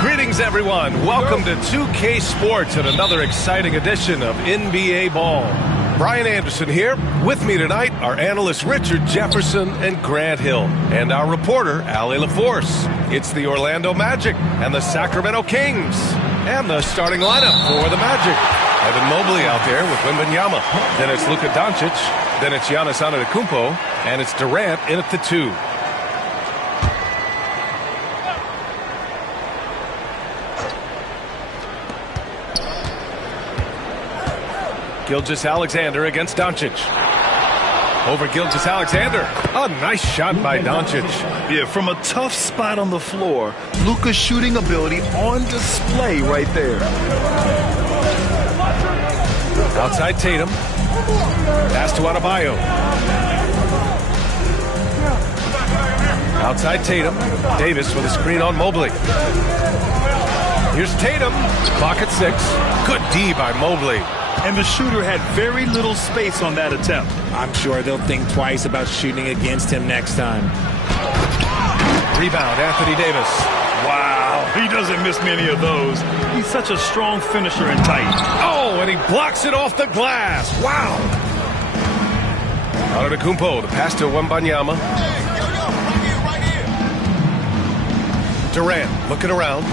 Greetings, everyone. Welcome to 2K Sports and another exciting edition of NBA Ball. Brian Anderson here. With me tonight are analysts Richard Jefferson and Grant Hill, and our reporter, Allie LaForce. It's the Orlando Magic and the Sacramento Kings. And the starting lineup for the Magic. Evan Mobley out there with Wembanyama. Then it's Luka Doncic. Then it's Giannis Antetokounmpo. And it's Durant in at the 2. Gilgeous-Alexander against Doncic. Over Gilgeous-Alexander. A nice shot by Doncic. Yeah, from a tough spot on the floor. Luka's shooting ability on display right there. Outside Tatum. Pass to Adebayo. Outside Tatum. Davis with a screen on Mobley. Here's Tatum. Clock at 6. Good D by Mobley. And the shooter had very little space on that attempt. I'm sure they'll think twice about shooting against him next time. Rebound, Anthony Davis. Wow, he doesn't miss many of those. He's such a strong finisher and tight. Oh, and he blocks it off the glass. Wow. Antetokounmpo, the pass to Wembanyama. Durant looking around.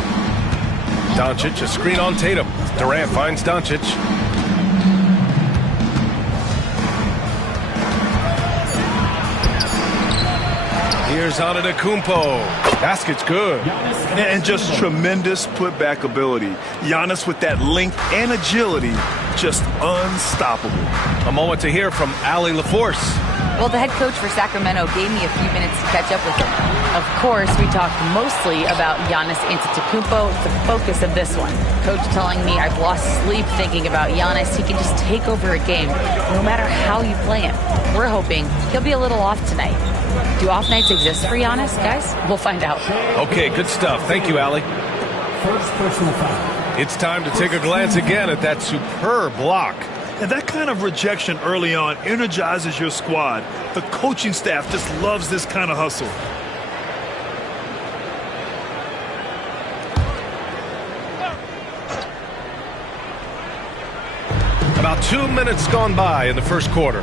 Doncic, a screen on Tatum. Durant finds Doncic. Here's Antetokounmpo. Basket's good. And just tremendous putback ability. Giannis with that length and agility, just unstoppable. A moment to hear from Allie LaForce. Well, the head coach for Sacramento gave me a few minutes to catch up with him. Of course, we talked mostly about Giannis Antetokounmpo, the focus of this one. Coach telling me I've lost sleep thinking about Giannis. He can just take over a game, no matter how you play him. We're hoping he'll be a little off tonight. Do off nights exist for Giannis, guys? We'll find out. Okay, good stuff. Thank you, Allie. First personal foul. It's time to take a glance again at that superb block. And that kind of rejection early on energizes your squad. The coaching staff just loves this kind of hustle. About 2 minutes gone by in the first quarter.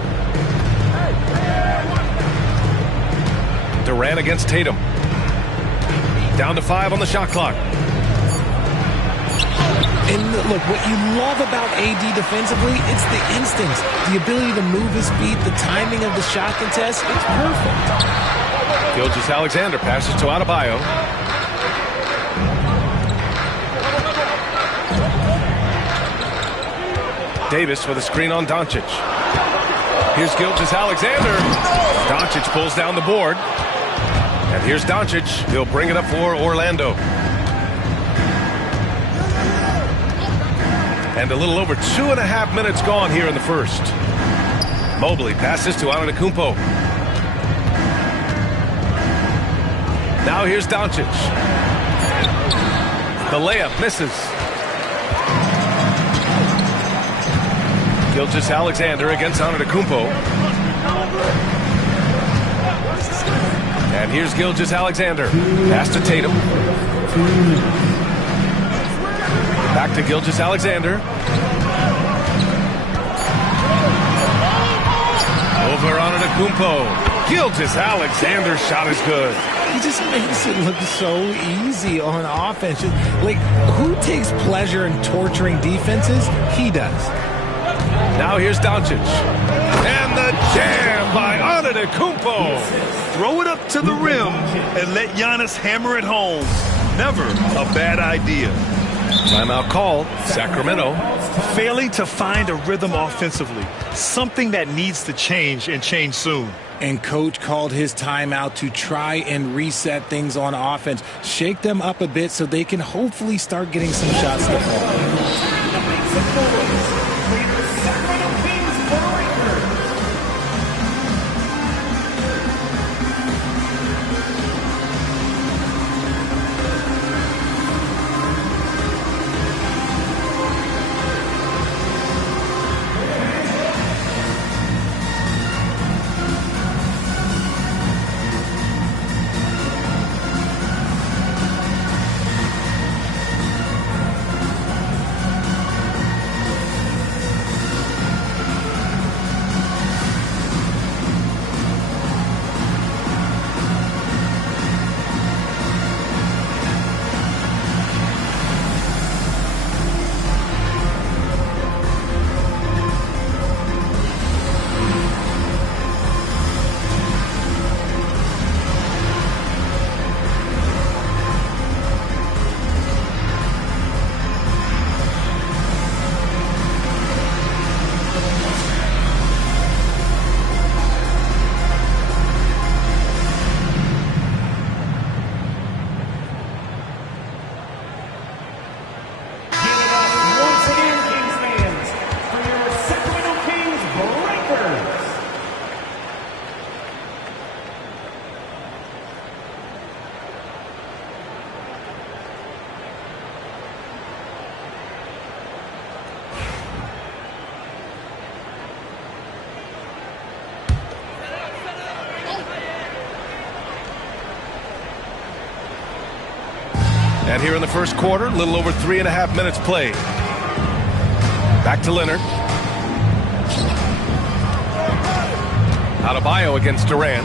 Durant against Tatum. Down to 5 on the shot clock. And look, what you love about AD defensively, it's the instincts, the ability to move his feet, the timing of the shot contest. It's perfect. Gilgeous-Alexander passes to Adebayo. Davis with a screen on Doncic. Here's Gilgeous-Alexander. Doncic pulls down the board. And here's Doncic. He'll bring it up for Orlando. And a little over 2.5 minutes gone here in the first. Mobley passes to Antetokounmpo. Now here's Doncic. The layup misses. Gilgeous-Alexander against Antetokounmpo. And here's Gilgeous-Alexander. Pass to Tatum. Back to Gilgeous-Alexander. Over Antetokounmpo. Gilgeous-Alexander's shot is good. He just makes it look so easy on offense. Like, who takes pleasure in torturing defenses? He does. Now here's Doncic. And the jam by Antetokounmpo. Throw it up to the rim and let Giannis hammer it home. Never a bad idea. Timeout called. Sacramento. Failing to find a rhythm offensively. Something that needs to change and change soon. And coach called his timeout to try and reset things on offense. Shake them up a bit so they can hopefully start getting some shots to fall. And here in the first quarter, a little over 3.5 minutes played. Back to Leonard. Adebayo against Durant.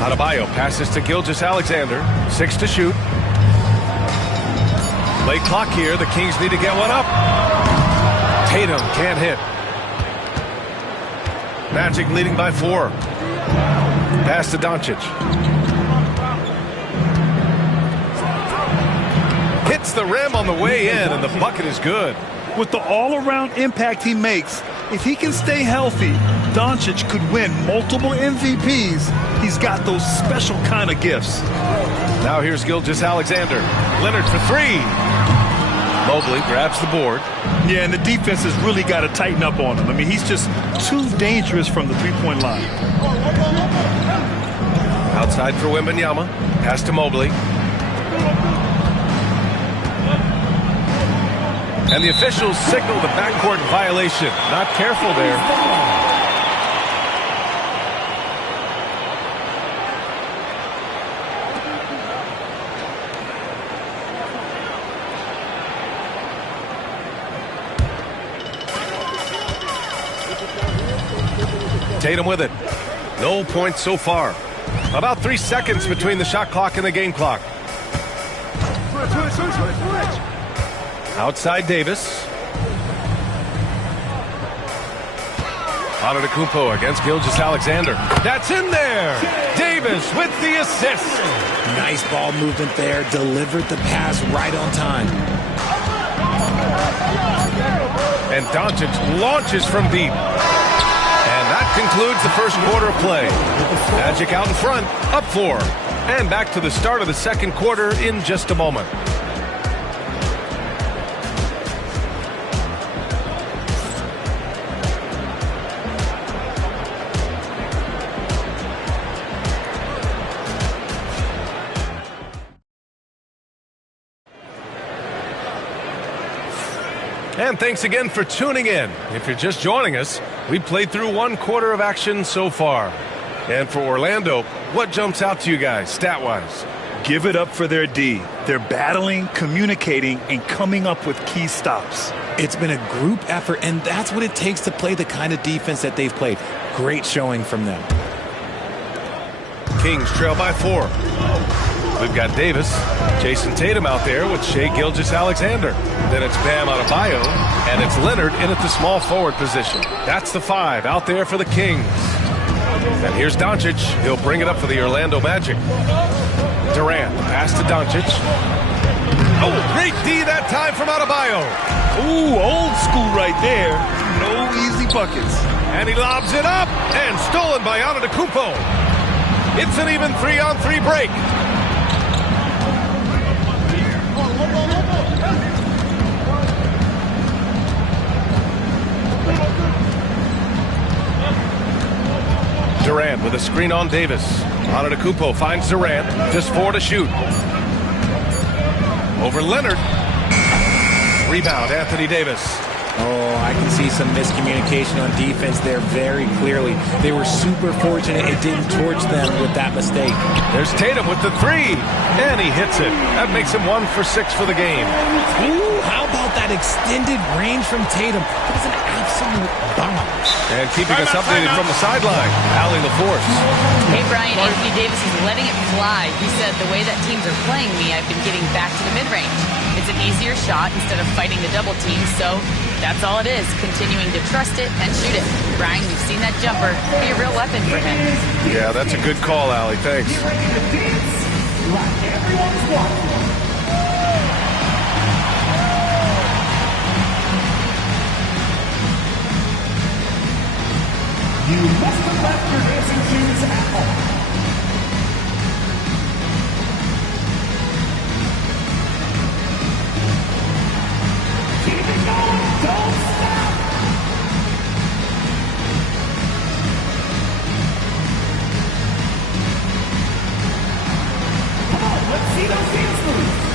Adebayo passes to Gilgeous-Alexander. 6 to shoot. Late clock here. The Kings need to get one up. Tatum can't hit. Magic leading by 4. Pass to Doncic. Hits the rim on the way in, and the bucket is good. With the all-around impact he makes, if he can stay healthy, Doncic could win multiple MVPs. He's got those special kind of gifts. Now here's Gilgeous-Alexander. Leonard for 3. Mobley grabs the board. Yeah, and the defense has really got to tighten up on him. I mean, he's just too dangerous from the three-point line. Outside for Wembanyama. Pass to Mobley. And the officials signal the backcourt violation. Not careful there. Tatum with it. No points so far. About 3 seconds between the shot clock and the game clock. Outside Davis. Antetokounmpo against Gilgeous-Alexander. That's in there. Davis with the assist. Nice ball movement there. Delivered the pass right on time. And Doncic launches from deep. And that concludes the first quarter of play. Magic out in front, up 4. And back to the start of the second quarter in just a moment. And thanks again for tuning in. If you're just joining us, we played through 1 quarter of action so far. And for Orlando, what jumps out to you guys, stat-wise? Give it up for their D. They're battling, communicating, and coming up with key stops. It's been a group effort, and that's what it takes to play the kind of defense that they've played. Great showing from them. Kings trail by 4. We've got Davis, Jason Tatum out there with Shai Gilgeous-Alexander. Then it's Bam Adebayo, and it's Leonard in at the small forward position. That's the 5 out there for the Kings. And here's Doncic. He'll bring it up for the Orlando Magic. Durant, pass to Doncic. Oh, great D that time from Adebayo. Ooh, old school right there. No easy buckets. And he lobs it up, and stolen by Antetokounmpo. It's an even 3-on-3 break. Durant with a screen on Davis. Antetokounmpo finds Durant. Just 4 to shoot. Over Leonard. Rebound, Anthony Davis. Oh, I can see some miscommunication on defense there very clearly. They were super fortunate it didn't torch them with that mistake. There's Tatum with the 3, and he hits it. That makes him 1 for 6 for the game. Ooh, how about that extended range from Tatum? That was an absolute bomb. And keeping us updated from the sideline, Allie LaForce. Hey, Brian, Anthony Davis is letting it fly. He said, the way that teams are playing me, I've been getting back to the mid-range. It's an easier shot instead of fighting the double team, so that's all it is, continuing to trust it and shoot it. Brian, you've seen that jumper be a real weapon for him. Yeah, that's a good call, Allie. Thanks. You must have left your dancing shoes at home. Keep it going, don't stop. Come on, let's see those dance moves.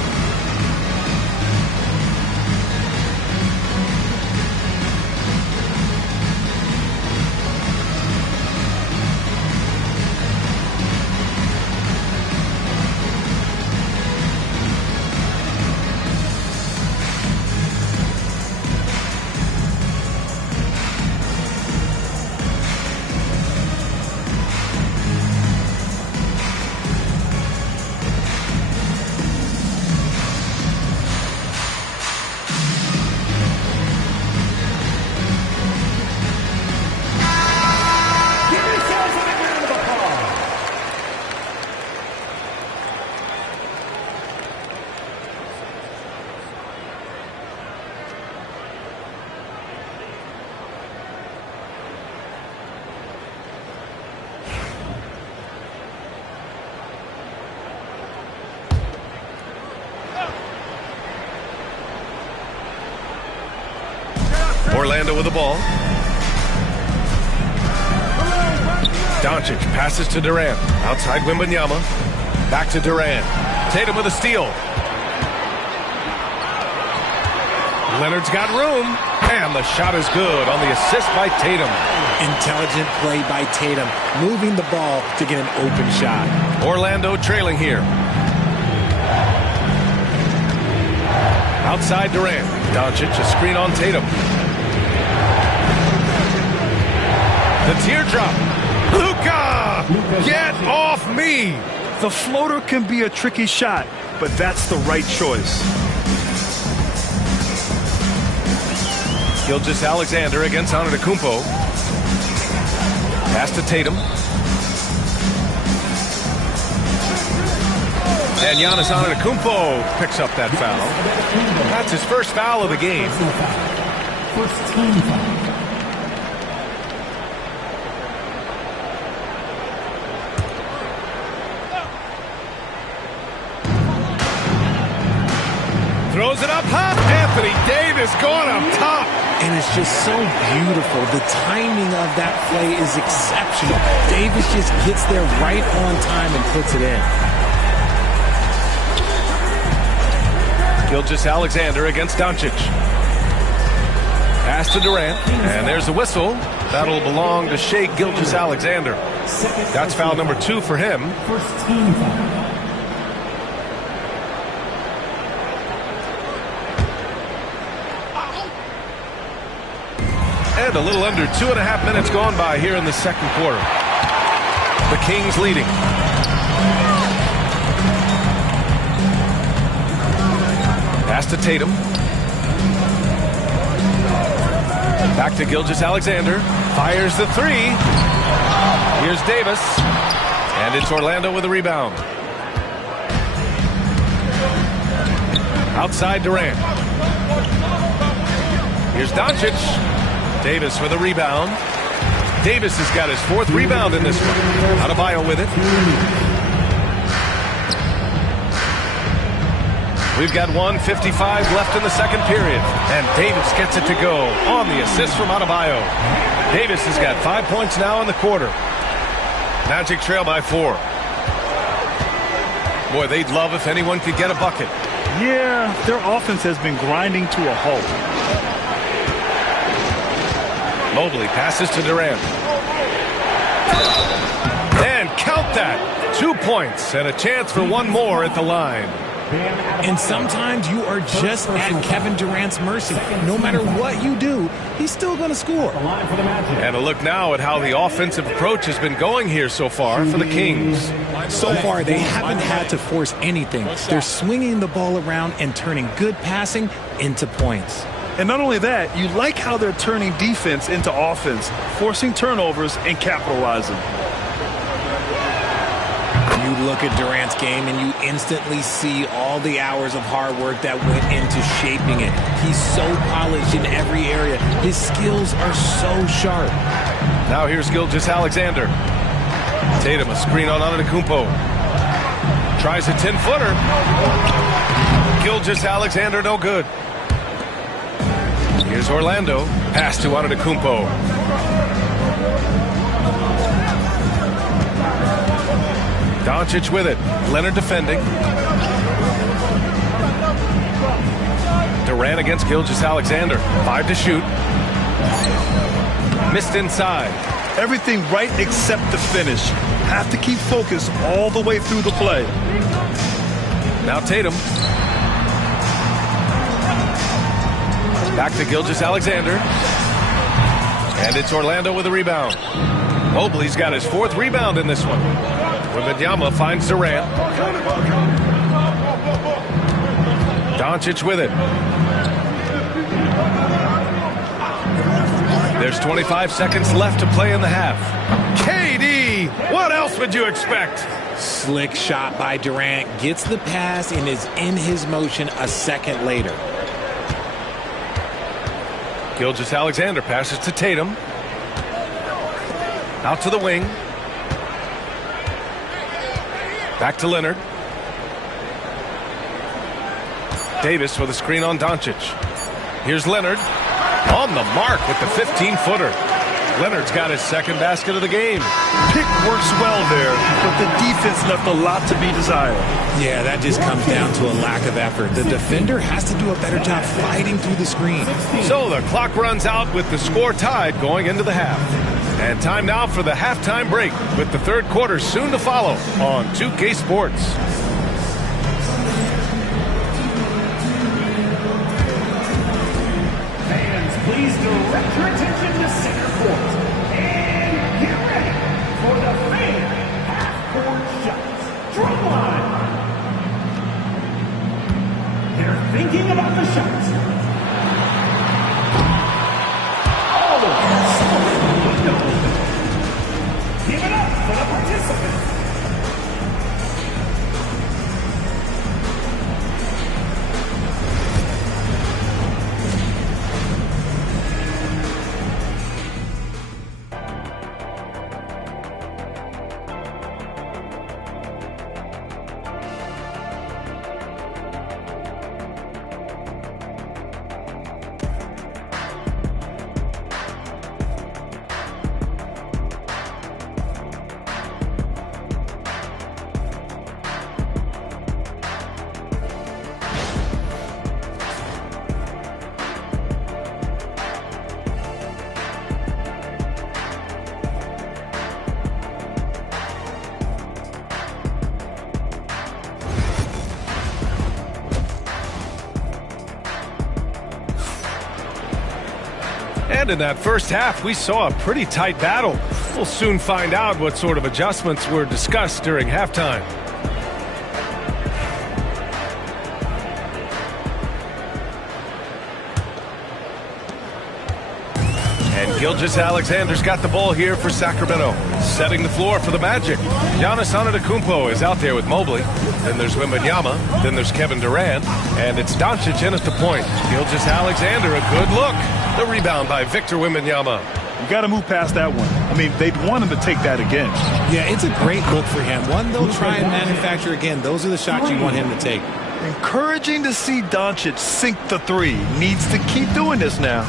Orlando with the ball. Doncic passes to Durant. Outside Wembanyama. Back to Durant. Tatum with a steal. Leonard's got room. And the shot is good on the assist by Tatum. Intelligent play by Tatum, moving the ball to get an open shot. Orlando trailing here. Outside Durant. Doncic, a screen on Tatum. The teardrop. Luka! Get off me! The floater can be a tricky shot, but that's the right choice. Gilgeous-Alexander against Antetokounmpo. Pass to Tatum. And Giannis Antetokounmpo picks up that foul. That's his first foul of the game. First team foul. Throws it up high. Anthony Davis going up top. And it's just so beautiful. The timing of that play is exceptional. Davis just gets there right on time and puts it in. Gilgeous-Alexander against Doncic. Pass to Durant. And there's the whistle. That'll belong to Shai Gilgeous-Alexander. That's foul number 2 for him. First team foul. And a little under 2.5 minutes gone by here in the second quarter. The Kings leading. Pass to Tatum. Back to Gilgeous-Alexander. Fires the 3. Here's Davis. And it's Orlando with a rebound. Outside Durant. Here's Doncic. Davis with a rebound. Davis has got his 4th rebound in this one. Adebayo with it. We've got 1:55 left in the second period. And Davis gets it to go on the assist from Adebayo. Davis has got 5 points now in the quarter. Magic trail by 4. Boy, they'd love if anyone could get a bucket. Yeah, their offense has been grinding to a halt. Mobley passes to Durant. And count that. 2 points and a chance for one more at the line. And sometimes you are just at Kevin Durant's mercy. No matter what you do, he's still going to score. And a look now at how the offensive approach has been going here so far for the Kings. So far, they haven't had to force anything. They're swinging the ball around and turning good passing into points. And not only that, you like how they're turning defense into offense, forcing turnovers and capitalizing. You look at Durant's game and you instantly see all the hours of hard work that went into shaping it. He's so polished in every area. His skills are so sharp. Now here's Gilgeous-Alexander. Tatum, a screen on Antetokounmpo. Tries a 10-footer. Gilgeous-Alexander, no good. Here's Orlando. Pass to Antetokounmpo. Doncic with it. Leonard defending. Durant against Gilgeous-Alexander. 5 to shoot. Missed inside. Everything right except the finish. Have to keep focused all the way through the play. Now Tatum. Back to Gilgeous-Alexander. And it's Orlando with a rebound. Mobley's got his 4th rebound in this one. Wembanyama finds Durant. Doncic with it. There's 25 seconds left to play in the half. KD, what else would you expect? Slick shot by Durant. Gets the pass and is in his motion a second later. Gilgeous-Alexander passes to Tatum. Out to the wing. Back to Leonard. Davis with a screen on Doncic. Here's Leonard. On the mark with the 15-footer. Leonard's got his second basket of the game. Pick works well there, but the defense left a lot to be desired. Yeah, that just comes down to a lack of effort. The defender has to do a better job fighting through the screen. So the clock runs out with the score tied going into the half. And time now for the halftime break with the third quarter soon to follow on 2K Sports. Please direct your attention to center court. And get ready for the fan half-court shots. Drum line. They're thinking about the shots. All the window. Give it up for the participants. And in that first half, we saw a pretty tight battle. We'll soon find out what sort of adjustments were discussed during halftime. And Gilgeous-Alexander's got the ball here for Sacramento, setting the floor for the Magic. Giannis Antetokounmpo is out there with Mobley. Then there's Wembanyama. Then there's Kevin Durant. And it's Doncic in at the point. Gilgeous-Alexander, a good look. The rebound by Victor Wembanyama. You got to move past that one. I mean, they'd want him to take that again. Yeah, it's a great look for him. One they'll try and manufacture again. Those are the shots you want him to take. Encouraging to see Doncic sink the three. Needs to keep doing this now.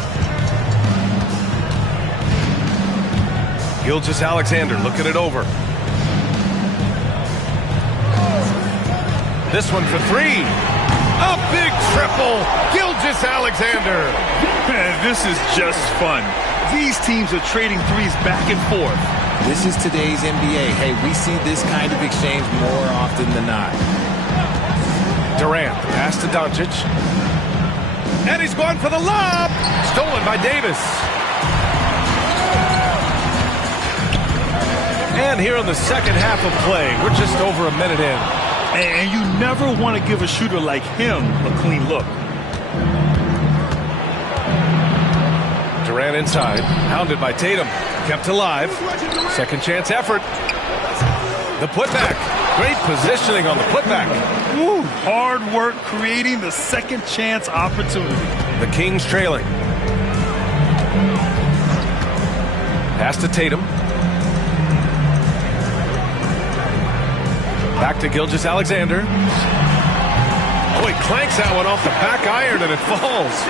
Gilgeous-Alexander looking it over. This one for three. A big triple. Gilgeous-Alexander. Man, this is just fun. These teams are trading threes back and forth. This is today's NBA. Hey, we see this kind of exchange more often than not. Durant, pass to Doncic. And he's going for the lob. Stolen by Davis. And here in the second half of play, we're just over a minute in. And you never want to give a shooter like him a clean look. Durant inside, hounded by Tatum, kept alive. Second chance effort. The putback. Great positioning on the putback. Woo, hard work creating the second chance opportunity. The Kings trailing. Pass to Tatum. Back to Gilgeous-Alexander. Oh, he clanks that one off the back iron and it falls.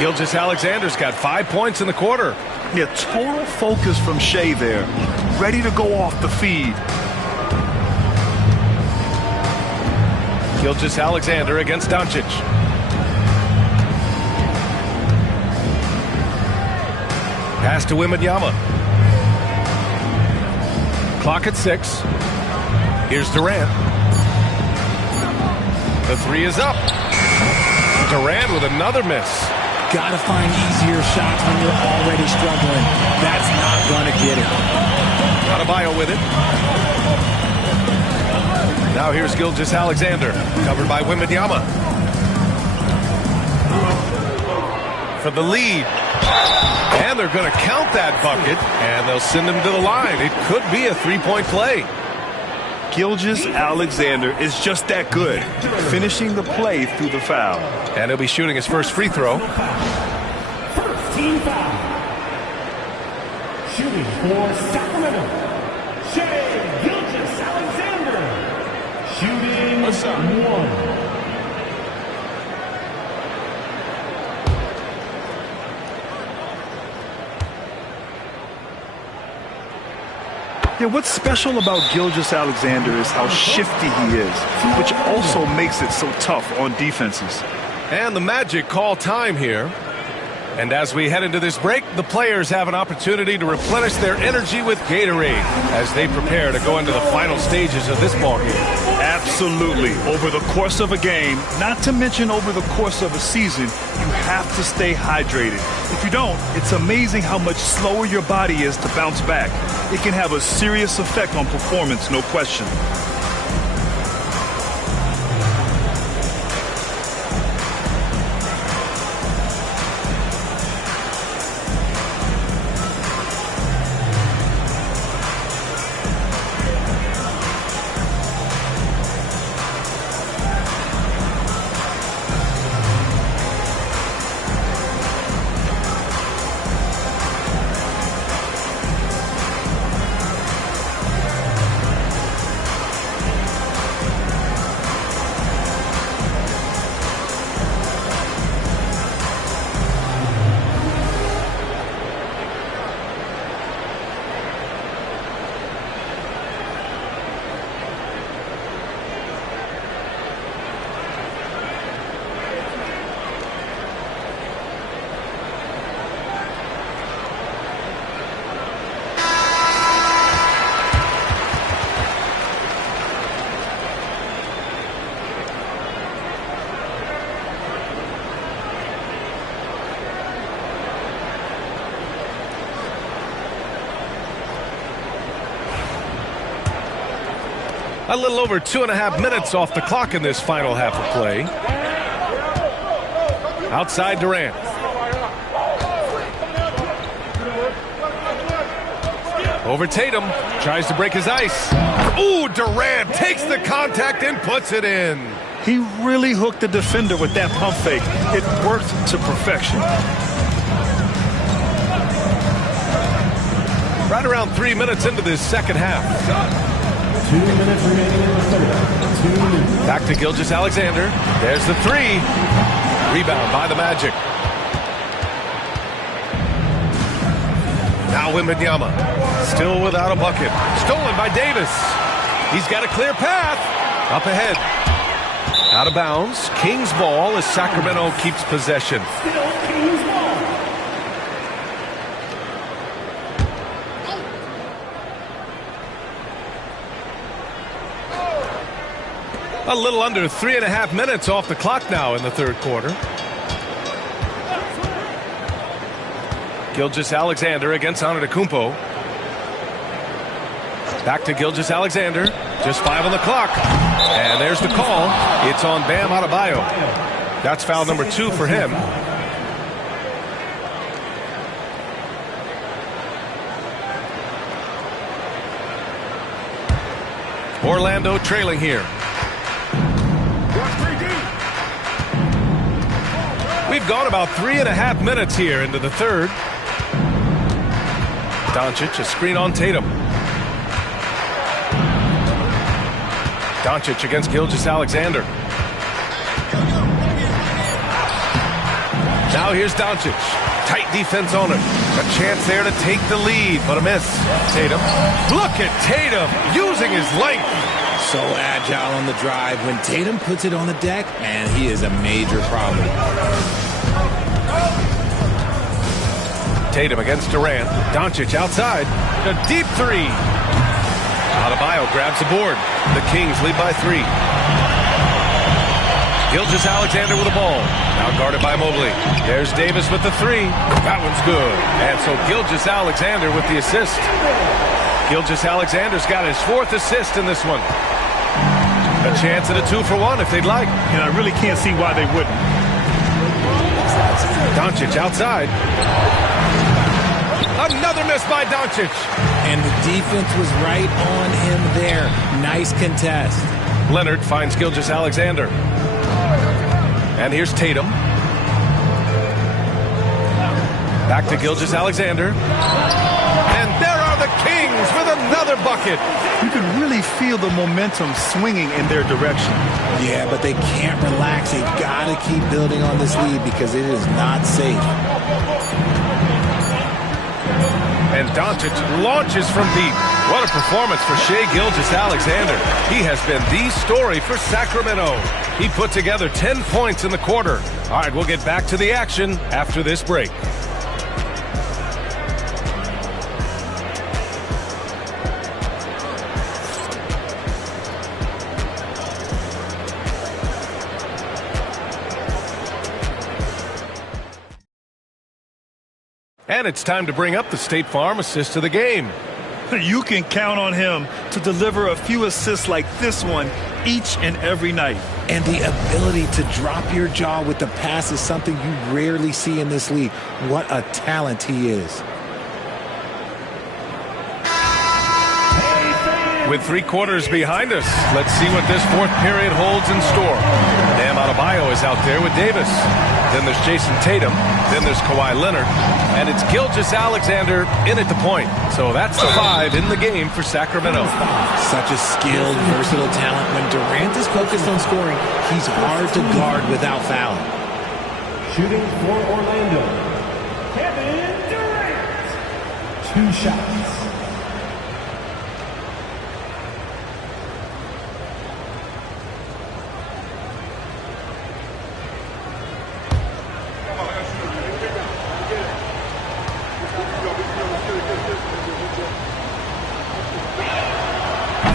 Gilgeous-Alexander's got 5 points in the quarter. Yeah, total focus from Shea there. Ready to go off the feed. Gilgeous-Alexander against Doncic. Pass to Wembanyama. Clock at 6. Here's Durant. The three is up. Durant with another miss. Gotta find easier shots when you're already struggling. That's not gonna get it. Adebayo with it. Now here's Gilgeous-Alexander, covered by Wembanyama. For the lead. And they're going to count that bucket, and they'll send him to the line. It could be a three-point play. Gilgeous-Alexander is just that good, finishing the play through the foul. And he'll be shooting his first free throw. First team foul. Shooting for Sacramento, Shea Gilgeous-Alexander. Shooting one. Yeah, what's special about Gilgeous-Alexander is how shifty he is, which also makes it so tough on defenses. And the Magic call time here. And as we head into this break, the players have an opportunity to replenish their energy with Gatorade as they prepare to go into the final stages of this ballgame. Absolutely. Over the course of a game, not to mention over the course of a season, you have to stay hydrated. If you don't, it's amazing how much slower your body is to bounce back. It can have a serious effect on performance, no question. A little over 2.5 minutes off the clock in this final half of play. Outside Durant. Over Tatum. Tries to break his ice. Ooh, Durant takes the contact and puts it in. He really hooked the defender with that pump fake. It worked to perfection. Right around 3 minutes into this second half. 2 minutes remaining in the third. 2 minutes. Back to Gilgeous-Alexander. There's the three. Rebound by the Magic. Now Wembanyama. Still without a bucket. Stolen by Davis. He's got a clear path. Up ahead. Out of bounds. Kings ball as Sacramento keeps possession. Still Kings ball. A little under 3.5 minutes off the clock now in the third quarter. Gilgeous-Alexander against Antetokounmpo. Back to Gilgeous-Alexander. Just 5 on the clock. And there's the call. It's on Bam Adebayo. That's foul number 2 for him. Orlando trailing here. We've gone about 3.5 minutes here into the third. Doncic, a screen on Tatum. Doncic against Gilgeous-Alexander. Now here's Doncic. Tight defense on him. A chance there to take the lead, but a miss. Tatum. Look at Tatum using his length. So agile on the drive. When Tatum puts it on the deck, man, he is a major problem. Tatum against Durant. Doncic outside. A deep three. Adebayo grabs the board. The Kings lead by 3. Gilgeous-Alexander with the ball. Now guarded by Mobley. There's Davis with the 3. That one's good. And so Gilgeous-Alexander with the assist. Gilgeous-Alexander's got his 4th assist in this one. A chance at a 2-for-1 if they'd like. And I really can't see why they wouldn't. Doncic outside. Another miss by Doncic. And the defense was right on him there. Nice contest. Leonard finds Gilgeous-Alexander. And here's Tatum. Back to Gilgeous-Alexander. And there are the Kings with another bucket. You can really feel the momentum swinging in their direction. Yeah, but they can't relax. They've got to keep building on this lead because it is not safe. And Doncic launches from deep. What a performance for Shai Gilgeous-Alexander. He has been the story for Sacramento. He put together 10 points in the quarter. All right, we'll get back to the action after this break. And it's time to bring up the State Farm assist of the game. You can count on him to deliver a few assists like this one each and every night. And the ability to drop your jaw with the pass is something you rarely see in this league. What a talent he is. With 3 quarters behind us, let's see what this fourth period holds in store. Bam Adebayo is out there with Davis. Then there's Jason Tatum. Then there's Kawhi Leonard. And it's Gilgeous-Alexander in at the point. So that's the 5 in the game for Sacramento. Such a skilled, versatile talent. When Durant is focused on scoring, he's hard to guard without fouling. Shooting for Orlando, Kevin Durant. 2 shots.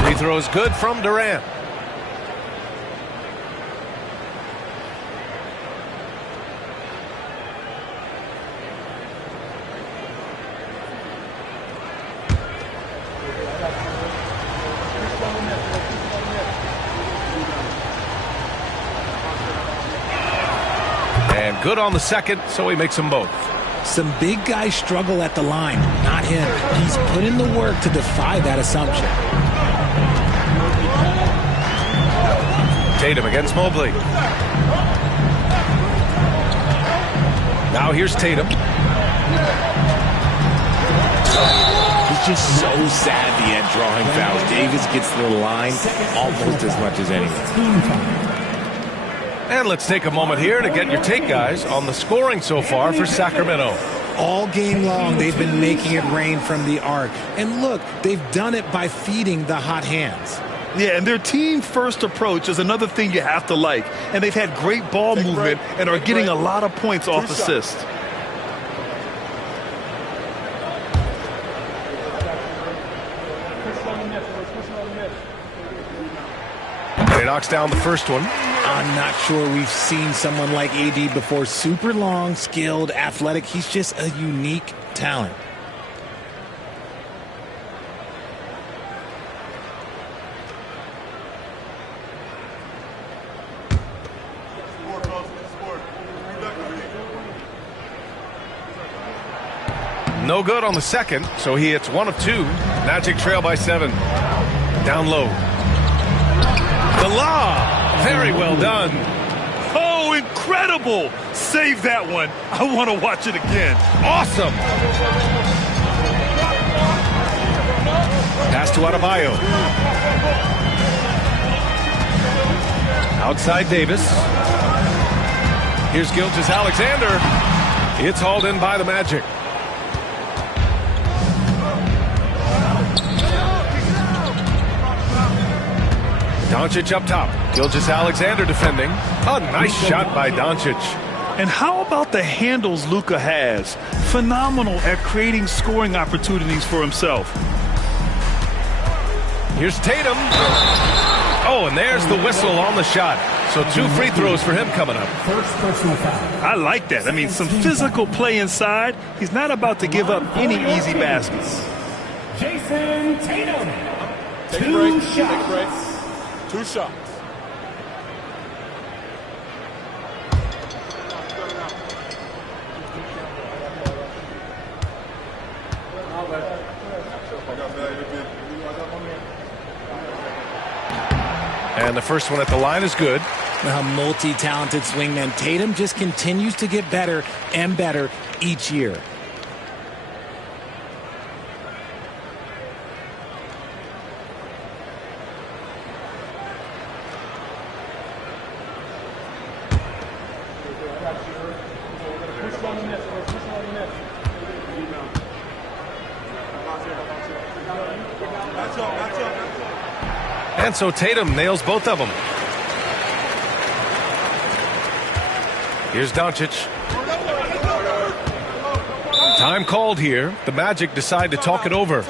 Free throw is good from Durant. And good on the second, so he makes them both. Some big guys struggle at the line, not him. He's put in the work to defy that assumption. Tatum against Mobley. Now here's Tatum. He's just so savvy at drawing fouls. Davis gets to the line almost as much as anyone. And let's take a moment here to get your take, guys, on the scoring so far for Sacramento. All game long, they've been making it rain from the arc. And look, they've done it by feeding the hot hands. Yeah, and their team-first approach is another thing you have to like. And they've had great ball movement and are getting a lot of points off assists. He knocks down the first one. I'm not sure we've seen someone like AD before. Super long, skilled, athletic. He's just a unique talent. No good on the second, so he hits 1 of 2. Magic trail by 7. Down low. The lob. Very well done. Oh, incredible. Save that one. I want to watch it again. Awesome. Pass to Adebayo. Outside Davis. Here's Gilgeous-Alexander. It's hauled in by the Magic. Doncic up top. Gilgeous-Alexander defending. A nice shot by Doncic. And how about the handles Luka has? Phenomenal at creating scoring opportunities for himself. Here's Tatum. Oh, and there's the whistle on the shot. So 2 free throws for him coming up. First personal foul. I like that. I mean, some physical play inside. He's not about to give up any easy baskets. Jason Tatum. 2 shots. 2 shots. And the first one at the line is good. A multi-talented swingman. Tatum just continues to get better and better each year. And so Tatum nails both of them. Here's Doncic. Time called here. The Magic decide to talk it over.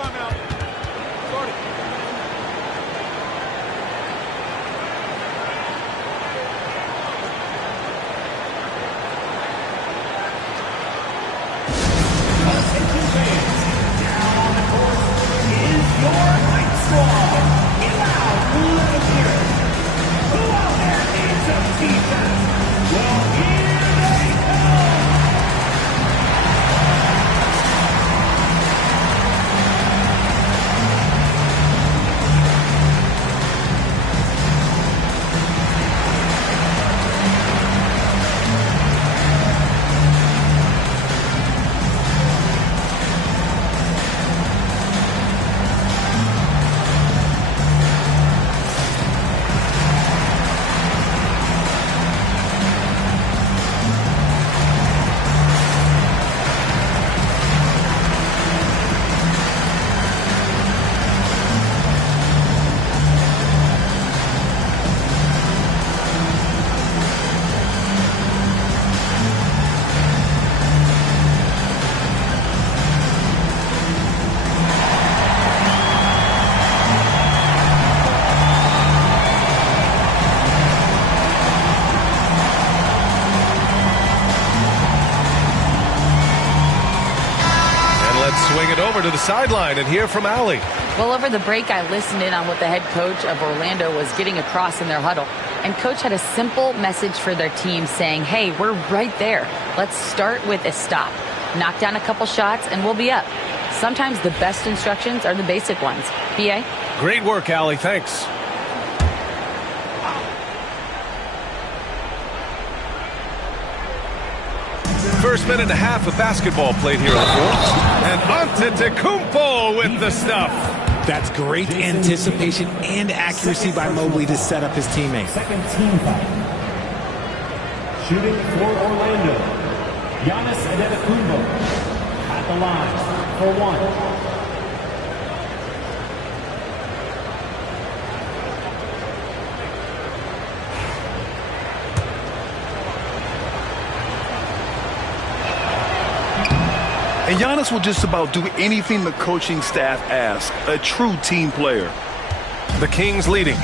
Swing it over to the sideline and hear from Allie. Well, over the break, I listened in on what the head coach of Orlando was getting across in their huddle. And coach had a simple message for their team saying, hey, we're right there. Let's start with a stop. Knock down a couple shots and we'll be up. Sometimes the best instructions are the basic ones. B.A.? Great work, Allie. Thanks. First minute and a half of basketball played here in the fourth. And Antetokounmpo with the stuff. That's great anticipation and accuracy by Mobley to set up his teammate. Second team foul. Shooting for Orlando, Giannis Antetokounmpo at the line for one. And Giannis will just about do anything the coaching staff asks. A true team player. The Kings leading.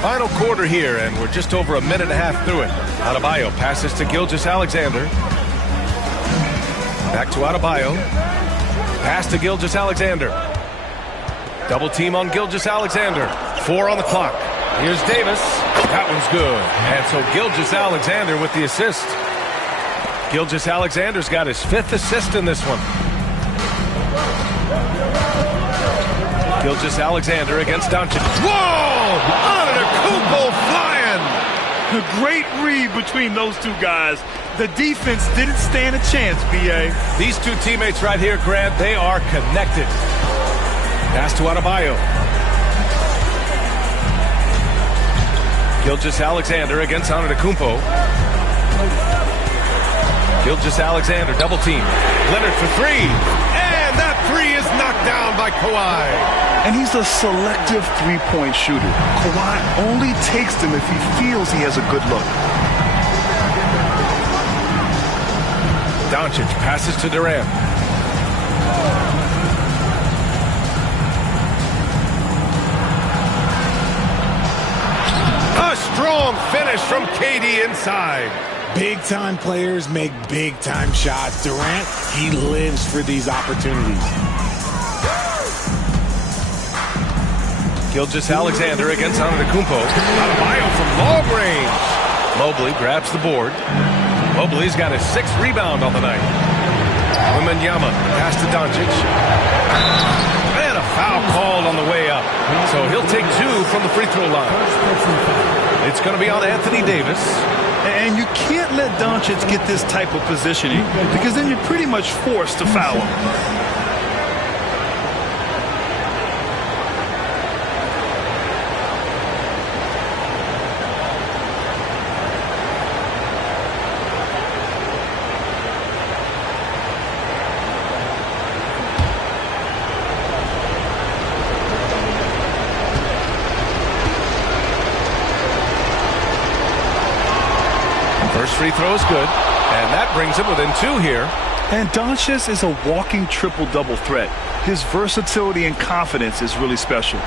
Final quarter here, and we're just over a minute and a half through it. Adebayo passes to Gilgeous-Alexander. Back to Adebayo. Pass to Gilgeous-Alexander. Double team on Gilgeous-Alexander. 4 on the clock. Here's Davis. That one's good. And so Gilgeous-Alexander with the assist. Gilgeous-Alexander's got his 5th assist in this one. Gilgeous-Alexander against Doncic. Whoa! Antetokounmpo flying! A great read between those two guys. The defense didn't stand a chance, B.A. These two teammates right here, Grant, they are connected. Pass to Adebayo. Gilgeous-Alexander against Antetokounmpo. Gilgeous-Alexander, double team. Leonard for 3. And that 3 is knocked down by Kawhi. And he's a selective three-point shooter. Kawhi only takes them if he feels he has a good look. Doncic passes to Durant. A strong finish from KD inside. Big-time players make big-time shots. Durant, he lives for these opportunities. Gilgeous-Alexander against Antetokounmpo. Adebayo from long range. Mobley grabs the board. Mobley's got his 6th rebound on the night. Wembanyama pass to Doncic. And a foul called on the way up. So he'll take 2 from the free throw line. It's going to be on Anthony Davis. And you can't let Doncic get this type of positioning because then you're pretty much forced to foul him. free throw is good, and that brings him within 2 here. And Doncic is a walking triple-double threat. His versatility and confidence is really special.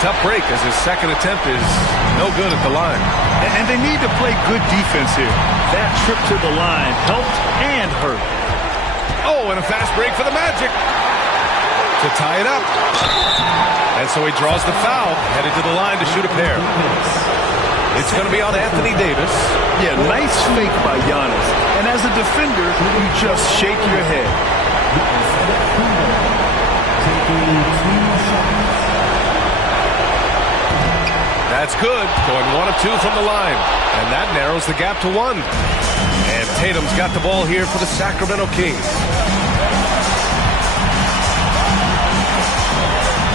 Tough break as his second attempt is no good at the line. And they need to play good defense here. That trip to the line helped and hurt. Oh, and a fast break for the Magic to tie it up. And so he draws the foul, headed to the line to shoot a pair. It's going to be on Anthony Davis. Yeah, nice fake by Giannis. And as a defender, you just shake your head. That's good. Going 1 of 2 from the line. And that narrows the gap to 1. And Tatum's got the ball here for the Sacramento Kings.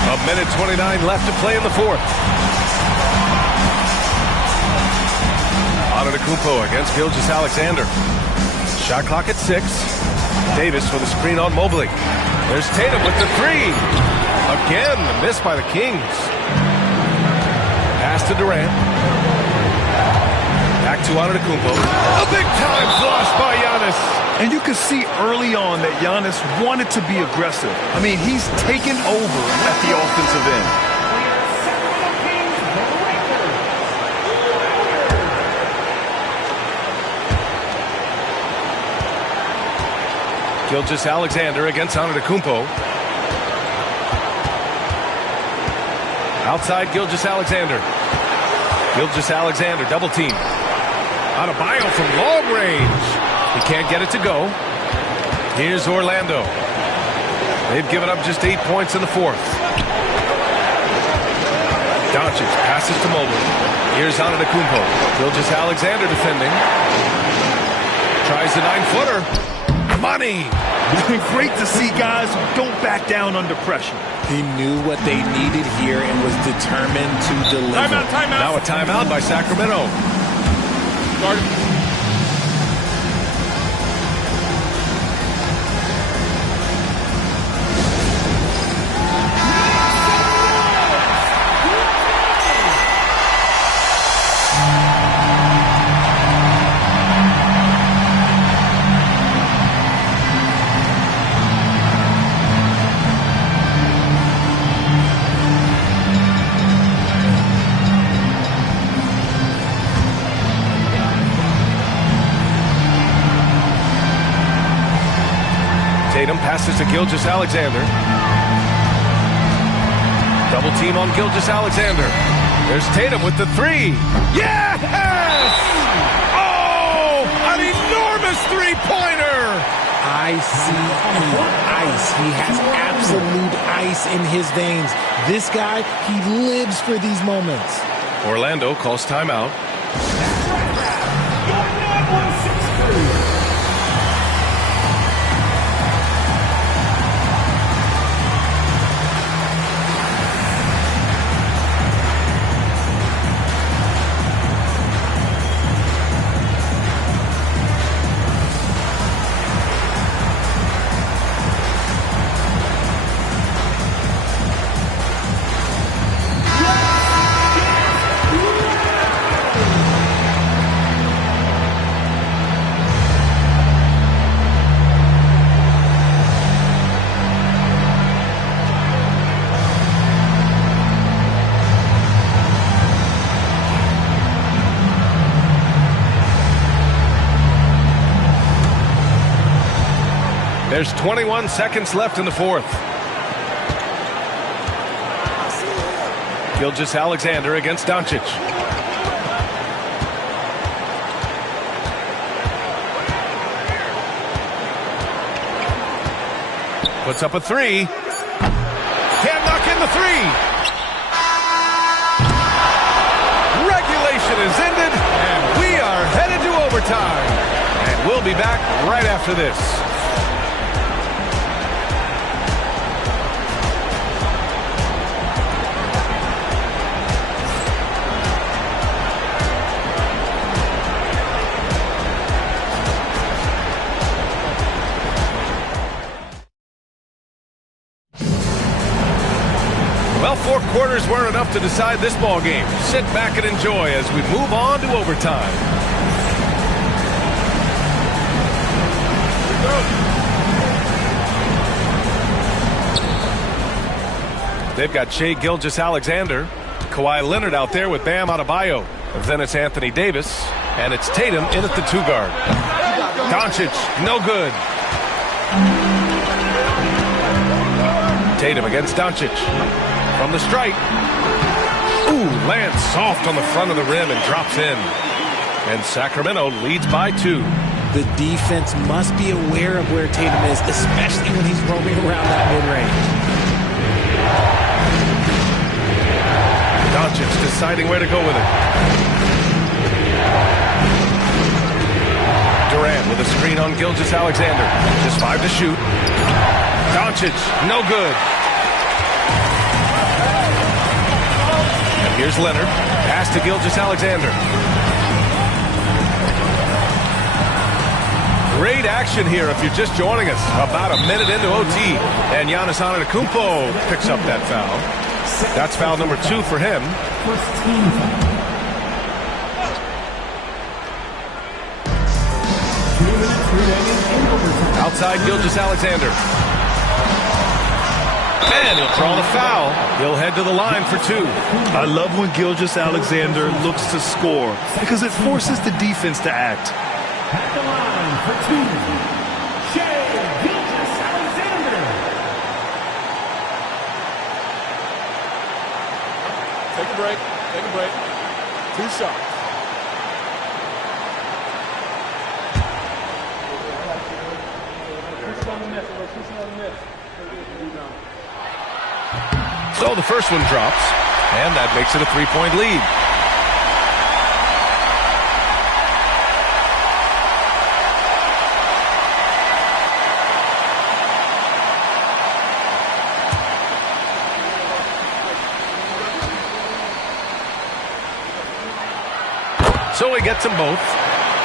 A minute 29 left to play in the fourth. Antetokounmpo against Gilgeous-Alexander. Shot clock at 6. Davis for the screen on Mobley. There's Tatum with the 3. Again, the miss by the Kings. Pass to Durant. Back to Antetokounmpo. A big-time flush by Giannis. And you could see early on that Giannis wanted to be aggressive. I mean, he's taken over at the offensive end. Gilgeous-Alexander against Antetokounmpo. Outside Gilgeous-Alexander. Gilgeous-Alexander double team. Adebayo from long range. He can't get it to go. Here's Orlando. They've given up just 8 points in the fourth. Doncic passes to Mobley. Here's Antetokounmpo. Gilgeous-Alexander defending. Tries the 9-footer. Money. Great to see guys who don't back down under pressure. He knew what they needed here and was determined to deliver. Timeout. Now a timeout by Sacramento. Tatum passes to Gilgeous-Alexander. Double team on Gilgeous-Alexander. There's Tatum with the 3. Yes! Oh, an enormous three-pointer! Ice. He has absolute ice in his veins. This guy, he lives for these moments. Orlando calls timeout. There's 21 seconds left in the fourth. Gilgeous-Alexander against Doncic. Puts up a 3. Can't knock in the 3. Regulation is ended, and we are headed to overtime. And we'll be back right after this. quarters weren't enough to decide this ball game. Sit back and enjoy as we move on to overtime. They've got Shai Gilgeous-Alexander, Kawhi Leonard out there with Bam Adebayo. Then it's Anthony Davis, and it's Tatum in at the 2-guard. Doncic, no good. Tatum against Doncic. From the strike. Ooh, lands soft on the front of the rim and drops in. And Sacramento leads by 2. The defense must be aware of where Tatum is, especially when he's roaming around that mid-range. Doncic deciding where to go with it. Durant with a screen on Gilgeous-Alexander. Just 5 to shoot. Doncic, no good. And here's Leonard. Pass to Gilgeous-Alexander. Great action here if you're just joining us. About a minute into OT. And Giannis Antetokounmpo picks up that foul. That's foul number 2 for him. First team foul. 2 minutes remaining in overtime. Outside Gilgeous-Alexander. And he'll draw the foul. He'll head to the line for 2. I love when Gilgeous-Alexander looks to score because it forces the defense to act. At the line for 2, Shai Gilgeous-Alexander. Take a break. Take a break. 2 shots. So the first one drops, and that makes it a 3-point lead. So he gets them both,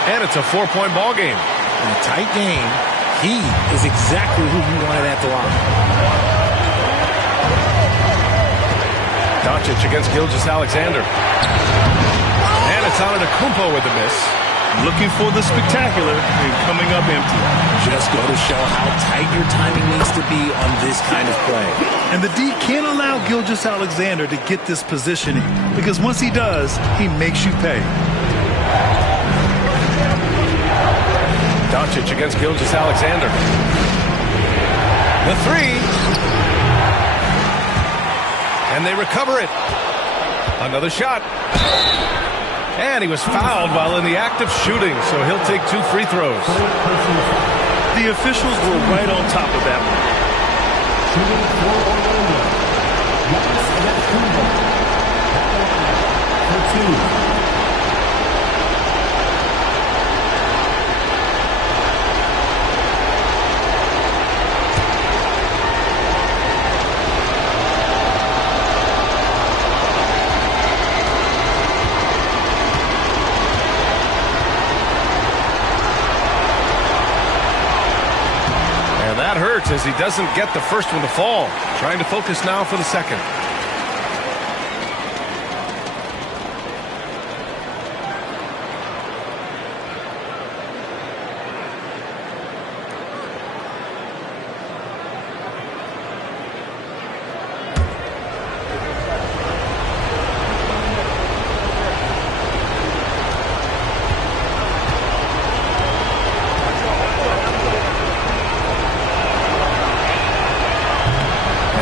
and it's a 4-point ball game. In a tight game, he is exactly who you wanted at the line. Doncic against Gilgeous-Alexander. And it's Antetokounmpo with the miss. Looking for the spectacular and coming up empty. Just go to show how tight your timing needs to be on this kind of play. And the D can't allow Gilgeous-Alexander to get this positioning because once he does, he makes you pay. Doncic against Gilgeous-Alexander. The 3. And they recover it. Another shot. And he was fouled while in the act of shooting, so he'll take 2 free throws. The officials were right on top of that one. Shooting for Orlando. Giannis Antetokounmpo. For 2. That hurts as he doesn't get the first one to fall. Trying to focus now for the second.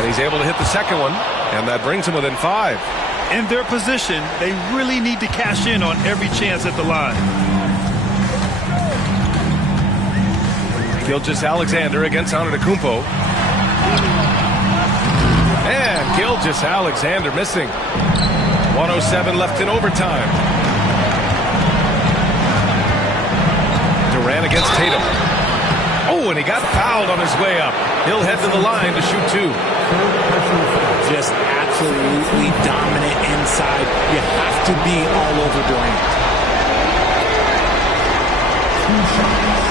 He's able to hit the second one, and that brings him within 5. In their position, they really need to cash in on every chance at the line. Gilgeous-Alexander against Antetokounmpo. And Gilgeous-Alexander missing. 1:07 left in overtime. Durant against Tatum. Oh, and he got fouled on his way up. He'll head to the line to shoot 2. Just absolutely dominant inside. You have to be all over Durant. 2 shots.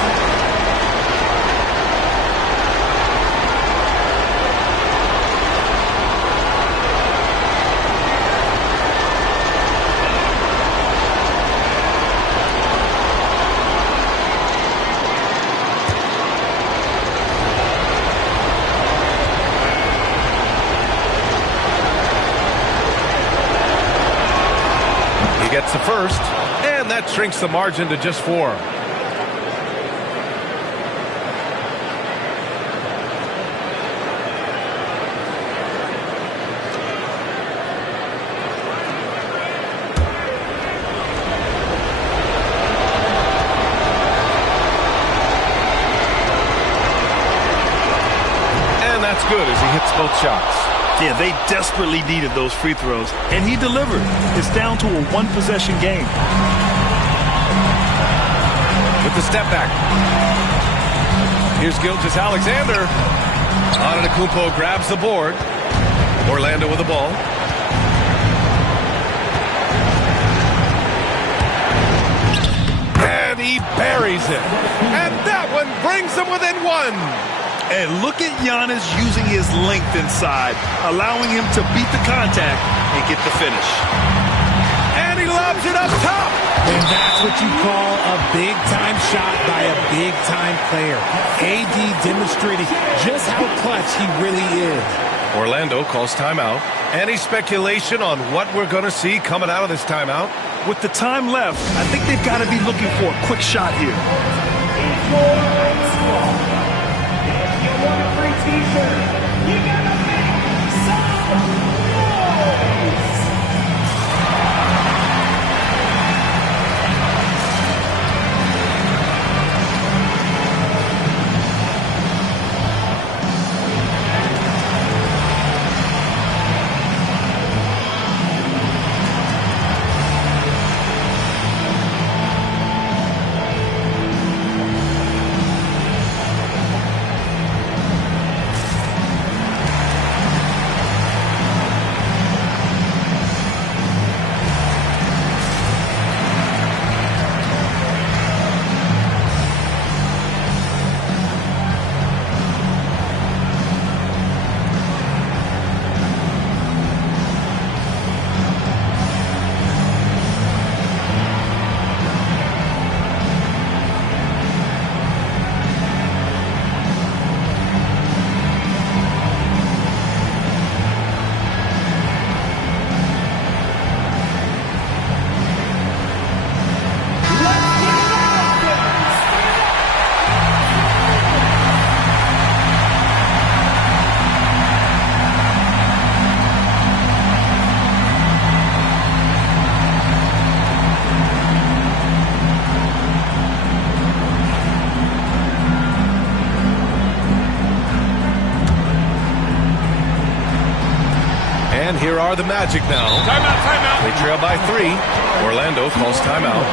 first, and that shrinks the margin to just 4. That's good as he hits both shots. Yeah, they desperately needed those free throws, and he delivered. It's down to a one-possession game. With the step back. Here's Gilgeous-Alexander. Antetokounmpo grabs the board. Orlando with the ball. And he buries it. And that one brings them within 1. And look at Giannis using his length inside, allowing him to beat the contact and get the finish. And he lobs it up top. And that's what you call a big-time shot by a big-time player. AD demonstrating just how clutch he really is. Orlando calls timeout. Any speculation on what we're going to see coming out of this timeout? With the time left, I think they've got to be looking for a quick shot here. T-shirt, you gotta make some noise! And here are the Magic now. Timeout, timeout. They trail by 3. Orlando calls timeout.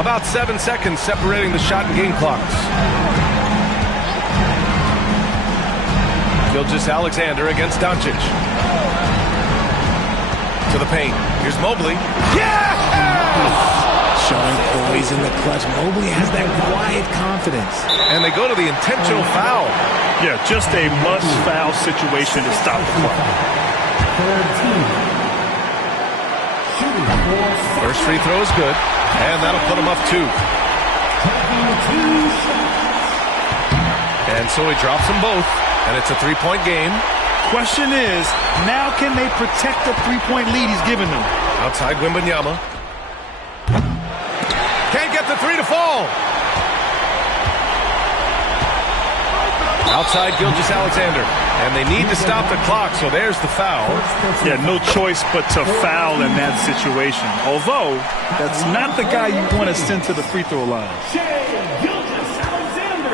About 7 seconds separating the shot and game clocks. Gilgeous-Alexander against Doncic. To the paint. Here's Mobley. Yes! Showing poise in the clutch. Mobley has that quiet confidence. And they go to the intentional foul. Yeah, just a must-foul situation to stop the clock. First free throw is good. And that'll put him up 2. And so he drops them both. And it's a 3-point game. Question is, now can they protect the 3-point lead he's given them? Outside Wembanyama. Can't get the 3 to fall. Outside Gilgeous-Alexander. And they need to stop the clock, so there's the foul. Yeah, no choice but to foul in that situation. Although, that's not the guy you want to send to the free throw line. Gilgeous-Alexander,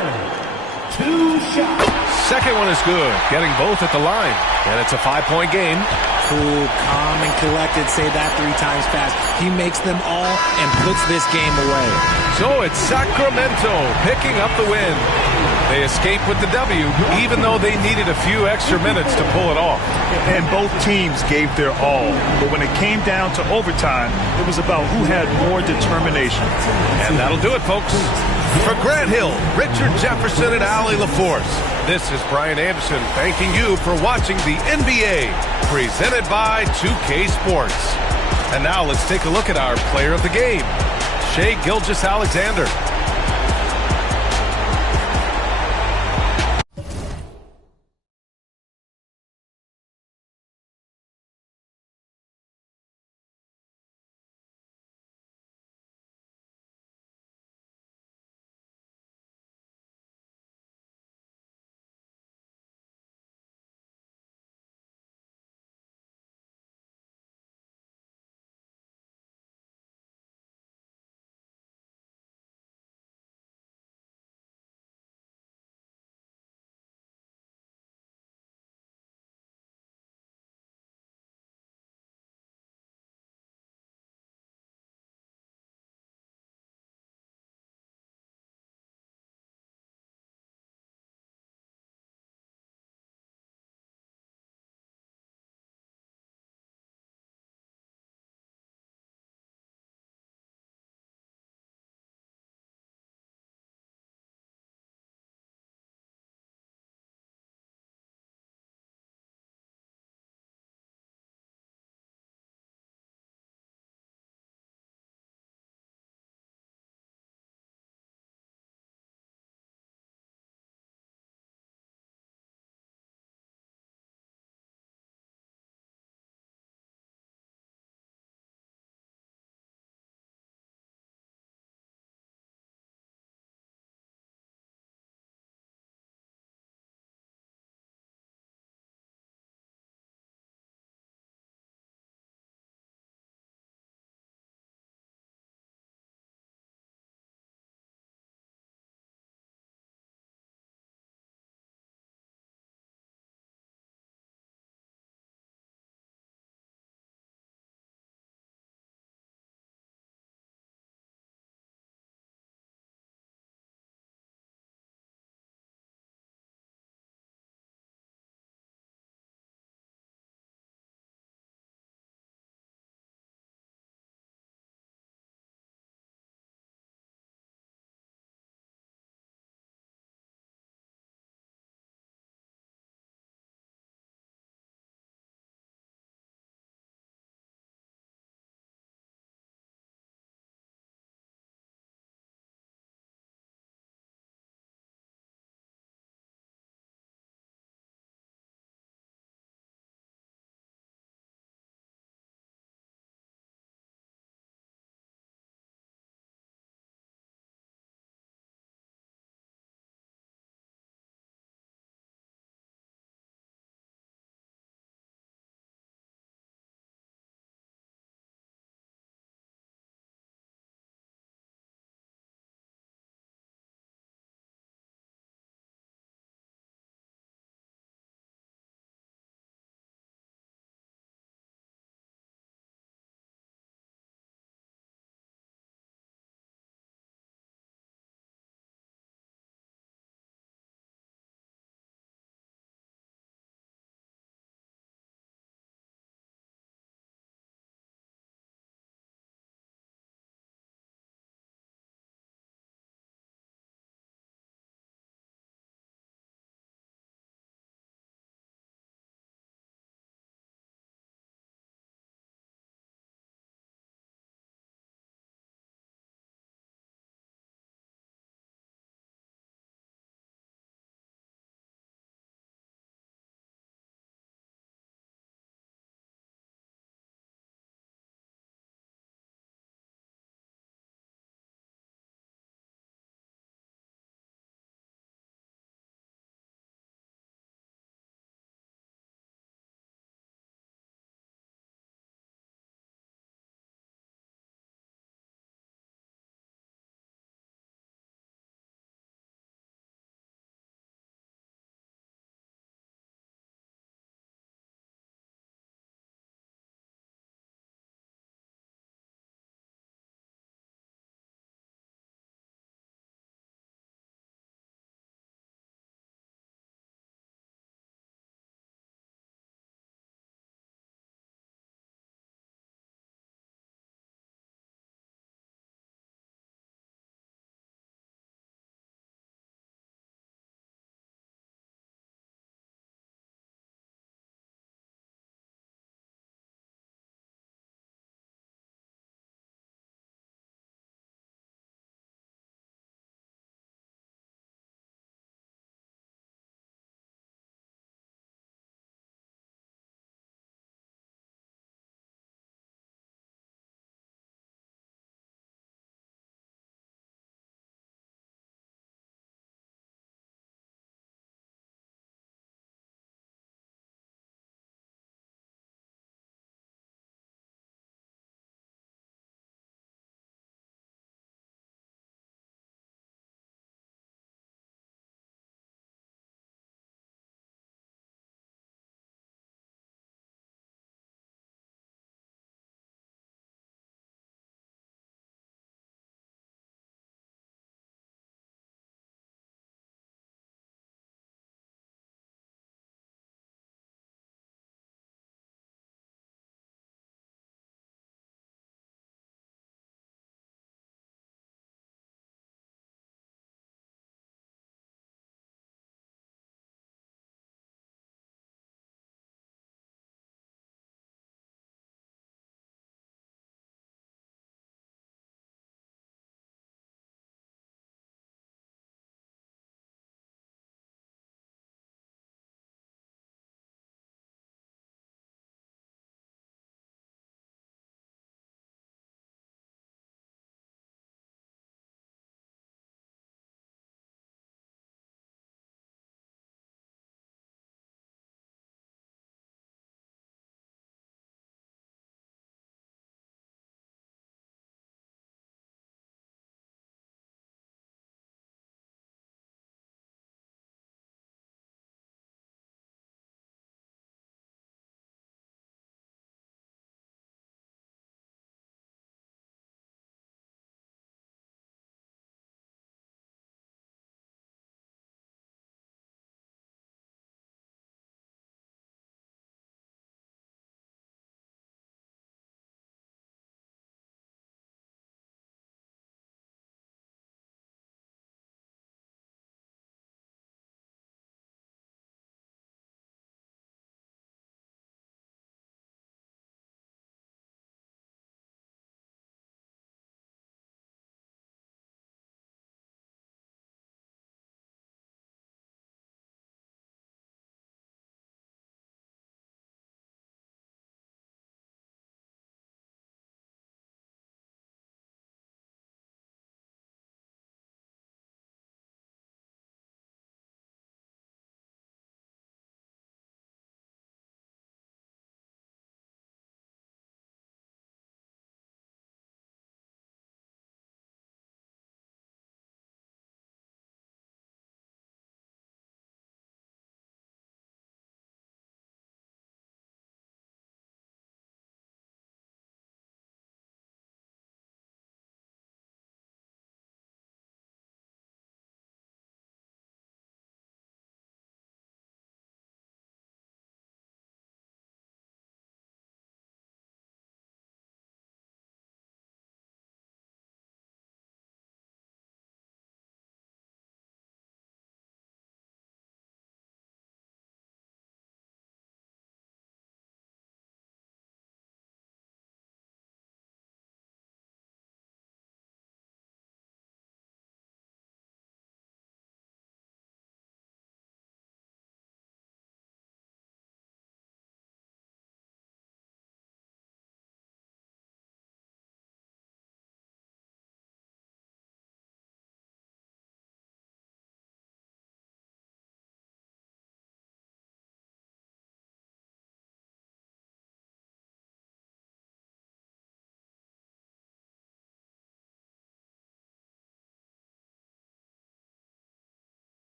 2 shots. Second one is good, getting both at the line. And it's a 5-point game. cool, calm, and collected. Say that 3 times fast. He makes them all and puts this game away. So it's Sacramento picking up the win. They escape with the W, even though they needed a few extra minutes to pull it off. And both teams gave their all. But when it came down to overtime, it was about who had more determination. And that'll do it, folks. For Grant Hill, Richard Jefferson, and Allie LaForce, this is Brian Anderson thanking you for watching the NBA, presented by 2K Sports. And now let's take a look at our player of the game, Shai Gilgeous-Alexander.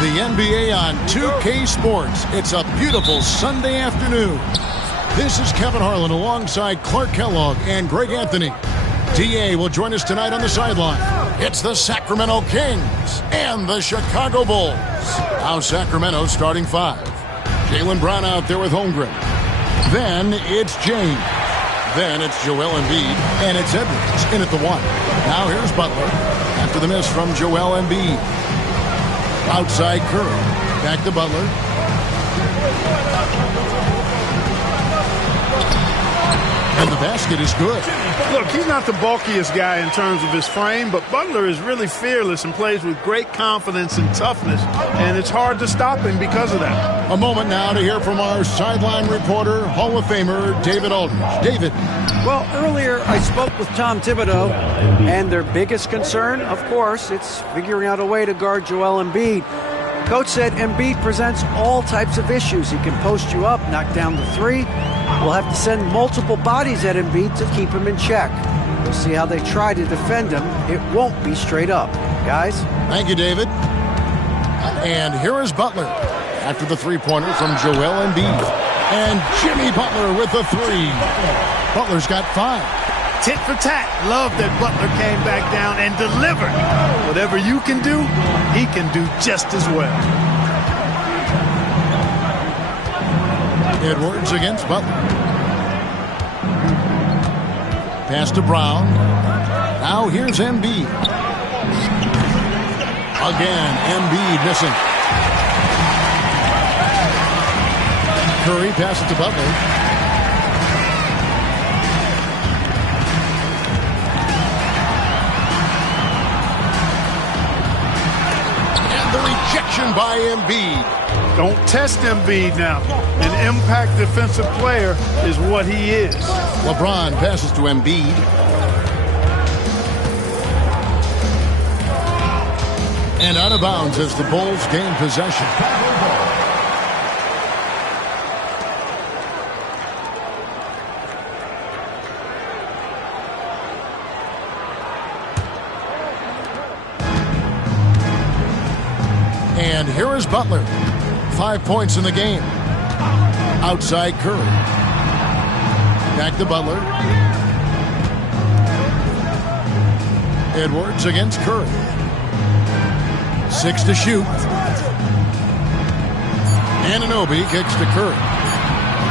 The NBA on 2K Sports. It's a beautiful Sunday afternoon. This is Kevin Harlan alongside Clark Kellogg and Greg Anthony. DA will join us tonight on the sideline. It's the Sacramento Kings and the Chicago Bulls. Now Sacramento starting five. Jaylen Brown out there with Holmgren. Then it's James. Then it's Joel Embiid. And it's Edwards in at the one. Now here's Butler. After the miss from Joel Embiid. Outside Curry. Back to Butler. And the basket is good. Look, he's not the bulkiest guy in terms of his frame, but Butler is really fearless and plays with great confidence and toughness, and it's hard to stop him because of that. A moment now to hear from our sideline reporter, Hall of Famer David Aldridge. David. Well, earlier I spoke with Tom Thibodeau, and their biggest concern, of course, it's figuring out a way to guard Joel Embiid. Coach said Embiid presents all types of issues. He can post you up, knock down the three. We'll have to send multiple bodies at Embiid to keep him in check. We'll see how they try to defend him. It won't be straight up. Guys? Thank you, David. And here is Butler after the three-pointer from Joel Embiid. And Jimmy Butler with the three. Butler's got 5. Tit for tat. Love that Butler came back down and delivered. Whatever you can do, he can do just as well. Edwards against Butler. Pass to Brown. Now here's Embiid. Again, Embiid missing. Curry passes to Butler. And the rejection by Embiid. Don't test Embiid now. An impact defensive player is what he is. LeBron passes to Embiid. And out of bounds as the Bulls gain possession. And here is Butler. 5 points in the game. Outside Curry. Back to Butler. Edwards against Curry. 6 to shoot. Anunoby kicks to Curry.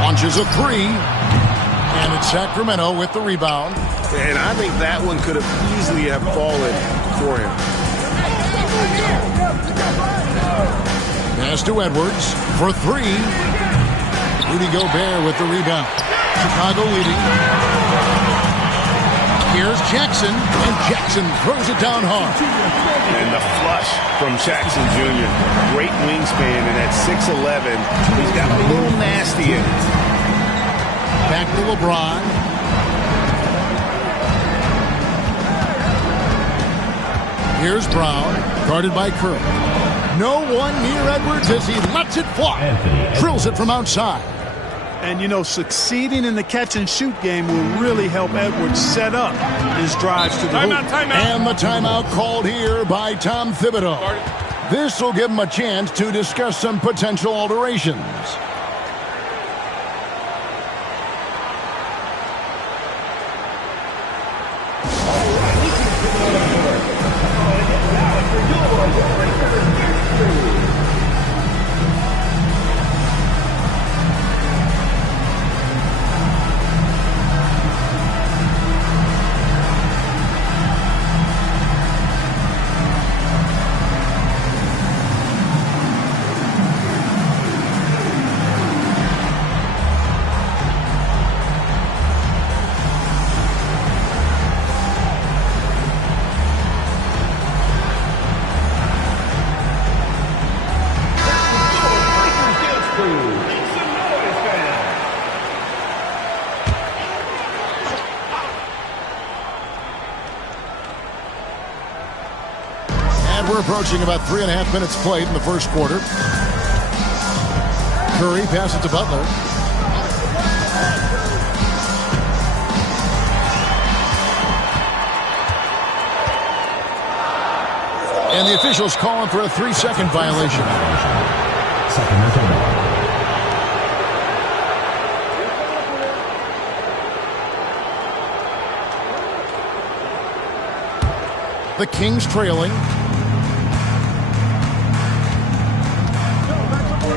Launches a 3. And it's Sacramento with the rebound. And I think that one could have easily have fallen for him. Pass to Edwards for 3. Rudy Gobert with the rebound. Chicago leading. Here's Jackson, and Jackson throws it down hard. And the flush from Jackson Jr. Great wingspan, and at 6'11", he's got a little nasty in it. Back to LeBron. Here's Brown, guarded by Curry. No one near Edwards as he lets it fly. Drills it from outside. And, you know, succeeding in the catch-and-shoot game will really help Edwards set up his drives to the hoop. And the timeout called here by Tom Thibodeau. This will give him a chance to discuss some potential alterations. We're approaching about 3.5 minutes played in the first quarter. Curry passes to Butler. And the officials calling for a 3-second violation. The Kings trailing.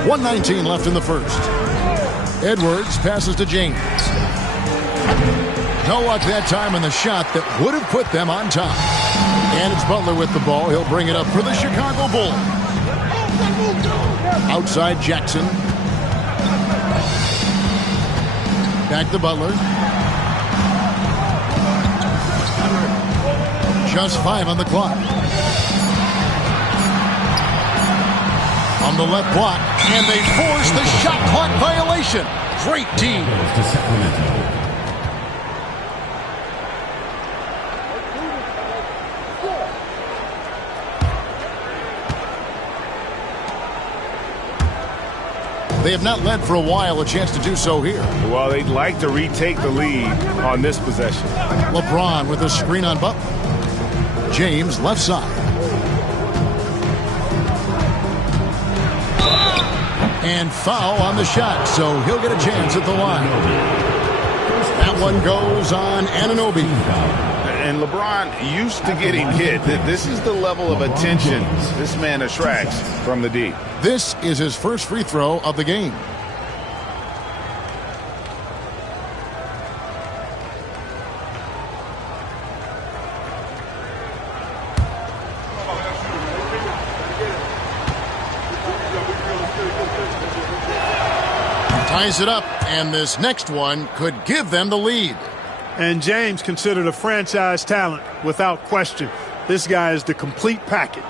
1:19 left in the first. Edwards passes to James. No luck that time on the shot that would have put them on top. And it's Butler with the ball. He'll bring it up for the Chicago Bulls. Outside Jackson. Back to Butler. Just 5 on the clock. On the left block, and they force the shot clock violation. Great team. They have not led for a while, a chance to do so here. Well, they'd like to retake the lead on this possession. LeBron with a screen on Butler. James left side. And foul on the shot, so he'll get a chance at the line. That one goes on Anunoby. And LeBron used to getting hit. This is the level of attention this man attracts from the D. This is his first free throw of the game. Ties it up, and this next one could give them the lead. And James considered a franchise talent without question. This guy is the complete package.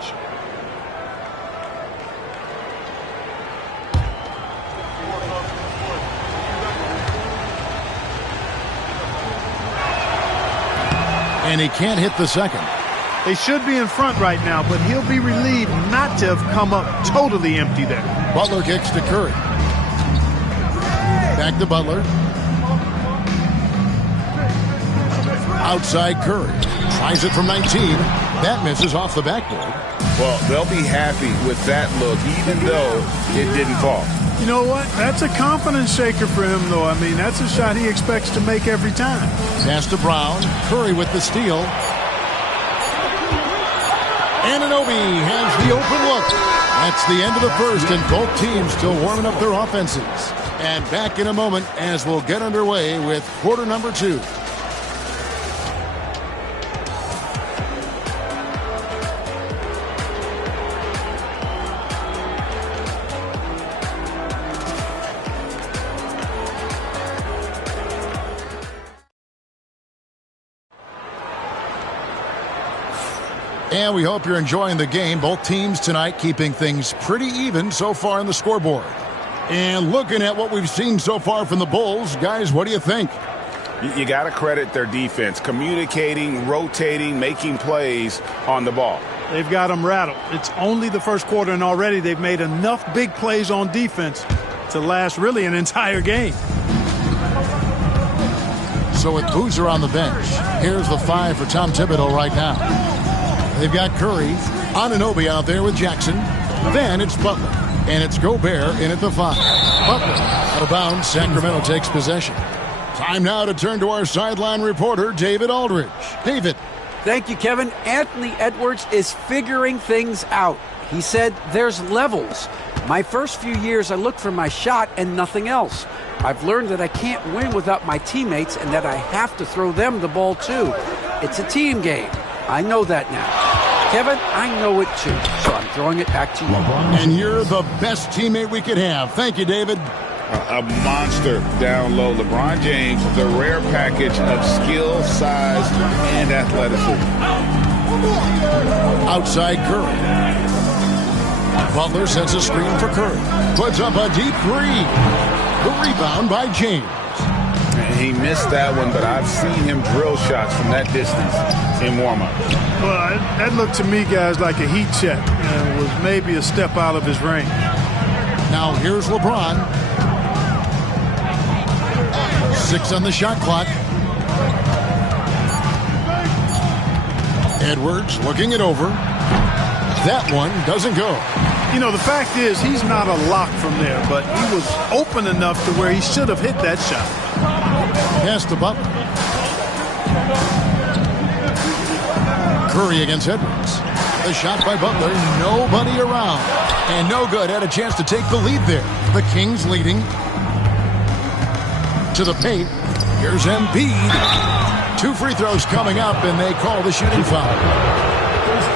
And he can't hit the second. They should be in front right now, but he'll be relieved not to have come up totally empty there. Butler kicks to Curry. Back to Butler. Outside Curry. Tries it from 19. That misses off the backboard. Well, they'll be happy with that look, even though it didn't fall. You know what? That's a confidence shaker for him, though. I mean, that's a shot he expects to make every time. Pass to Brown. Curry with the steal. Anunoby has the open look. That's the end of the first, and both teams still warming up their offenses. And back in a moment as we'll get underway with quarter number 2. And we hope you're enjoying the game. Both teams tonight keeping things pretty even so far on the scoreboard. And looking at what we've seen so far from the Bulls, guys, what do you think? You got to credit their defense, communicating, rotating, making plays on the ball. They've got them rattled. It's only the first quarter, and already they've made enough big plays on defense to last really an entire game. So with Boozer on the bench, here's the 5 for Tom Thibodeau right now. They've got Curry, Anunoby out there with Jackson. Then it's Butler, and it's Gobert in at the 5. Butler out of bounds. Sacramento takes possession. Time now to turn to our sideline reporter, David Aldridge. David. Thank you, Kevin. Anthony Edwards is figuring things out. He said there's levels. My first few years, I looked for my shot and nothing else. I've learned that I can't win without my teammates and that I have to throw them the ball too. It's a team game. I know that now. Kevin, I know it too, so I'm throwing it back to you. And you're the best teammate we could have. Thank you, David. A monster down low. LeBron James, the rare package of skill, size, and athleticism. Outside Curry. Butler sets a screen for Curry. Puts up a deep 3. The rebound by James. He missed that one, but I've seen him drill shots from that distance in warm-up. Well, that looked to me, guys, like a heat check. And was maybe a step out of his range. Now here's LeBron. 6 on the shot clock. Edwards looking it over. That one doesn't go. You know, the fact is he's not a lock from there, but he was open enough to where he should have hit that shot. Pass to Butler. Curry against Edwards. The shot by Butler. Nobody around. And no good. Had a chance to take the lead there. The Kings leading. To the paint. Here's Embiid. 2 free throws coming up, and they call the shooting foul.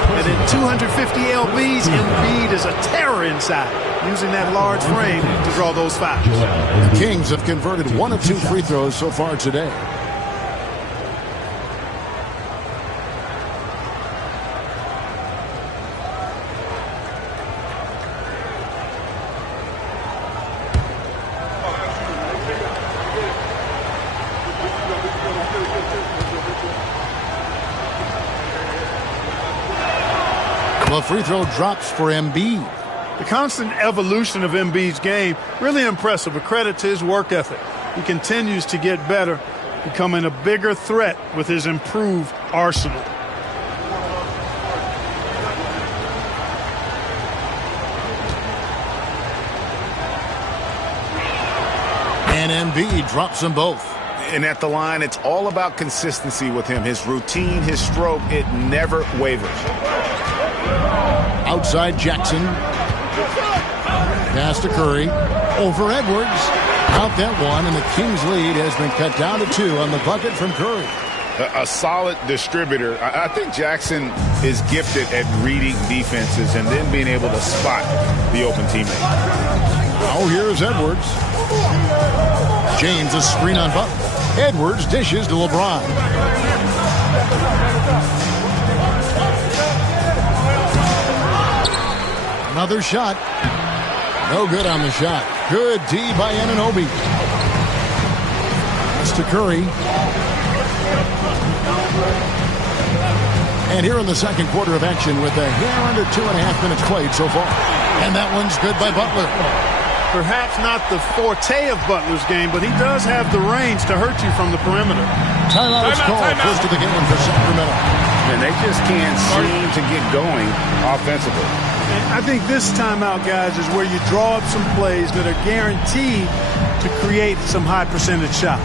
And at 250 lbs, Embiid is a terror inside, using that large frame to draw those fouls. The Kings have converted 1 of 2 free throws so far today. The free throw drops for Embiid. The constant evolution of Embiid's game, really impressive. A credit to his work ethic. He continues to get better, becoming a bigger threat with his improved arsenal. And Embiid drops them both. And at the line, it's all about consistency with him. His routine, his stroke, it never wavers. Outside Jackson. Pass to Curry. Over Edwards. Out that one, and the Kings' lead has been cut down to 2 on the bucket from Curry. A solid distributor. I think Jackson is gifted at reading defenses and then being able to spot the open teammate. Now here's Edwards. James a screen on Butler. Edwards dishes to LeBron. Another shot. No good on the shot. Good D by Anunoby. Pass to Curry. And here in the second quarter of action with a hair under 2.5 minutes played so far. And that one's good by Butler. Perhaps not the forte of Butler's game, but he does have the range to hurt you from the perimeter. Timeout is called. First of the game for Sacramento. And they just can't seem to get going offensively. And I think this timeout, guys, is where you draw up some plays that are guaranteed to create some high percentage shots.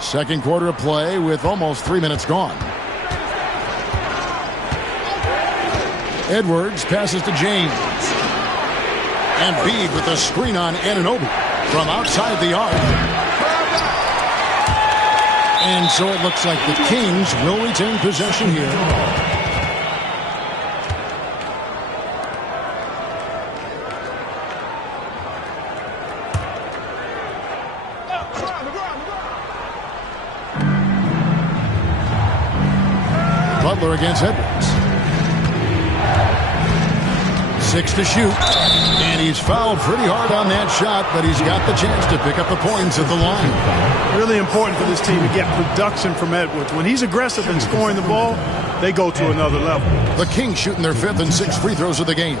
Second quarter of play with almost 3 minutes gone. Edwards passes to James. Embiid with a screen on Anunoby from outside the arc. And so it looks like the Kings will retain possession here. Butler against Edwards. 6 to shoot. And he's fouled pretty hard on that shot, but he's got the chance to pick up the points at the line. Really important for this team to get production from Edwards. When he's aggressive in scoring the ball, they go to another level. The Kings shooting their 5th and 6th free throws of the game.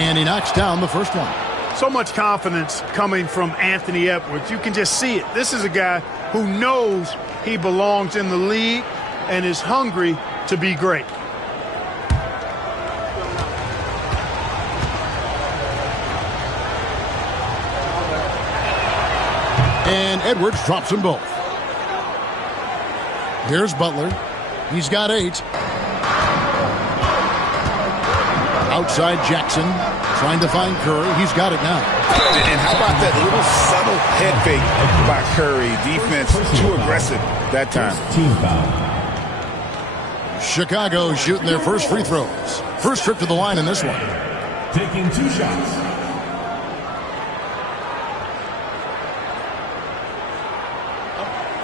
And he knocks down the first one. So much confidence coming from Anthony Edwards. You can just see it. This is a guy who knows he belongs in the league and is hungry to be great. And Edwards drops them both. Here's Butler. He's got 8. Outside Jackson, trying to find Curry. He's got it now. And how about that little subtle head fake by Curry? Defense too aggressive that time. Team foul. Chicago shooting their first free throws. First trip to the line in this one. Taking 2 shots.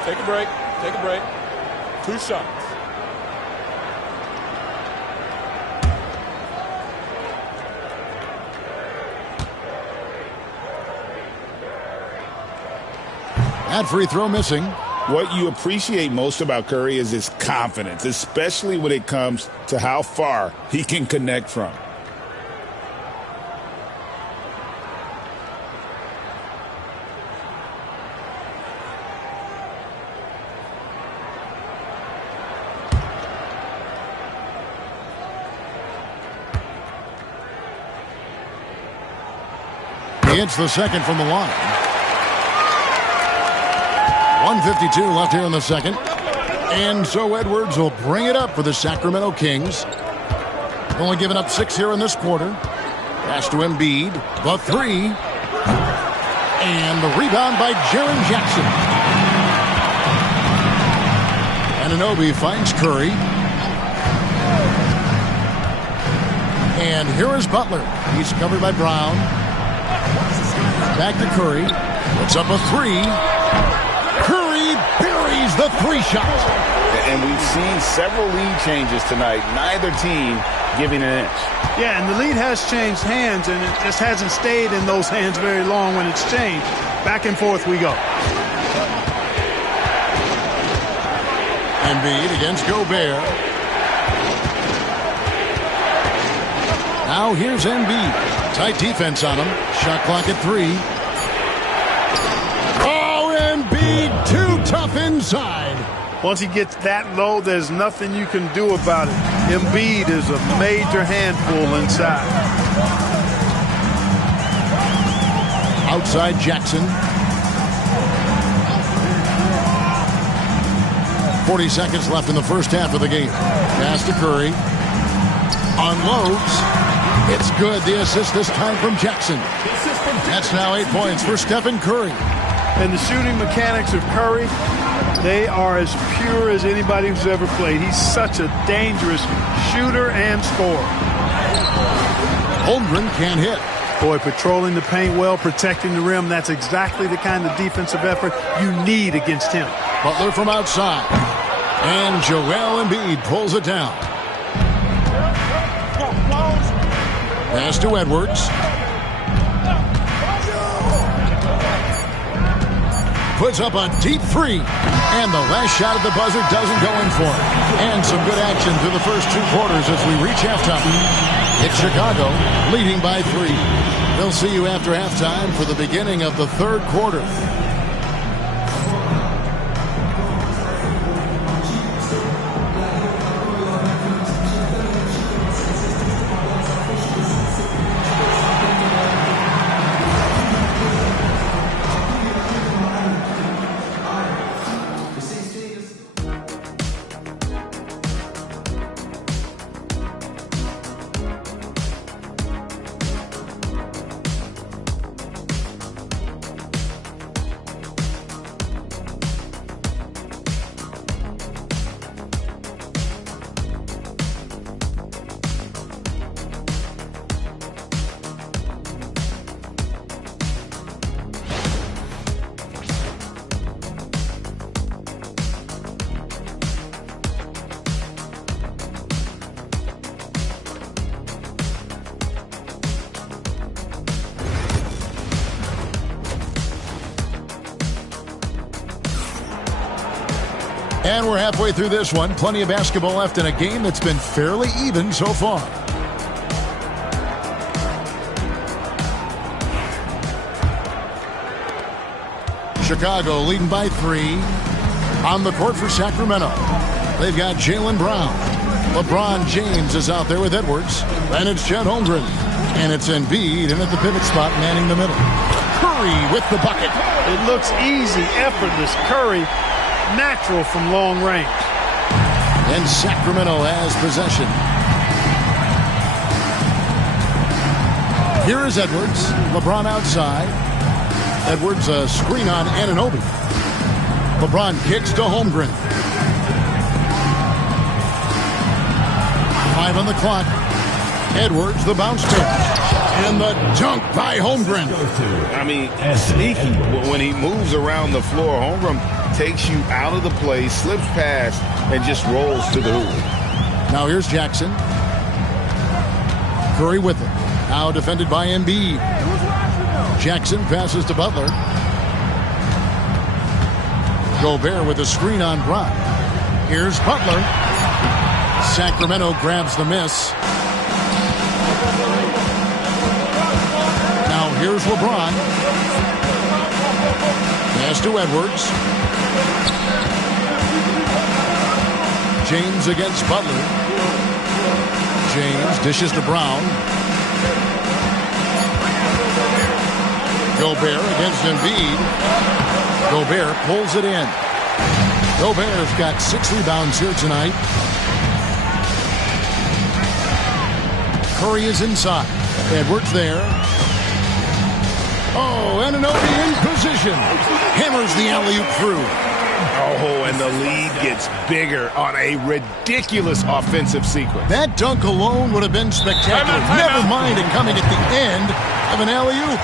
Take a break. Take a break. 2 shots. That free throw missing. What you appreciate most about Curry is his confidence, especially when it comes to how far he can connect from. He hits the second from the line. 1:52 left here in the second. And so Edwards will bring it up for the Sacramento Kings. Only giving up 6 here in this quarter. Pass to Embiid. The 3. And the rebound by Jaren Jackson. Anunoby finds Curry. And here is Butler. He's covered by Brown. Back to Curry. Puts up a 3. Curry buries the 3 shot. And we've seen several lead changes tonight. Neither team giving an inch. Yeah, and the lead has changed hands, and it just hasn't stayed in those hands very long when it's changed. Back and forth we go. Embiid against Gobert. Now here's Embiid. Tight defense on him. Shot clock at 3. Oh, Embiid too tough inside. Once he gets that low, there's nothing you can do about it. Embiid is a major handful inside. Outside Jackson. 40 seconds left in the first half of the game. Pass to Curry. Unloads. It's good. The assist this time from Jackson. That's now 8 points for Stephen Curry. And the shooting mechanics of Curry, they are as pure as anybody who's ever played. He's such a dangerous shooter and scorer. Holmgren can't hit. Boy, patrolling the paint well, protecting the rim, that's exactly the kind of defensive effort you need against him. Butler from outside. And Joel Embiid pulls it down. Pass to Edwards. Puts up a deep 3. And the last shot at the buzzer doesn't go in for it. And some good action through the first 2 quarters as we reach halftime. It's Chicago leading by 3. We'll see you after halftime for the beginning of the 3rd quarter. And we're halfway through this one. Plenty of basketball left in a game that's been fairly even so far. Chicago leading by 3. On the court for Sacramento, they've got Jaylen Brown. LeBron James is out there with Edwards. And it's Chet Holmgren. And it's Embiid in at the pivot spot, manning the middle. Curry with the bucket. It looks easy, effortless. Curry, natural from long range. And Sacramento has possession. Here is Edwards. LeBron outside. Edwards a screen on Anunoby. LeBron kicks to Holmgren. 5 on the clock. Edwards the bounce pass. And the dunk by Holmgren. I mean, sneaky. When he moves around the floor, Holmgren takes you out of the play, slips past, and just rolls to the hoop. Now here's Jackson. Curry with it. Now defended by Embiid. Jackson passes to Butler. Gobert with a screen on Brown. Here's Butler. Sacramento grabs the miss. Now here's LeBron. Pass to Edwards. James against Butler. James dishes to Brown. Gobert against Embiid. Gobert pulls it in. Gobert's got 6 rebounds here tonight. Curry is inside. Edwards there. Oh, Anunoby in position. Hammers the alley-oop through. Oh, and the lead gets bigger on a ridiculous offensive sequence. That dunk alone would have been spectacular. Never mind it coming at the end of an alley-oop.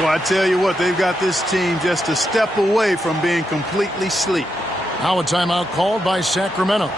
Well, I tell you what, they've got this team just a step away from being completely asleep. Now a timeout called by Sacramento.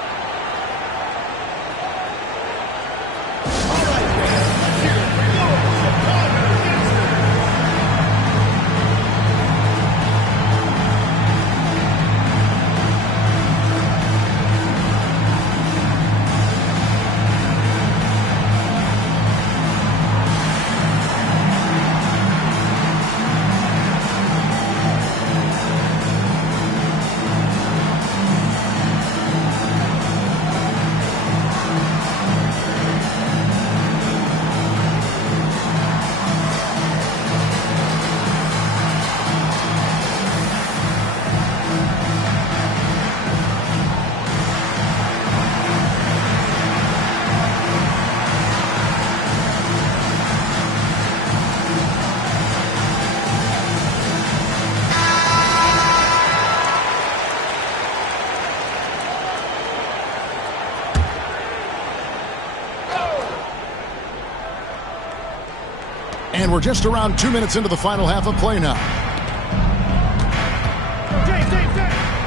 And we're just around 2 minutes into the final half of play now.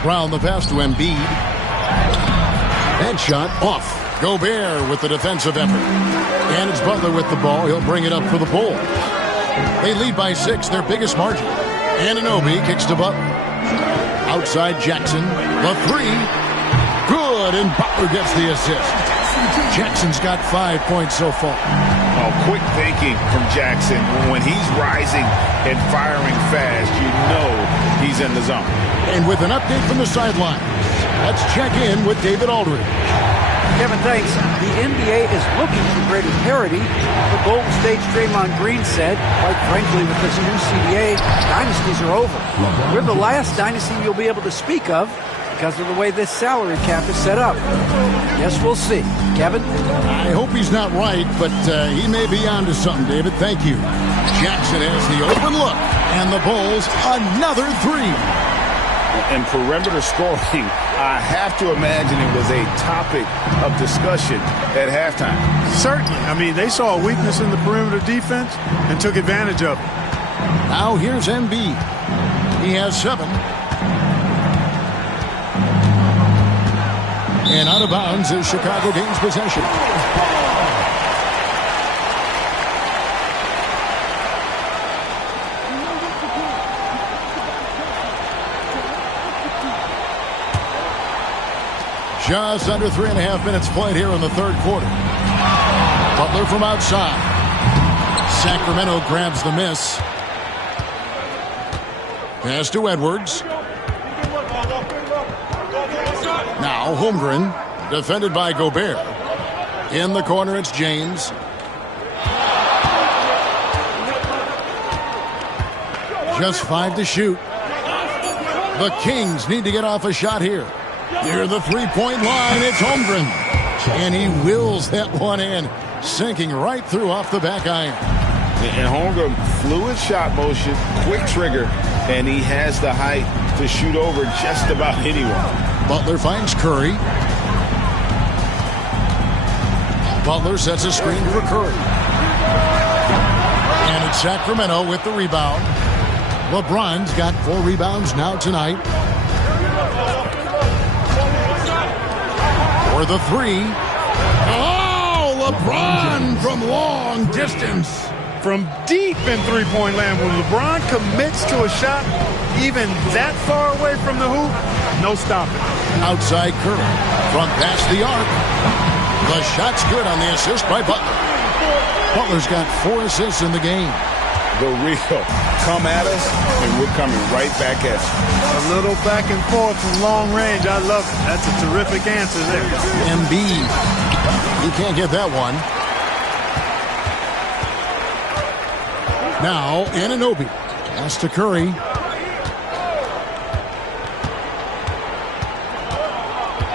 Brown the pass to Embiid. And shot off. Gobert with the defensive effort. And it's Butler with the ball. He'll bring it up for the Bulls. They lead by 6, their biggest margin. Anunoby kicks to Butler. Outside Jackson. The 3. Good, and Butler gets the assist. Jackson's got 5 points so far. Oh, quick thinking from Jackson. When he's rising and firing fast, you know he's in the zone. And with an update from the sideline, let's check in with David Aldridge. Kevin, thanks. The NBA is looking for greater parity. The Golden State's Draymond Green said, quite frankly, with this new CBA, dynasties are over. We're the last dynasty you'll be able to speak of because of the way this salary cap is set up. Guess we'll see. Kevin? I hope he's not right, but he may be onto something, David. Thank you. Jackson has the open look, and the Bulls another 3. And perimeter scoring, I have to imagine it was a topic of discussion at halftime. Certainly. I mean, they saw a weakness in the perimeter defense and took advantage of it. Now here's Embiid. He has 7. And out of bounds as Chicago gains possession. Just under 3.5 minutes played here in the third quarter. Butler from outside. Sacramento grabs the miss. Pass to Edwards. Now Holmgren, defended by Gobert. In the corner, it's James. Just 5 to shoot. The Kings need to get off a shot here. Near the three-point line, it's Holmgren. And he wills that one in, sinking right through off the back iron. And Holmgren, fluid shot motion, quick trigger, and he has the height to shoot over just about anyone. Butler finds Curry. Butler sets a screen for Curry. And it's Sacramento with the rebound. LeBron's got 4 rebounds now tonight. For the three. Oh, LeBron from long distance. From deep in three-point land, when LeBron commits to a shot, even that far away from the hoop, no stopping. Outside Curry from past the arc. The shot's good on the assist by Butler. Butler's got 4 assists in the game. The real come at us, and we're coming right back at you. A little back and forth from long range. I love it. That's a terrific answer there. Embiid. He can't get that one. Now, Anunoby. Pass to Curry.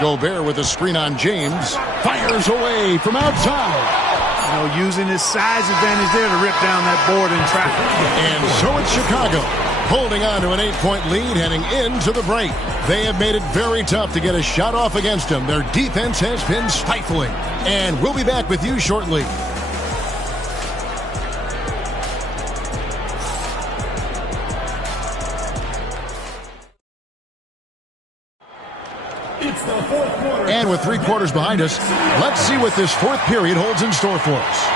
Gobert with a screen on James. Fires away from outside. You know, using his size advantage there to rip down that board in traffic. And so it's Chicago, holding on to an 8-point lead heading into the break. They have made it very tough to get a shot off against them. Their defense has been stifling. And we'll be back with you shortly. And with 3 quarters behind us, let's see what this 4th period holds in store for us.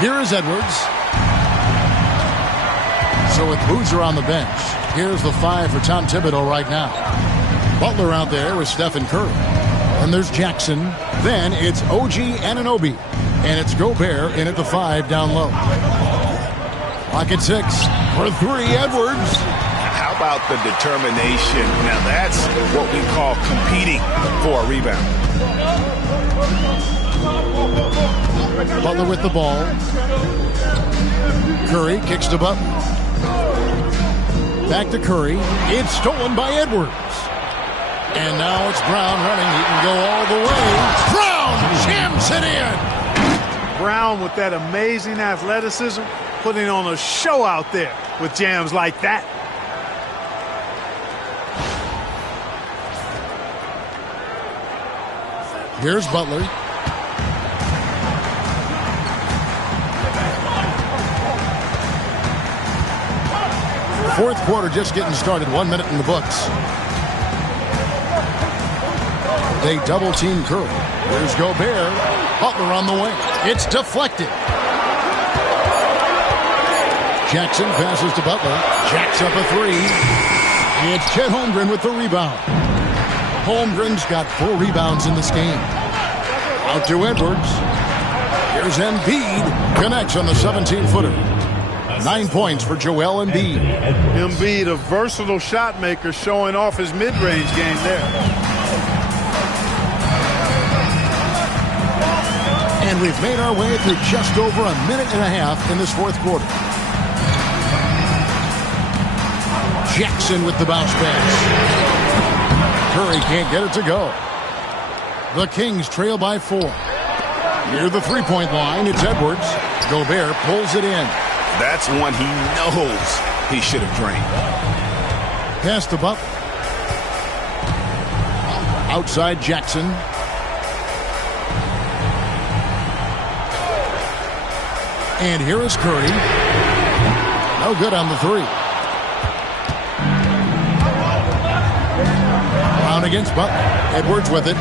Here is Edwards. So with Boozer on the bench, here's the 5 for Tom Thibodeau right now. Butler out there with Stephen Curry. And there's Jackson. Then it's OG Anunoby. And it's Gobert in at the 5 down low. Clock at 6 for 3, Edwards. How about the determination? Now that's what we call competing for a rebound. Butler with the ball. Curry kicks to Butler. Back to Curry. It's stolen by Edwards. And now it's Brown running. He can go all the way. Brown jams it in. Brown with that amazing athleticism, putting on a show out there with jams like that. Here's Butler. Fourth quarter just getting started. 1 minute in the books. They double team Curry. Here's Gobert. Butler on the wing. It's deflected. Jackson passes to Butler. Jacks up a 3. It's Chet Holmgren with the rebound. Holmgren's got 4 rebounds in this game. Out to Edwards. Here's Embiid. Connects on the 17-footer. 9 points for Joel Embiid. Embiid, a versatile shot maker, showing off his mid-range game there. And we've made our way through just over a minute and a half in this 4th quarter. Jackson with the bounce pass. Curry can't get it to go. The Kings trail by 4. Near the 3-point line, it's Edwards. Gobert pulls it in. That's one he knows he should have drained. Pass to Butler. Outside Jackson. And here is Curry. No good on the 3. Brown against Butler. Edwards with it.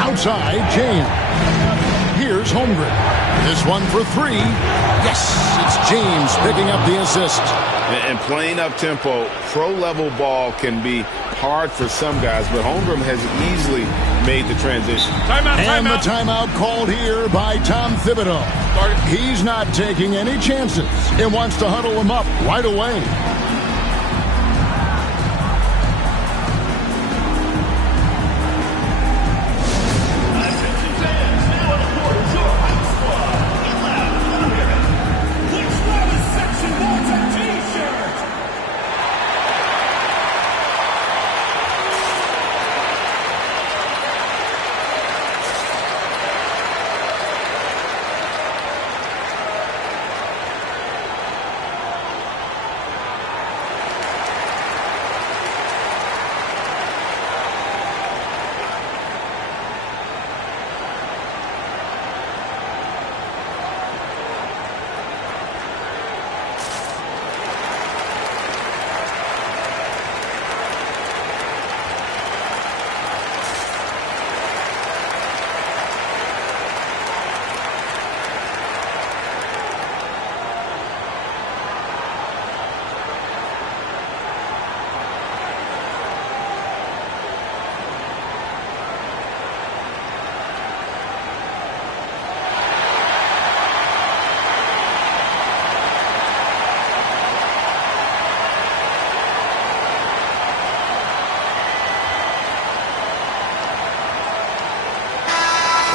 Outside, James. Here's Holmgren. This one for 3. Yes, it's James picking up the assist. And playing up-tempo, pro-level ball can be hard for some guys, but Holmgren has easily made the transition. And the timeout called here by Tom Thibodeau. He's not taking any chances. He wants to huddle him up right away.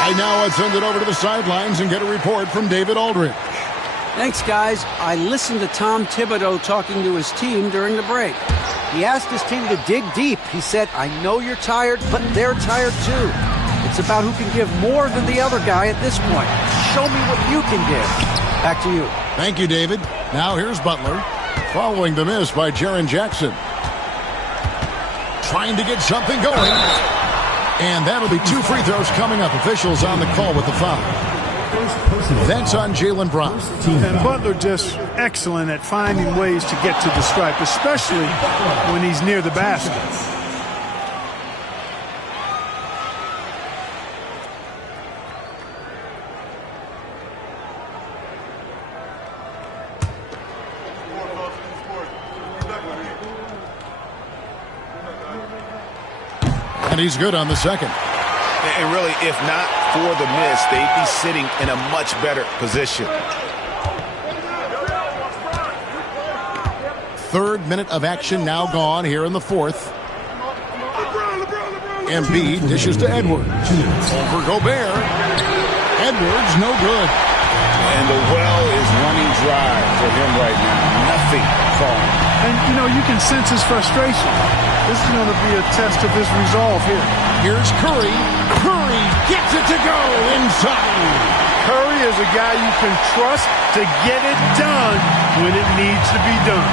I now will send it over to the sidelines and get a report from David Aldridge. Thanks, guys. I listened to Tom Thibodeau talking to his team during the break. He asked his team to dig deep. He said, I know you're tired, but they're tired too. It's about who can give more than the other guy at this point. Show me what you can give. Back to you. Thank you, David. Now here's Butler, following the miss by Jaren Jackson. Trying to get something going. And that'll be 2 free throws coming up. Officials on the call with the foul. That's on Jaylen Brown. And Butler just excellent at finding ways to get to the stripe, especially when he's near the basket. And he's good on the second. And really, if not for the miss, they'd be sitting in a much better position. Third minute of action now gone here in the fourth. Embiid dishes to Edwards. Over Gobert. Edwards, no good. And the well is running dry for him right now. Nothing falling. And, you know, you can sense his frustration. This is going to be a test of his resolve here. Here's Curry. Curry gets it to go inside. Curry is a guy you can trust to get it done when it needs to be done.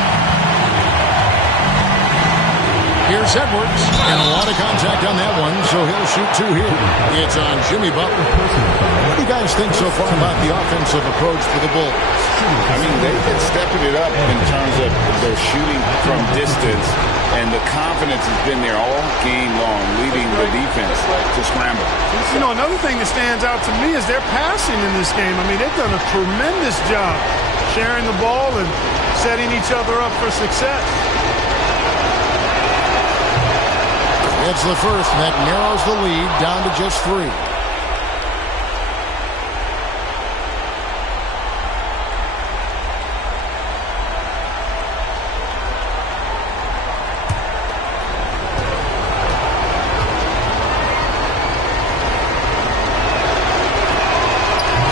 Here's Edwards. And a lot of contact on that one, so he'll shoot 2 here. It's on Jimmy Butler. What do you guys think so far about the offensive approach for the Bulls? I mean, they've been stepping it up in terms of their shooting from distance, and the confidence has been there all game long, leading the defense to scramble. You know, another thing that stands out to me is their passing in this game. I mean, they've done a tremendous job sharing the ball and setting each other up for success. It's the first that narrows the lead down to just 3.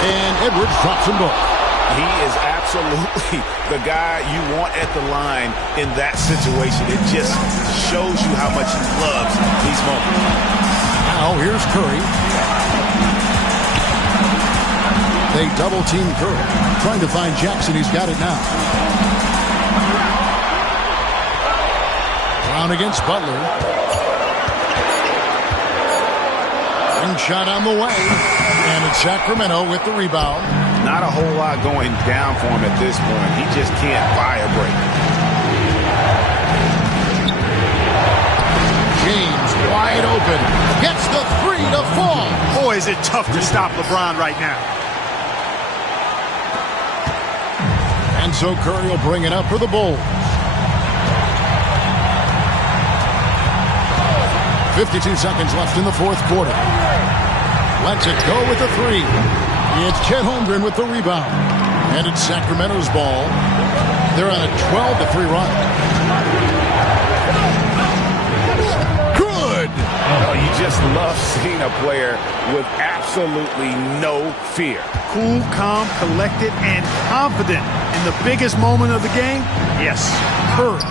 And Edwards drops them both. He is absolutely the guy you want at the line in that situation. It just shows you how much he loves these moments. Now here's Curry. They double team Curry. Trying to find Jackson. He's got it now. Brown against Butler. Ring shot on the way. And it's Sacramento with the rebound. Not a whole lot going down for him at this point. He just can't buy a break. James wide open. Gets the 3 to fall. Boy, is it tough to stop LeBron right now. And so Curry will bring it up for the Bulls. 52 seconds left in the fourth quarter. Lets it go with the 3. It's Chet Holmgren with the rebound. And it's Sacramento's ball. They're on a 12-3 run. Good! Oh, you just love seeing a player with absolutely no fear. Cool, calm, collected, and confident in the biggest moment of the game. Yes, Curry.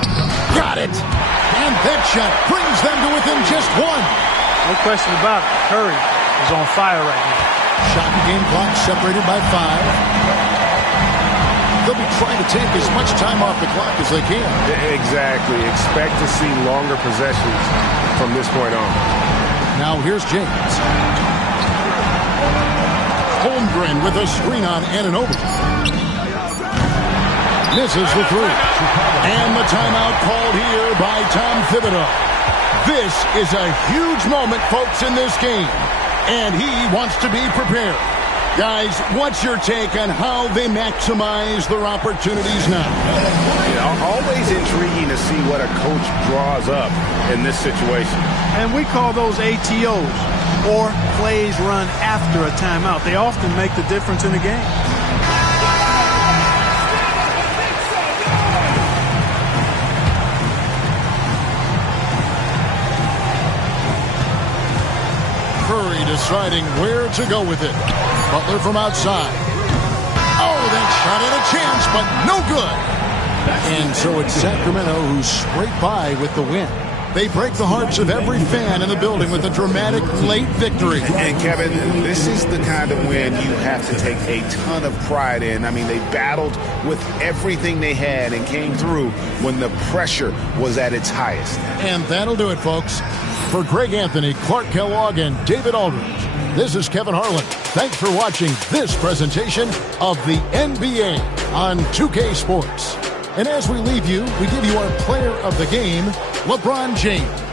Got it! And that shot brings them to within just 1. No question about it. Curry is on fire right now. Shot and game clock separated by 5. They'll be trying to take as much time off the clock as they can. Exactly. Expect to see longer possessions from this point on. Now here's James. Holmgren with a screen on Anunoby. Misses the 3. And the timeout called here by Tom Thibodeau. This is a huge moment, folks, in this game. And he wants to be prepared. Guys, what's your take on how they maximize their opportunities now? Always intriguing to see what a coach draws up in this situation. And we call those ATOs, or plays run after a timeout. They often make the difference in the game. deciding where to go with it. Butler from outside. Oh, that shot had a chance, but no good. And so it's Sacramento who scrape by with the win. They break the hearts of every fan in the building with a dramatic late victory. And Kevin, this is the kind of win you have to take a ton of pride in. I mean, they battled with everything they had and came through when the pressure was at its highest. And that'll do it, folks. For Greg Anthony, Clark Kellogg, and David Aldridge, this is Kevin Harlan. Thanks for watching this presentation of the NBA on 2K Sports. And as we leave you, we give you our player of the game, LeBron James.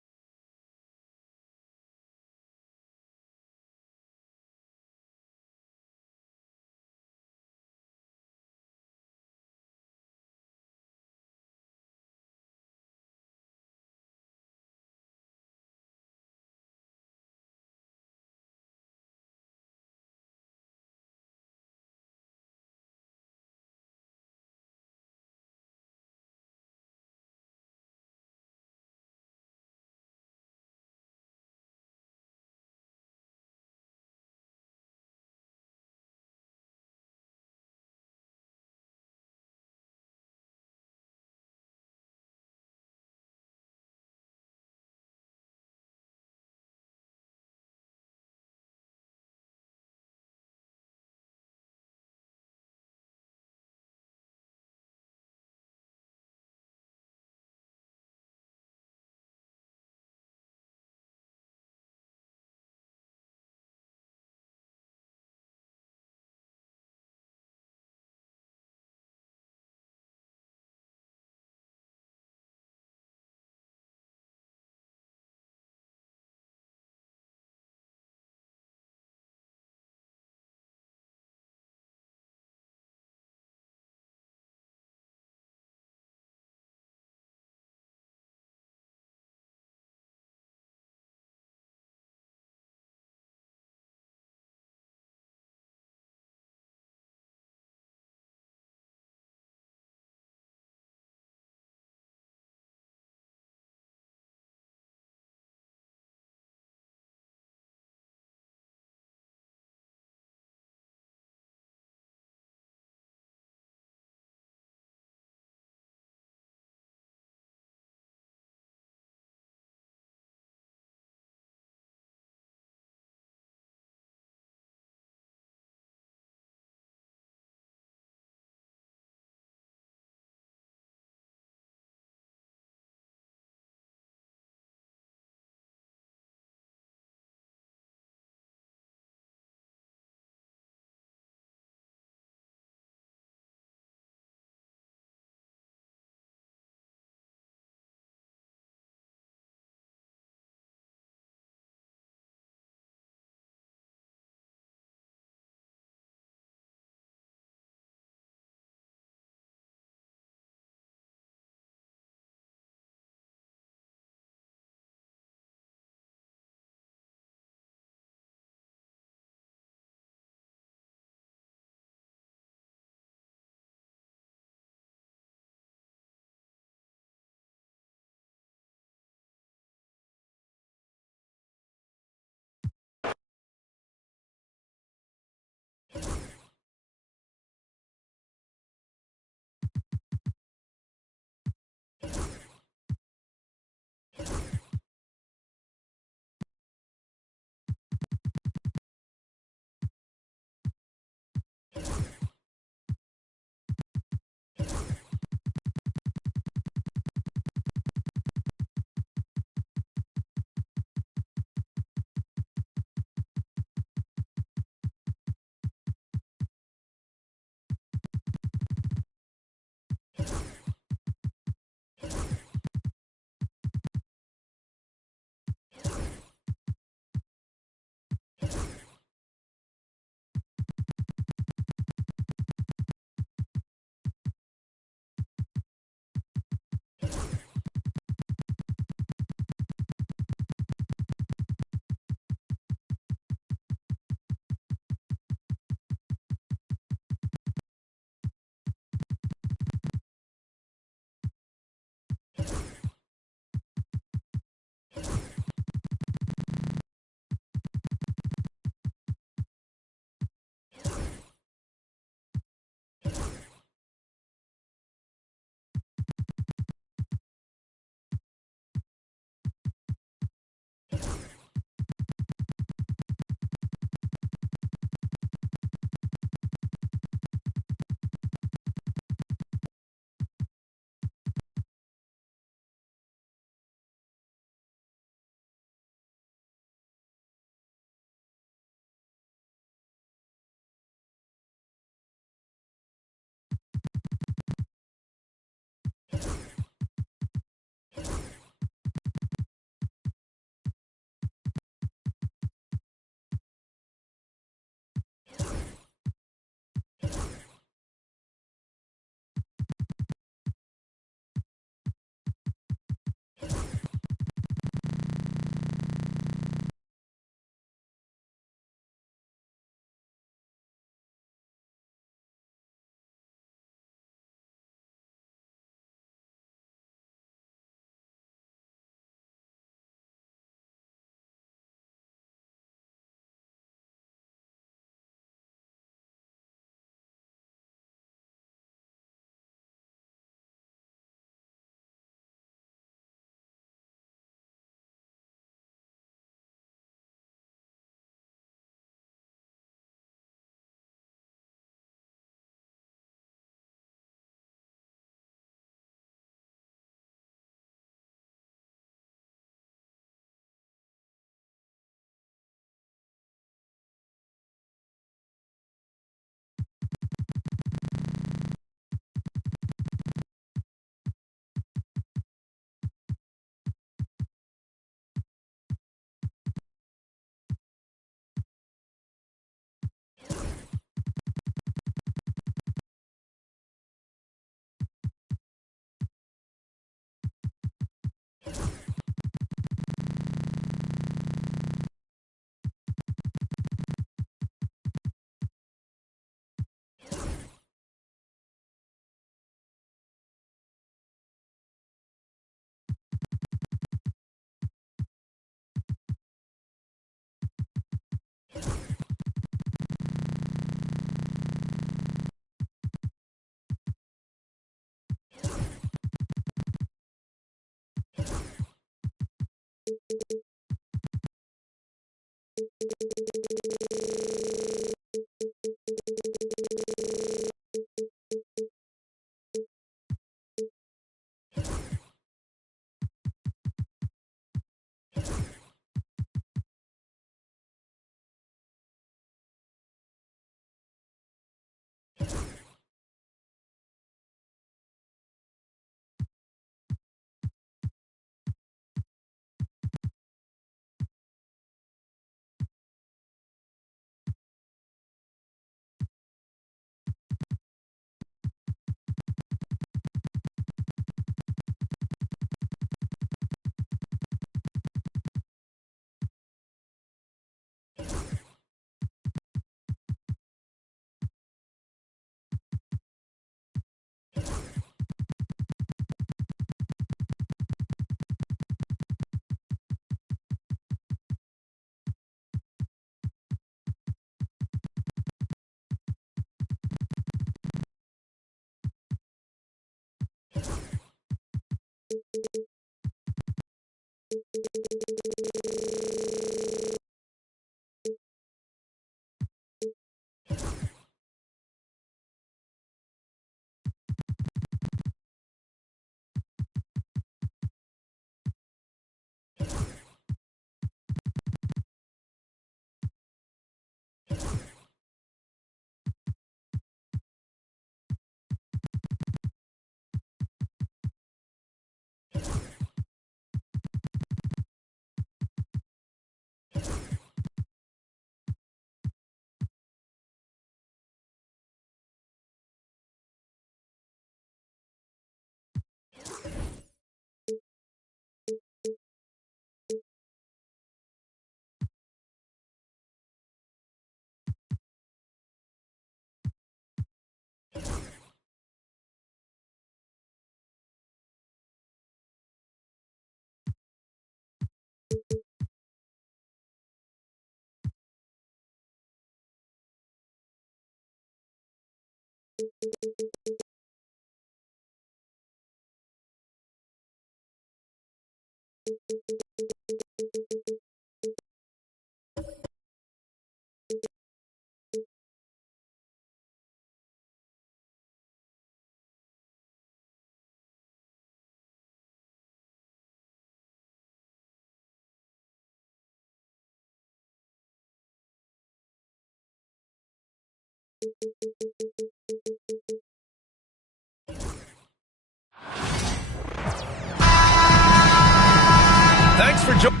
Thanks for joining.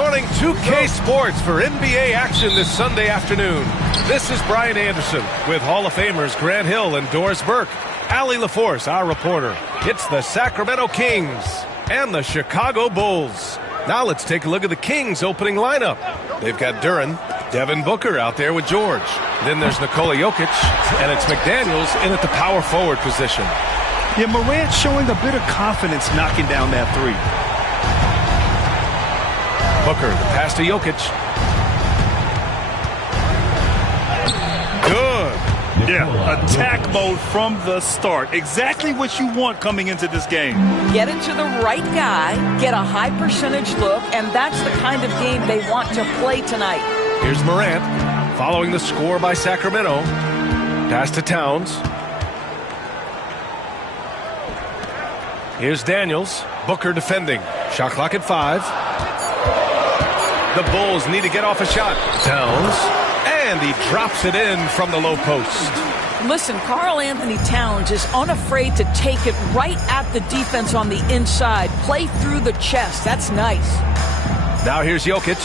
Morning 2K Sports for NBA action this Sunday afternoon. This is Brian Anderson with Hall of Famers Grant Hill and Doris Burke. Allie LaForce, our reporter. It's the Sacramento Kings and the Chicago Bulls. Now let's take a look at the Kings opening lineup. They've got Duren, Devin Booker out there with George. Then there's Nikola Jokic, and it's McDaniels in at the power forward position. Yeah, Morant showing a bit of confidence knocking down that three. Booker, the pass to Jokic. Good. Yeah, attack mode from the start. Exactly what you want coming into this game. Get it to the right guy, get a high percentage look, and that's the kind of game they want to play tonight. Here's Morant, following the score by Sacramento. Pass to Towns. Here's Daniels. Booker defending. Shot clock at 5. The Bulls need to get off a shot. Towns. And he drops it in from the low post. Listen, Karl Anthony Towns is unafraid to take it right at the defense on the inside. Play through the chest. That's nice. Now here's Jokic.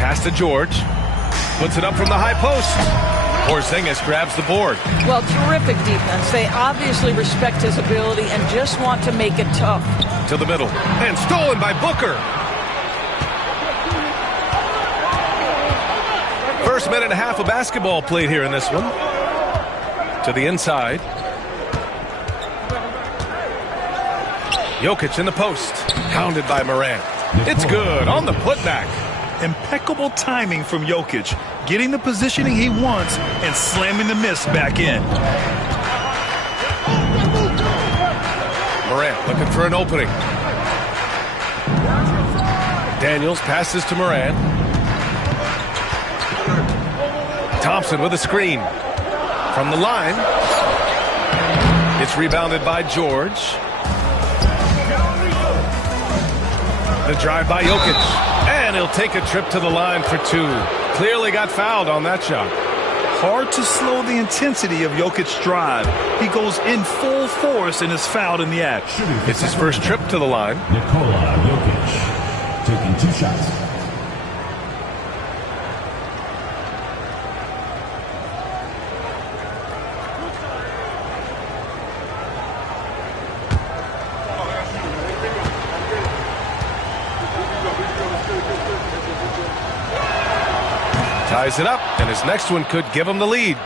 Pass to George. Puts it up from the high post. Porzingis grabs the board. Well, terrific defense. They obviously respect his ability and just want to make it tough. To the middle. And stolen by Booker. First minute and a half of basketball played here in this one. To the inside. Jokic in the post. Pounded by Morant. It's good on the putback. Impeccable timing from Jokic, getting the positioning he wants and slamming the miss back in. Morant looking for an opening. Daniels passes to Morant. Thompson with a screen. From the line. It's rebounded by George. The drive by Jokic. And he'll take a trip to the line for two. Clearly got fouled on that shot. Hard to slow the intensity of Jokic's drive. He goes in full force and is fouled in the act. It's his first trip to the line. Nikola Jokic taking 2 shots. Ties it up, and his next one could give him the lead.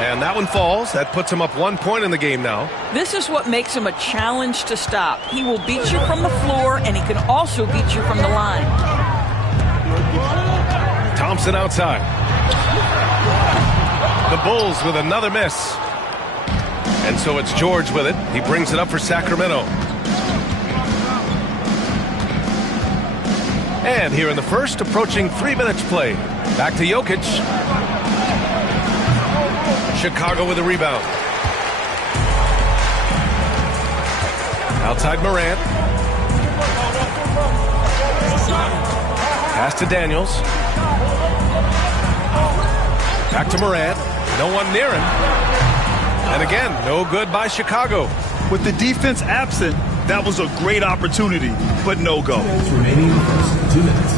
And that one falls. That puts him up 1 point in the game now. This is what makes him a challenge to stop. He will beat you from the floor, and he can also beat you from the line. Thompson outside. The Bulls with another miss. And so it's George with it. He brings it up for Sacramento. And here in the first, approaching 3 minutes played. Back to Jokic. Chicago with a rebound. Outside Morant. Pass to Daniels. Back to Morant. No one near him. And again, no good by Chicago. With the defense absent, that was a great opportunity, but no go. Remaining in the first 2 minutes.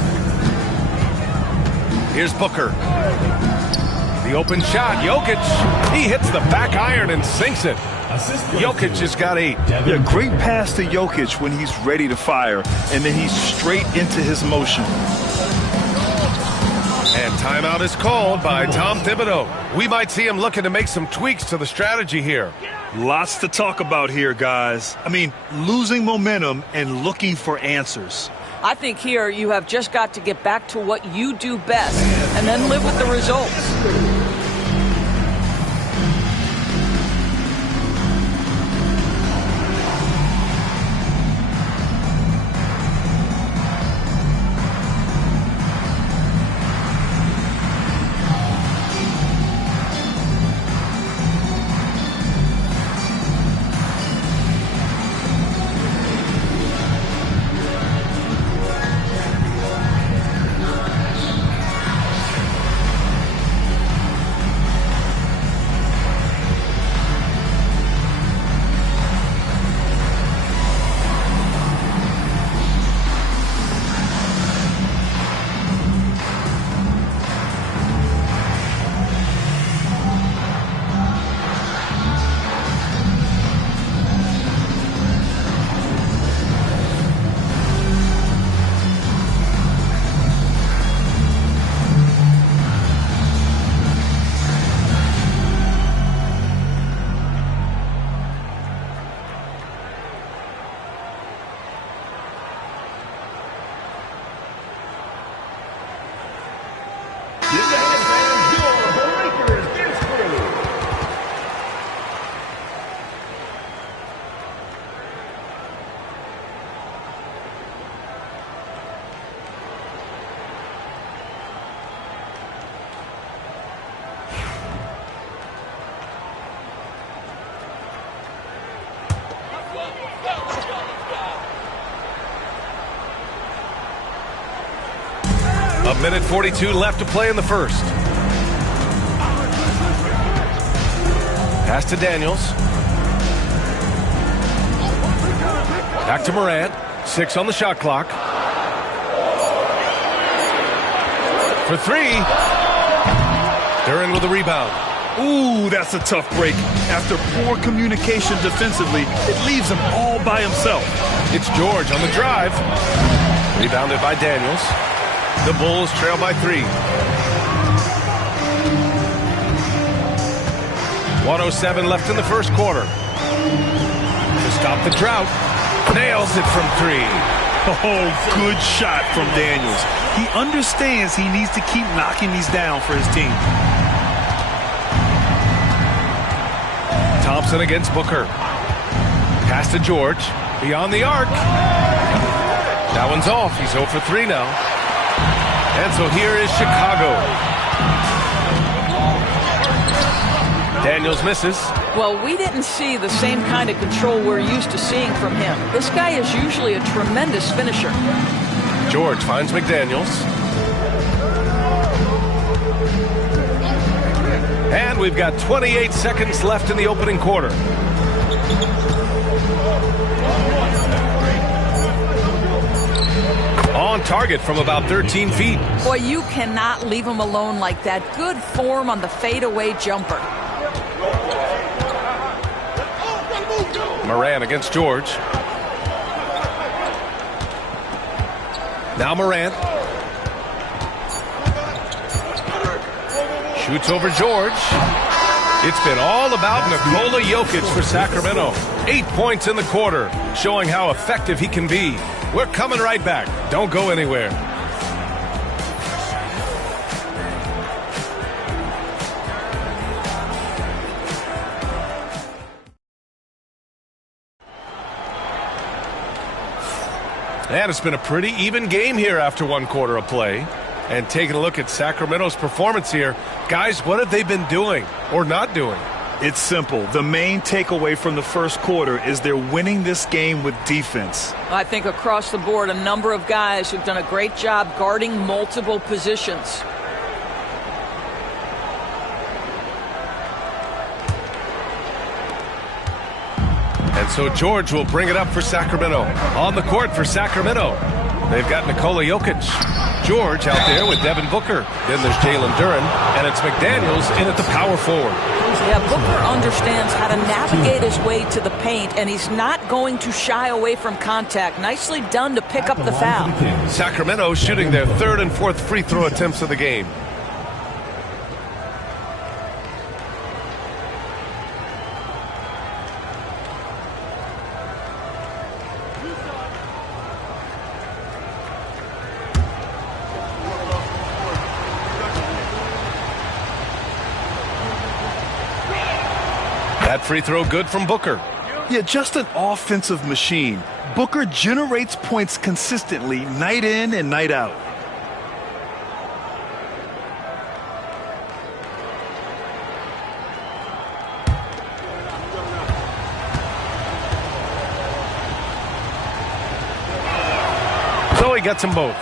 Here's Booker. The open shot. Jokic. He hits the back iron and sinks it. Jokic has got 8. Yeah, great pass to Jokic when he's ready to fire, and then he's straight into his motion. And timeout is called by Tom Thibodeau. We might see him looking to make some tweaks to the strategy here. Lots to talk about here, guys. I mean, losing momentum and looking for answers. I think here you have just got to get back to what you do best and then live with the results. A minute 42 left to play in the first. Pass to Daniels. Back to Morant. 6 on the shot clock. for three. Duren with a rebound. Ooh, that's a tough break. After poor communication defensively, it leaves him all by himself. It's George on the drive. Rebounded by Daniels. The Bulls trail by 3. 1:07 left in the first quarter. To stop the drought. Nails it from 3. Oh, good shot from Daniels. He understands he needs to keep knocking these down for his team. Thompson against Booker. Pass to George. Beyond the arc. That one's off. He's 0 for 3 now. And so here is Chicago. Daniels misses. Well, we didn't see the same kind of control we're used to seeing from him. This guy is usually a tremendous finisher. George finds McDaniels. And we've got 28 seconds left in the opening quarter. On target from about 13 feet. Boy, you cannot leave him alone like that. Good form on the fadeaway jumper. Moran against George. Now Moran. Shoots over George. It's been all about Nikola Jokic for Sacramento. 8 points in the quarter, showing how effective he can be. We're coming right back. Don't go anywhere. And it's been a pretty even game here after 1 quarter of play. And taking a look at Sacramento's performance here, guys, what have they been doing or not doing? It's simple. The main takeaway from the first quarter is they're winning this game with defense. I think across the board, a number of guys who've done a great job guarding multiple positions. And so George will bring it up for Sacramento. On the court for Sacramento, they've got Nikola Jokic. George out there with Devin Booker. Then there's Jalen Duren, and it's McDaniels in at the power forward. Yeah, Booker understands how to navigate his way to the paint, and he's not going to shy away from contact. Nicely done to pick up the foul. Sacramento shooting their 3rd and 4th free throw attempts of the game. That free throw good from Booker. Yeah, just an offensive machine. Booker generates points consistently, night in and night out. So he gets them both.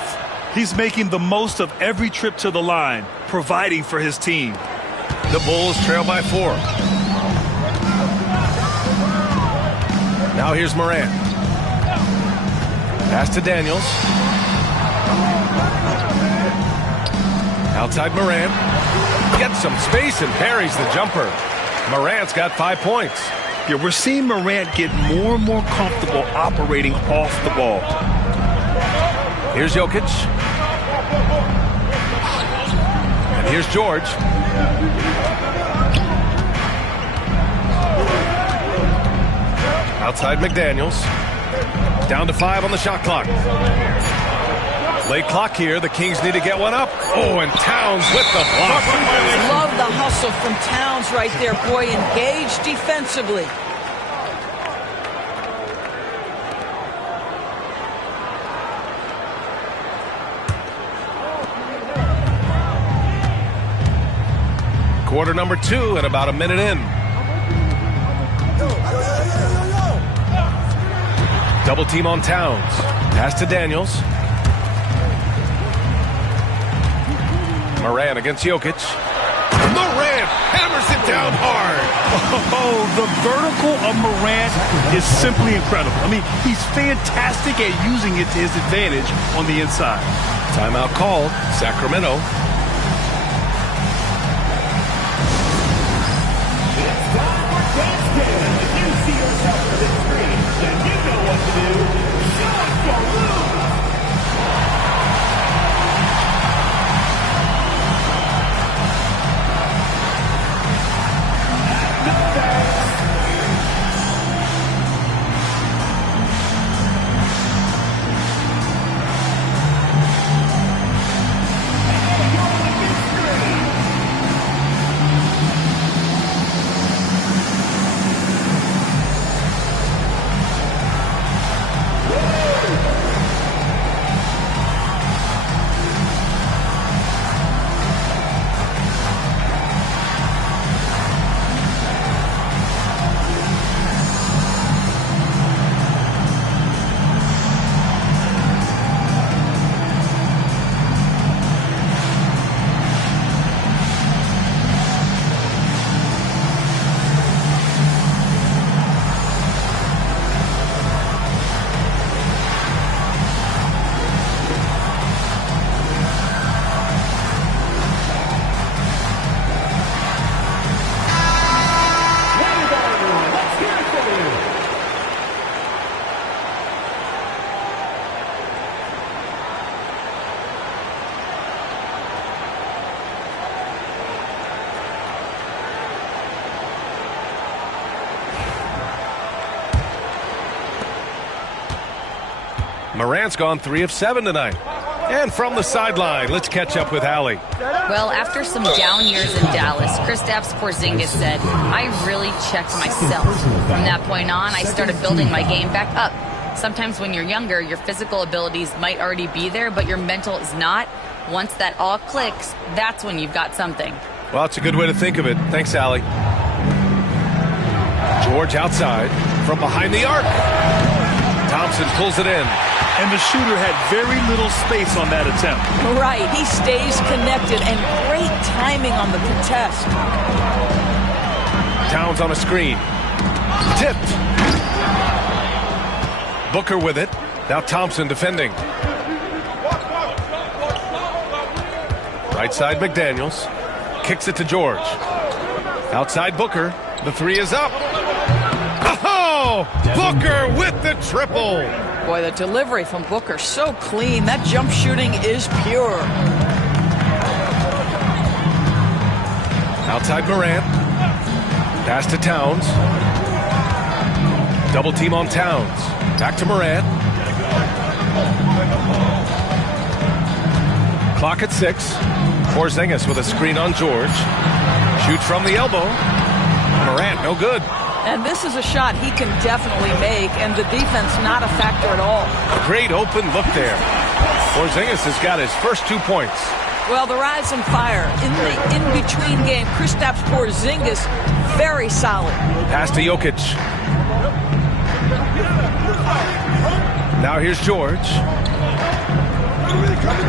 He's making the most of every trip to the line, providing for his team. The Bulls trail by 4. Now here's Moran. Pass to Daniels. Outside Moran. Gets some space and parries the jumper. Morant's got 5 points. Yeah, we're seeing Morant get more and more comfortable operating off the ball. Here's Jokic. And here's George. Outside McDaniels. Down to 5 on the shot clock. Late clock here. The Kings need to get one up. Oh, and Towns with the block. Love the hustle from Towns right there. Boy, engaged defensively. Quarter number 2 and about a minute in. Double team on Towns. Pass to Daniels. Moran against Jokic. Moran hammers it down hard. Oh, the vertical of Morant is simply incredible. I mean, he's fantastic at using it to his advantage on the inside. Timeout called. Sacramento. Morant's gone 3 of 7 tonight. And from the sideline, let's catch up with Allie. Well, after some down years in Dallas, Kristaps Porzingis said, I really checked myself. From that point on, I started building my game back up. Sometimes when you're younger, your physical abilities might already be there, but your mental is not. Once that all clicks, that's when you've got something. Well, it's a good way to think of it. Thanks, Allie. George outside from behind the arc. Thompson pulls it in. And the shooter had very little space on that attempt. Right, he stays connected, and great timing on the contest. Towns on a screen. Tipped. Booker with it. Now Thompson defending. Right side McDaniels. Kicks it to George. Outside Booker. The three is up. Oh! Booker with the triple. Boy, the delivery from Booker so clean. That jump shooting is pure. Outside Morant. Pass to Towns. Double team on Towns. Back to Morant. Clock at 6. Porzingis with a screen on George. Shoots from the elbow. Morant, no good. And this is a shot he can definitely make, and the defense not a factor at all. Great open look there. Porzingis has got his first 2 points. Well, the rise and fire in the in-between game. Kristaps Porzingis, very solid. Pass to Jokic. Now here's George.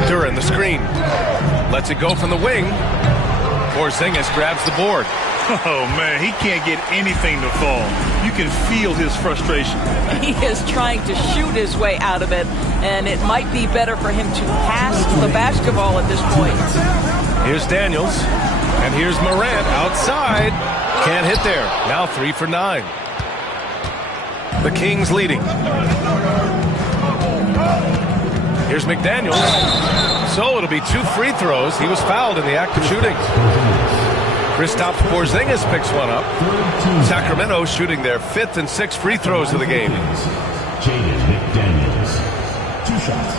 Duran the screen. Lets it go from the wing. Porzingis grabs the board. Oh, man, he can't get anything to fall. You can feel his frustration. He is trying to shoot his way out of it, and it might be better for him to pass the basketball at this point. Here's Daniels, and here's Morant outside. Can't hit there. Now 3 for 9. The Kings leading. Here's McDaniels. So it'll be 2 free throws. He was fouled in the act of shooting. Kristaps Porzingis picks one up. Sacramento shooting their 5th and 6th free throws of the game. Jaden McDaniels. 2 shots.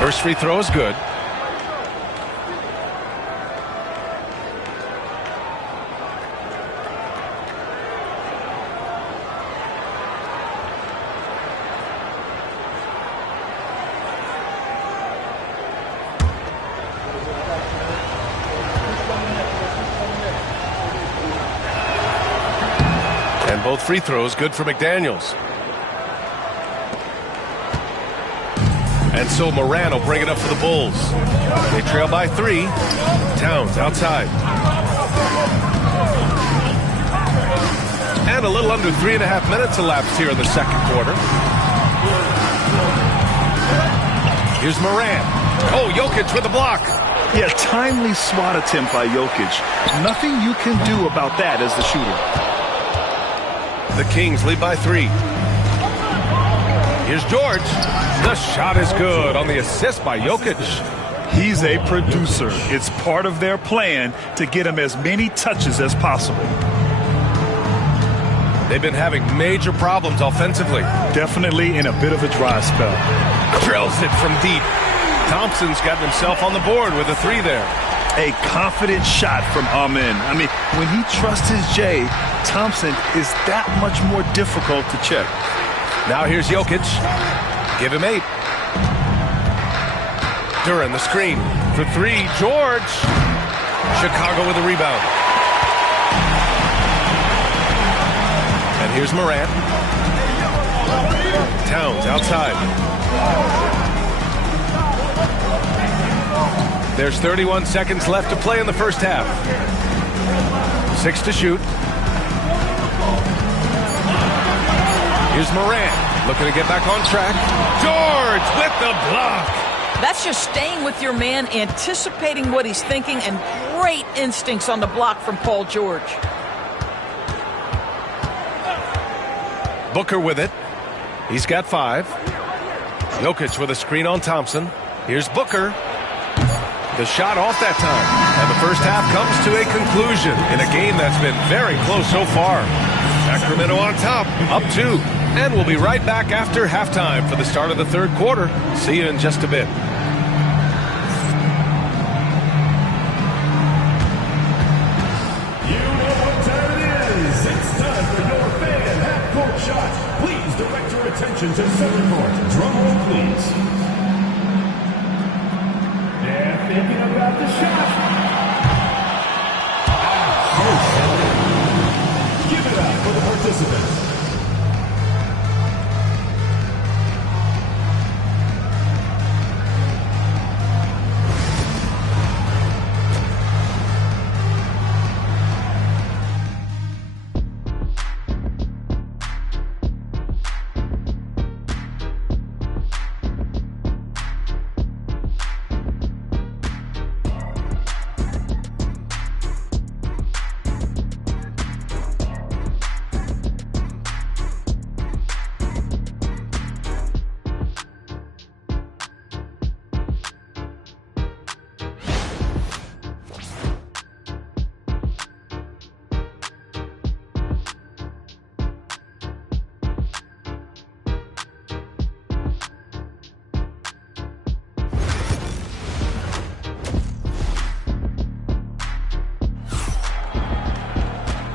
First free throw is good. And both free throws good for McDaniels. And so Morant will bring it up for the Bulls. They trail by 3. Towns outside. And a little under 3.5 minutes elapsed here in the second quarter. Here's Morant. Oh, Jokic with the block. Yeah, timely swat attempt by Jokic. Nothing you can do about that as the shooter. The Kings lead by 3. Here's George. The shot is good on the assist by Jokic. He's a producer. It's part of their plan to get him as many touches as possible. They've been having major problems offensively. Definitely in a bit of a dry spell. Drills it from deep. Thompson's gotten himself on the board with a 3 there. A confident shot from Amen. I mean, when he trusts his J, Thompson is that much more difficult to check. Now here's Jokic. Give him 8. Duran the screen for 3. George. Chicago with a rebound. And here's Morant. Towns outside. There's 31 seconds left to play in the first half. 6 to shoot. Here's Morant. Looking to get back on track. George with the block. That's just staying with your man, anticipating what he's thinking, and great instincts on the block from Paul George. Booker with it. He's got 5. Jokic with a screen on Thompson. Here's Booker. The shot off that time. And the first half comes to a conclusion in a game that's been very close so far. Sacramento on top, up 2. And we'll be right back after halftime for the start of the third quarter. See you in just a bit. You know what time it is. It's time for your fan half-court shot. Please direct your attention to center court. Drum roll, please. They're thinking about the shot. Give it up for the participants.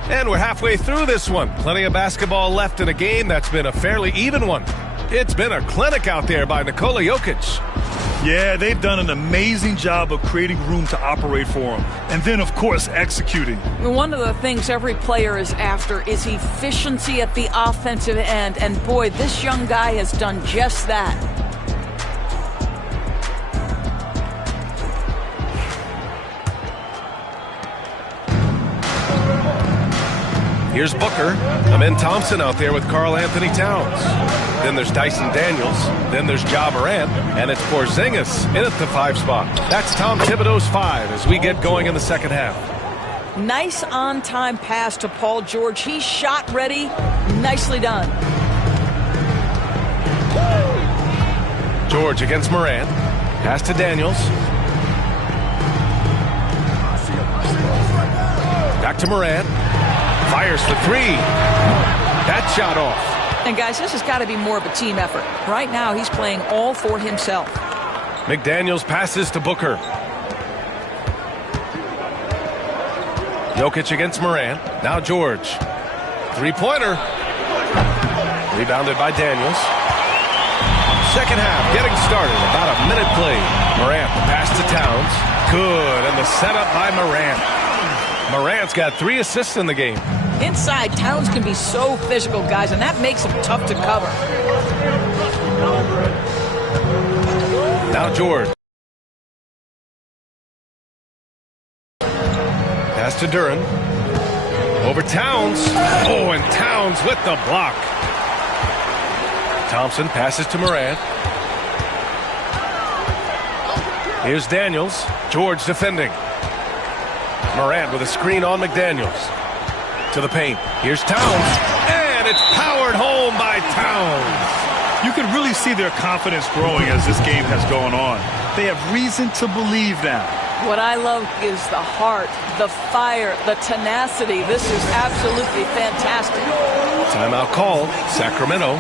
And we're halfway through this one. Plenty of basketball left in a game that's been a fairly even one. It's been a clinic out there by Nikola Jokic. Yeah, they've done an amazing job of creating room to operate for him. And then, of course, executing. One of the things every player is after is efficiency at the offensive end. And boy, this young guy has done just that. Here's Booker. Amen Thompson out there with Karl Anthony Towns. Then there's Dyson Daniels. Then there's Ja Morant. And it's Porzingis in at the 5 spot. That's Tom Thibodeau's 5 as we get going in the second half. Nice on-time pass to Paul George. He's shot ready. Nicely done. George against Morant. Pass to Daniels. Back to Morant. Fires for 3. That shot off. And guys, this has got to be more of a team effort. Right now, he's playing all for himself. McDaniels passes to Booker. Jokic against Morant. Now George. 3-pointer. Rebounded by Daniels. Second half getting started. About a minute played. Morant, the pass to Towns. Good. And the setup by Morant. Morant's got 3 assists in the game. Inside, Towns can be so physical, guys, and that makes him tough to cover. Now George. Pass to Duren. Over Towns. Oh, and Towns with the block. Thompson passes to Morant. Here's Daniels. George defending. Morant with a screen on McDaniels. To the paint. Here's Towns. And it's powered home by Towns. You can really see their confidence growing as this game has gone on. They have reason to believe now. What I love is the heart, the fire, the tenacity. This is absolutely fantastic. Timeout called. Sacramento.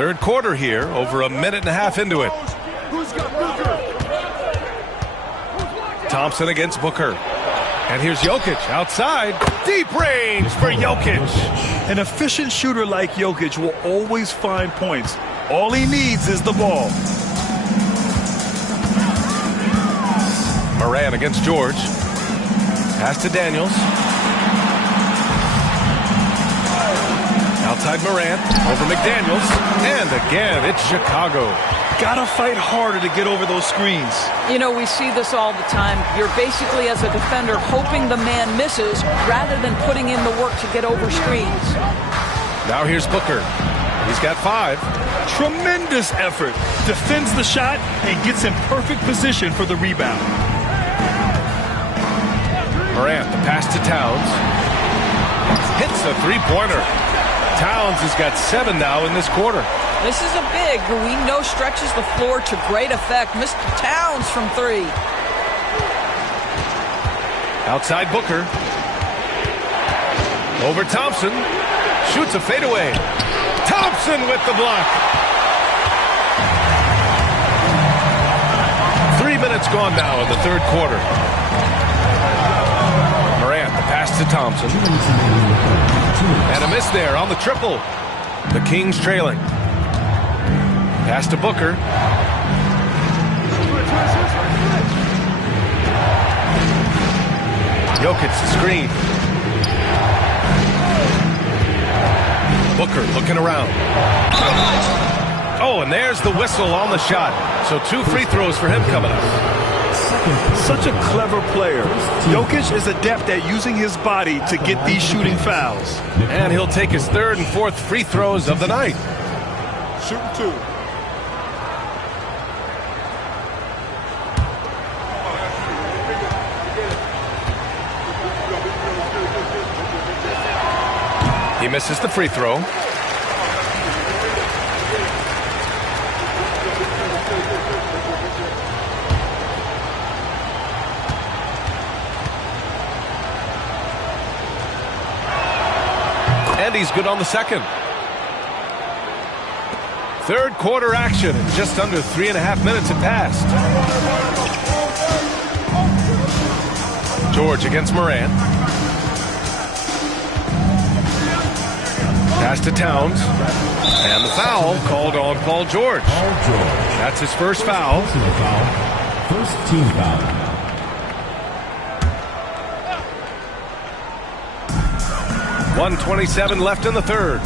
Third quarter here, over a minute and a half into it. Thompson against Booker. And here's Jokic outside. Deep range for Jokic. An efficient shooter like Jokic will always find points. All he needs is the ball. Moran against George. Pass to Daniels. Outside Moran. Over McDaniels. And again, it's Chicago. Gotta fight harder to get over those screens. You know, we see this all the time. You're basically, as a defender, hoping the man misses rather than putting in the work to get over screens. Now here's Booker. He's got 5. Tremendous effort. Defends the shot and gets in perfect position for the rebound. Morant, the pass to Towns. Hits a three-pointer. Towns has got 7 now in this quarter. This is a big who we know stretches the floor to great effect. Mr. Towns from 3. Outside Booker. Over Thompson. Shoots a fadeaway. Thompson with the block. 3 minutes gone now in the third quarter. Morant, the pass to Thompson. And a miss there on the triple. The Kings trailing. Pass to Booker. Jokic screen. Booker looking around. Oh, and there's the whistle on the shot. So 2 free throws for him coming up. Such a clever player. Jokic is adept at using his body to get these shooting fouls. And he'll take his 3rd and 4th free throws of the night. Shooting 2. He misses the free throw. And he's good on the second. Third quarter action. Just under 3.5 minutes have passed. George against Moran. Pass to Towns. And the foul called on Paul George. That's his first foul. First team foul. 1:27 left in the third.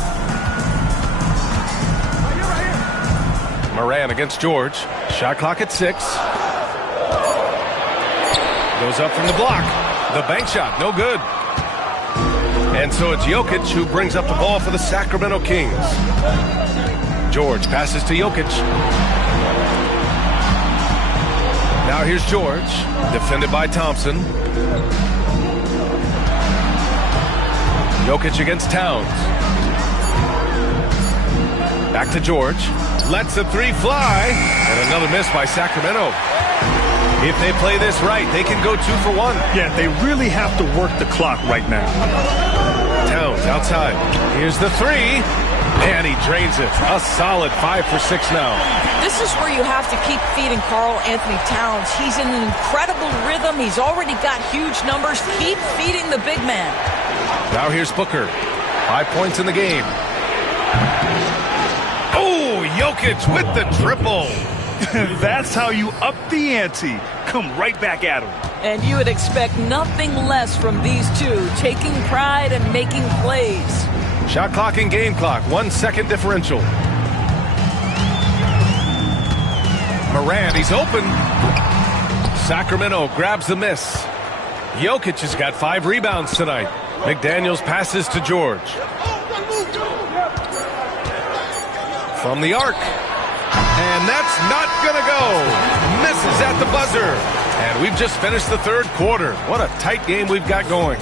Moran against George. Shot clock at 6. Goes up from the block. The bank shot, no good. And so it's Jokic who brings up the ball for the Sacramento Kings. George passes to Jokic. Now here's George, defended by Thompson. Jokic against Towns. Back to George. Lets the 3 fly. And another miss by Sacramento. If they play this right, they can go 2 for 1. Yeah, they really have to work the clock right now. Towns outside. Here's the 3. And he drains it. A solid 5 for 6 now. This is where you have to keep feeding Karl Anthony Towns. He's in an incredible rhythm. He's already got huge numbers. Keep feeding the big man. Now here's Booker. 5 points in the game. Oh, Jokic with the triple. That's how you up the ante. Come right back at him. And you would expect nothing less from these two, taking pride and making plays. Shot clock and game clock, 1 second differential. Moran, he's open. Sacramento grabs the miss. Jokic has got 5 rebounds tonight. McDaniels passes to George. From the arc. And that's not going to go. Misses at the buzzer. And we've just finished the third quarter. What a tight game we've got going.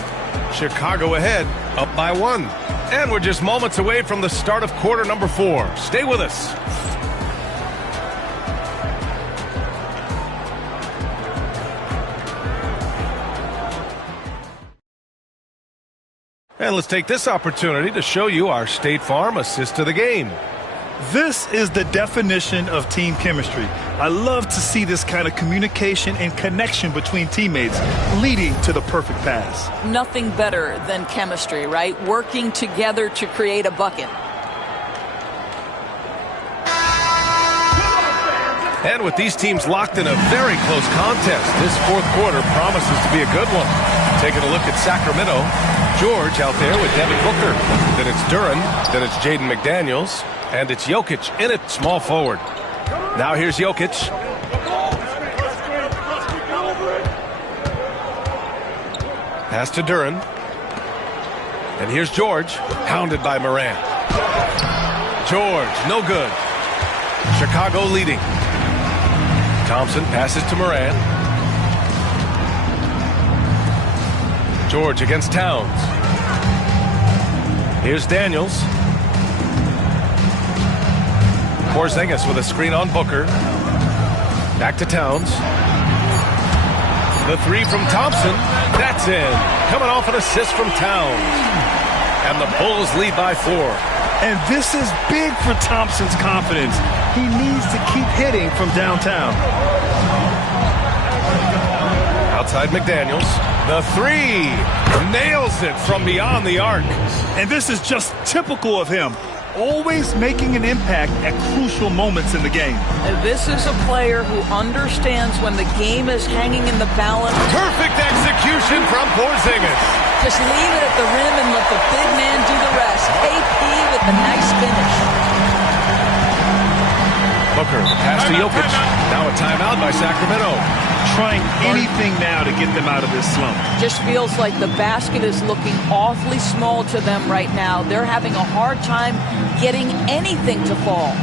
Chicago ahead, up by 1. And we're just moments away from the start of quarter number 4. Stay with us. And let's take this opportunity to show you our State Farm assist to the game. This is the definition of team chemistry. I love to see this kind of communication and connection between teammates leading to the perfect pass. Nothing better than chemistry, right? Working together to create a bucket. And with these teams locked in a very close contest, this fourth quarter promises to be a good one. Taking a look at Sacramento, George out there with Devin Booker. Then it's Duren, then it's Jaden McDaniels, and it's Jokic in it, small forward. Now here's Jokic. Pass to Duren. And here's George, hounded by Morant. George, no good. Chicago leading. Thompson passes to Morant. George against Towns. Here's Daniels. Porzingis with a screen on Booker. Back to Towns. The three from Thompson. That's in. Coming off an assist from Towns. And the Bulls lead by 4. And this is big for Thompson's confidence. He needs to keep hitting from downtown. Outside McDaniels. The three. Nails it from beyond the arc. And this is just typical of him. Always making an impact at crucial moments in the game. And this is a player who understands when the game is hanging in the balance. Perfect execution from Porzingis. Just leave it at the rim and let the big man do the rest. KP with the nice finish. Booker, pass to Jokic. Now a timeout by Sacramento. Trying anything now to get them out of this slump. Just feels like the basket is looking awfully small to them right now. They're having a hard time getting anything to fall.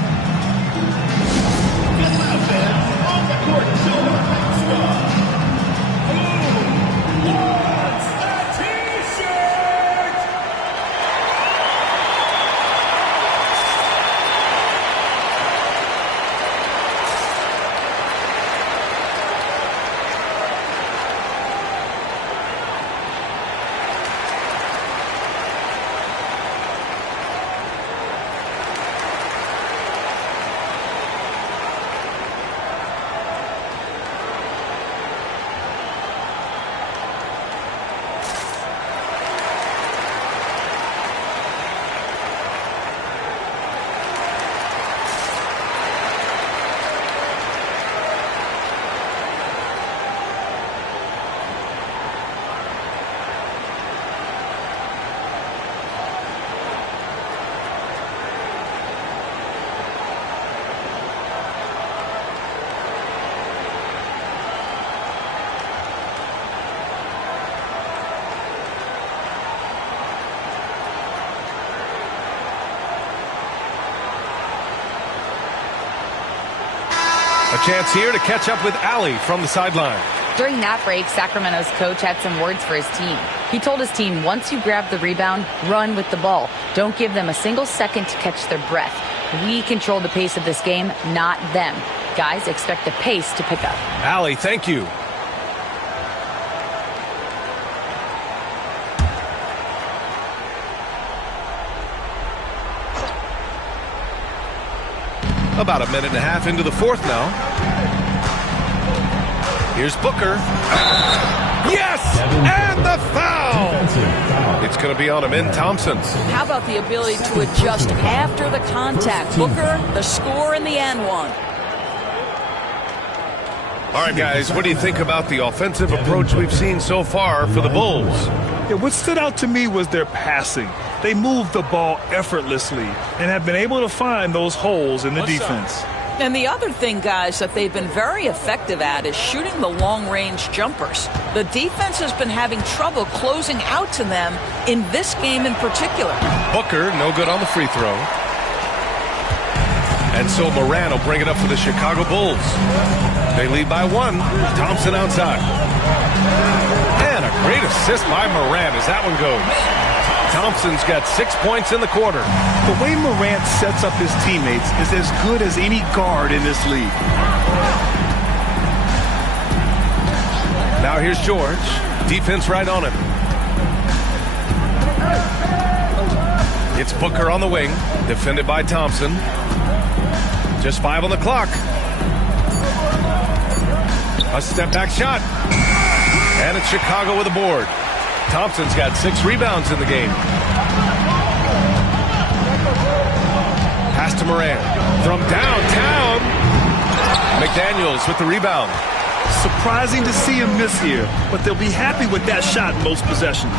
A chance here to catch up with Allie from the sideline. During that break, Sacramento's coach had some words for his team. He told his team, once you grab the rebound, run with the ball. Don't give them a single second to catch their breath. We control the pace of this game, not them. Guys, expect the pace to pick up. Allie, thank you. About a minute and a half into the fourth now. Here's Booker. Yes! And the foul! It's going to be on him in Thompson. How about the ability to adjust after the contact? Booker, the score in the and one. All right, guys, what do you think about the offensive approach we've seen so far for the Bulls? Yeah, what stood out to me was their passing. They moved the ball effortlessly and have been able to find those holes in the defense. And the other thing, guys, that they've been very effective at is shooting the long-range jumpers. The defense has been having trouble closing out to them in this game in particular. Booker, no good on the free throw. And so Morant will bring it up for the Chicago Bulls. They lead by 1. Thompson outside. And a great assist by Morant as that one goes. Thompson's got 6 points in the quarter. The way Morant sets up his teammates is as good as any guard in this league. Now here's George. Defense right on him. It's Booker on the wing, defended by Thompson. Just 5 on the clock. A step back shot. And it's Chicago with a board. Thompson's got 6 rebounds in the game. Pass to Morant. From downtown. McDaniels with the rebound. Surprising to see him miss here, but they'll be happy with that shot most possessions.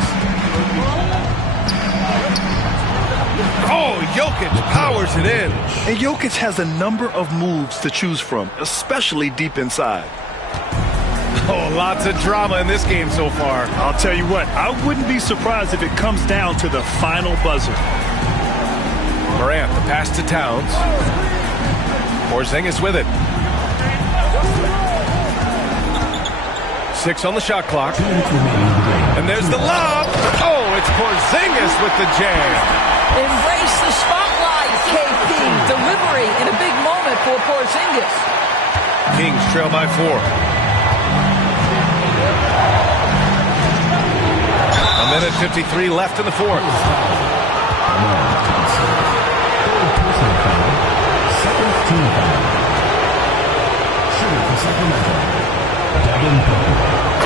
Oh, Jokic powers it in. And Jokic has a number of moves to choose from, especially deep inside. Oh, lots of drama in this game so far. I'll tell you what, I wouldn't be surprised if it comes down to the final buzzer. Morant, the pass to Towns. Porzingis with it. 6 on the shot clock. And there's the lob. Oh, it's Porzingis with the jam. Embrace the spotlight, KP. Delivery in a big moment for Porzingis. Kings trail by 4. A minute 53 left in the fourth.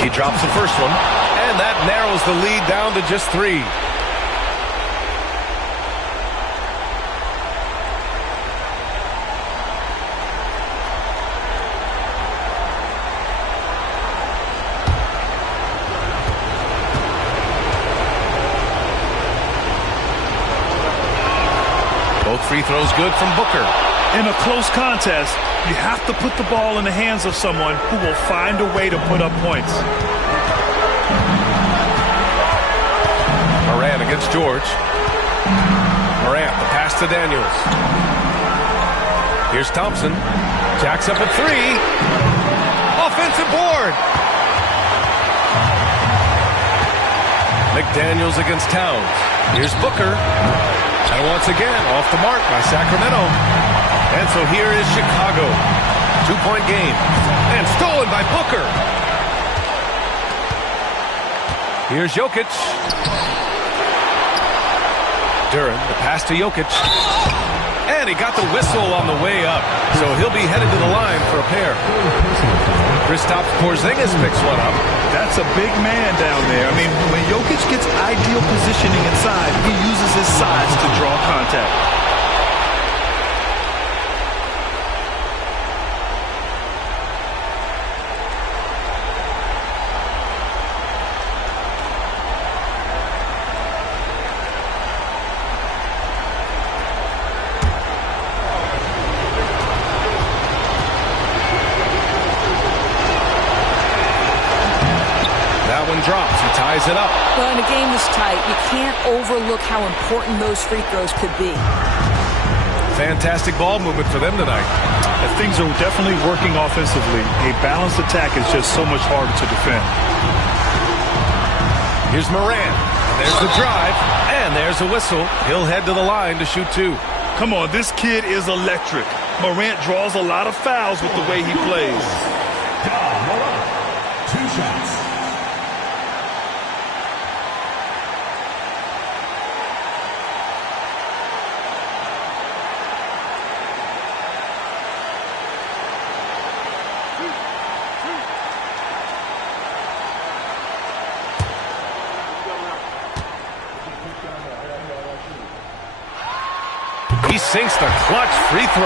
He drops the first one, and that narrows the lead down to just 3. Both free throws good from Booker. In a close contest, you have to put the ball in the hands of someone who will find a way to put up points. Morant against George. Morant, the pass to Daniels. Here's Thompson. Jacks up a 3. Offensive board. McDaniels against Towns. Here's Booker. And once again, off the mark by Sacramento. And so here is Chicago. 2-point game. And stolen by Booker. Here's Jokic. Duran, the pass to Jokic. And he got the whistle on the way up. So he'll be headed to the line for a pair. Kristaps Porzingis picks one up. That's a big man down there. I mean, when Jokic gets ideal positioning inside, he uses his size to draw contact. Drops. He ties it up. Well, in a game this tight, you can't overlook how important those free throws could be. Fantastic ball movement for them tonight. And things are definitely working offensively. A balanced attack is just so much harder to defend. Here's Morant. There's the drive. And there's a whistle. He'll head to the line to shoot 2. Come on, this kid is electric. Morant draws a lot of fouls with the way he plays. 2 shots. He sinks the clutch free throw.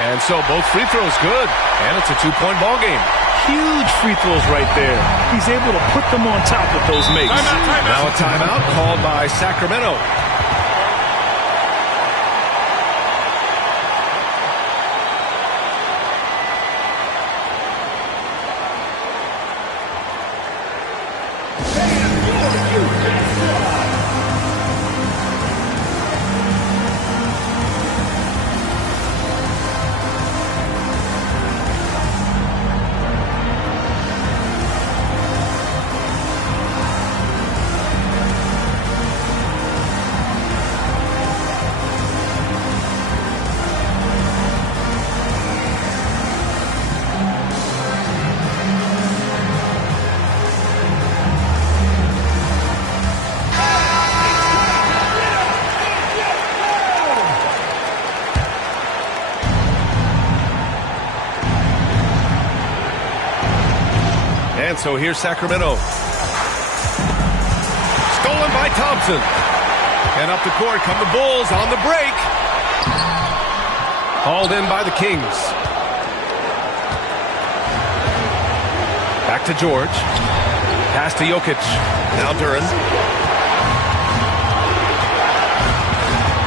And so both free throws good. And it's a 2-point ball game. Huge free throws right there. He's able to put them on top with those makes. Now a timeout called by Sacramento. And so here's Sacramento. Stolen by Thompson. And up the court come the Bulls on the break. Hauled in by the Kings. Back to George. Pass to Jokic. Now Duran.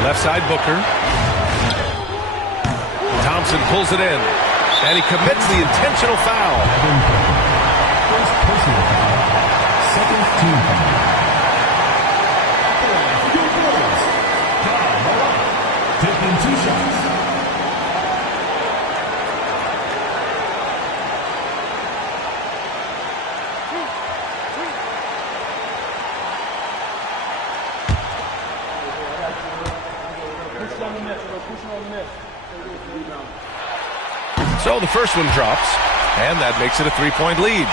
Left side Booker. Thompson pulls it in. And he commits the intentional foul. First personal foul. Second team foul. Taking 2 shots. So the first one drops, and that makes it a 3-point lead.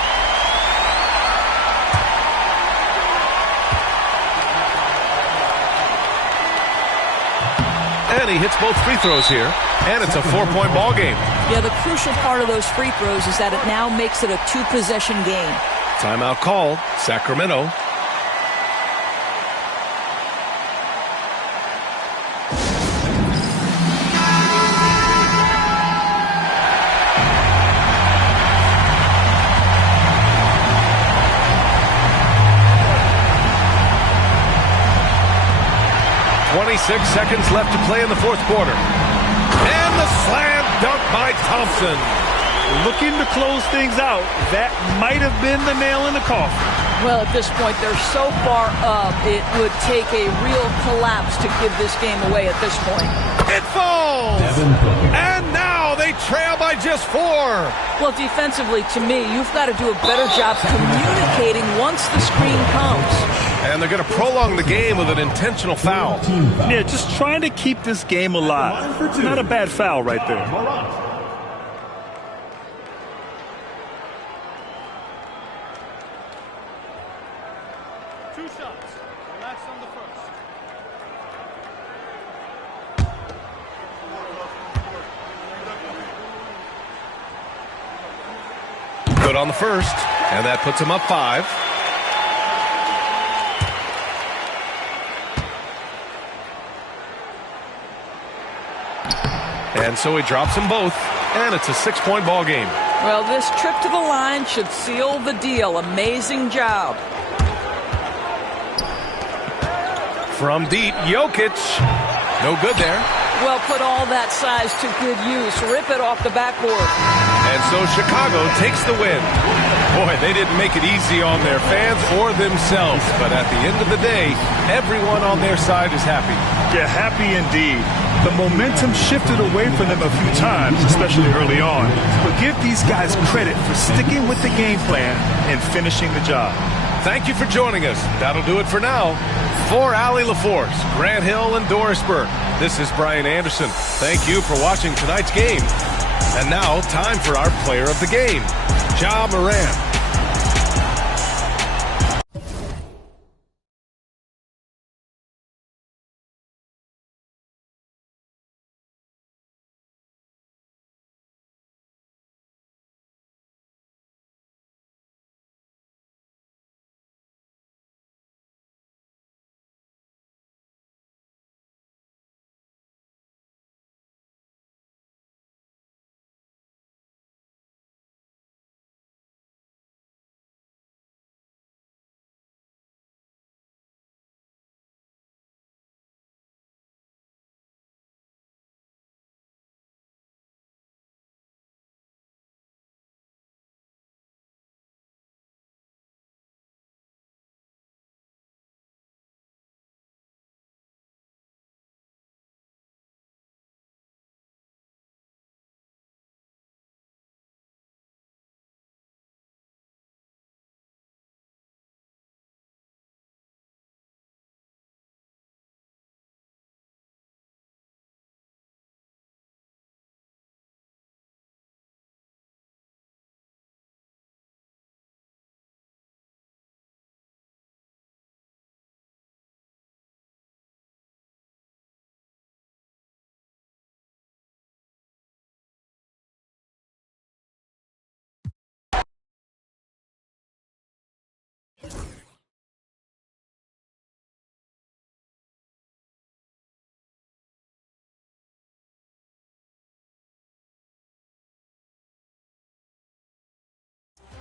And he hits both free throws here, and it's a 4-point ball game. Yeah, the crucial part of those free throws is that it now makes it a 2-possession game. Timeout called, Sacramento. Seconds left to play in the fourth quarter. And the slam dunk by Thompson. Looking to close things out. That might have been the nail in the coffin. Well, at this point, they're so far up, it would take a real collapse to give this game away at this point. It falls! And now they trail by just 4. Well, defensively, to me, you've got to do a better job communicating once the screen comes. And they're going to prolong the game with an intentional foul. Yeah, just trying to keep this game alive. Not a bad foul right there. 2 shots. Relax on the first. Good on the first, and that puts him up 5. And so he drops them both, and it's a 6-point ball game. Well, this trip to the line should seal the deal. Amazing job. From deep, Jokic. No good there. Well, put all that size to good use. Rip it off the backboard. And so Chicago takes the win. Boy, they didn't make it easy on their fans or themselves. But at the end of the day, everyone on their side is happy. Yeah, happy indeed. The momentum shifted away from them a few times, especially early on. But give these guys credit for sticking with the game plan and finishing the job. Thank you for joining us. That'll do it for now. For Allie LaForce, Grant Hill, and Dorisburg, this is Brian Anderson. Thank you for watching tonight's game. And now, time for our player of the game, Ja Morant.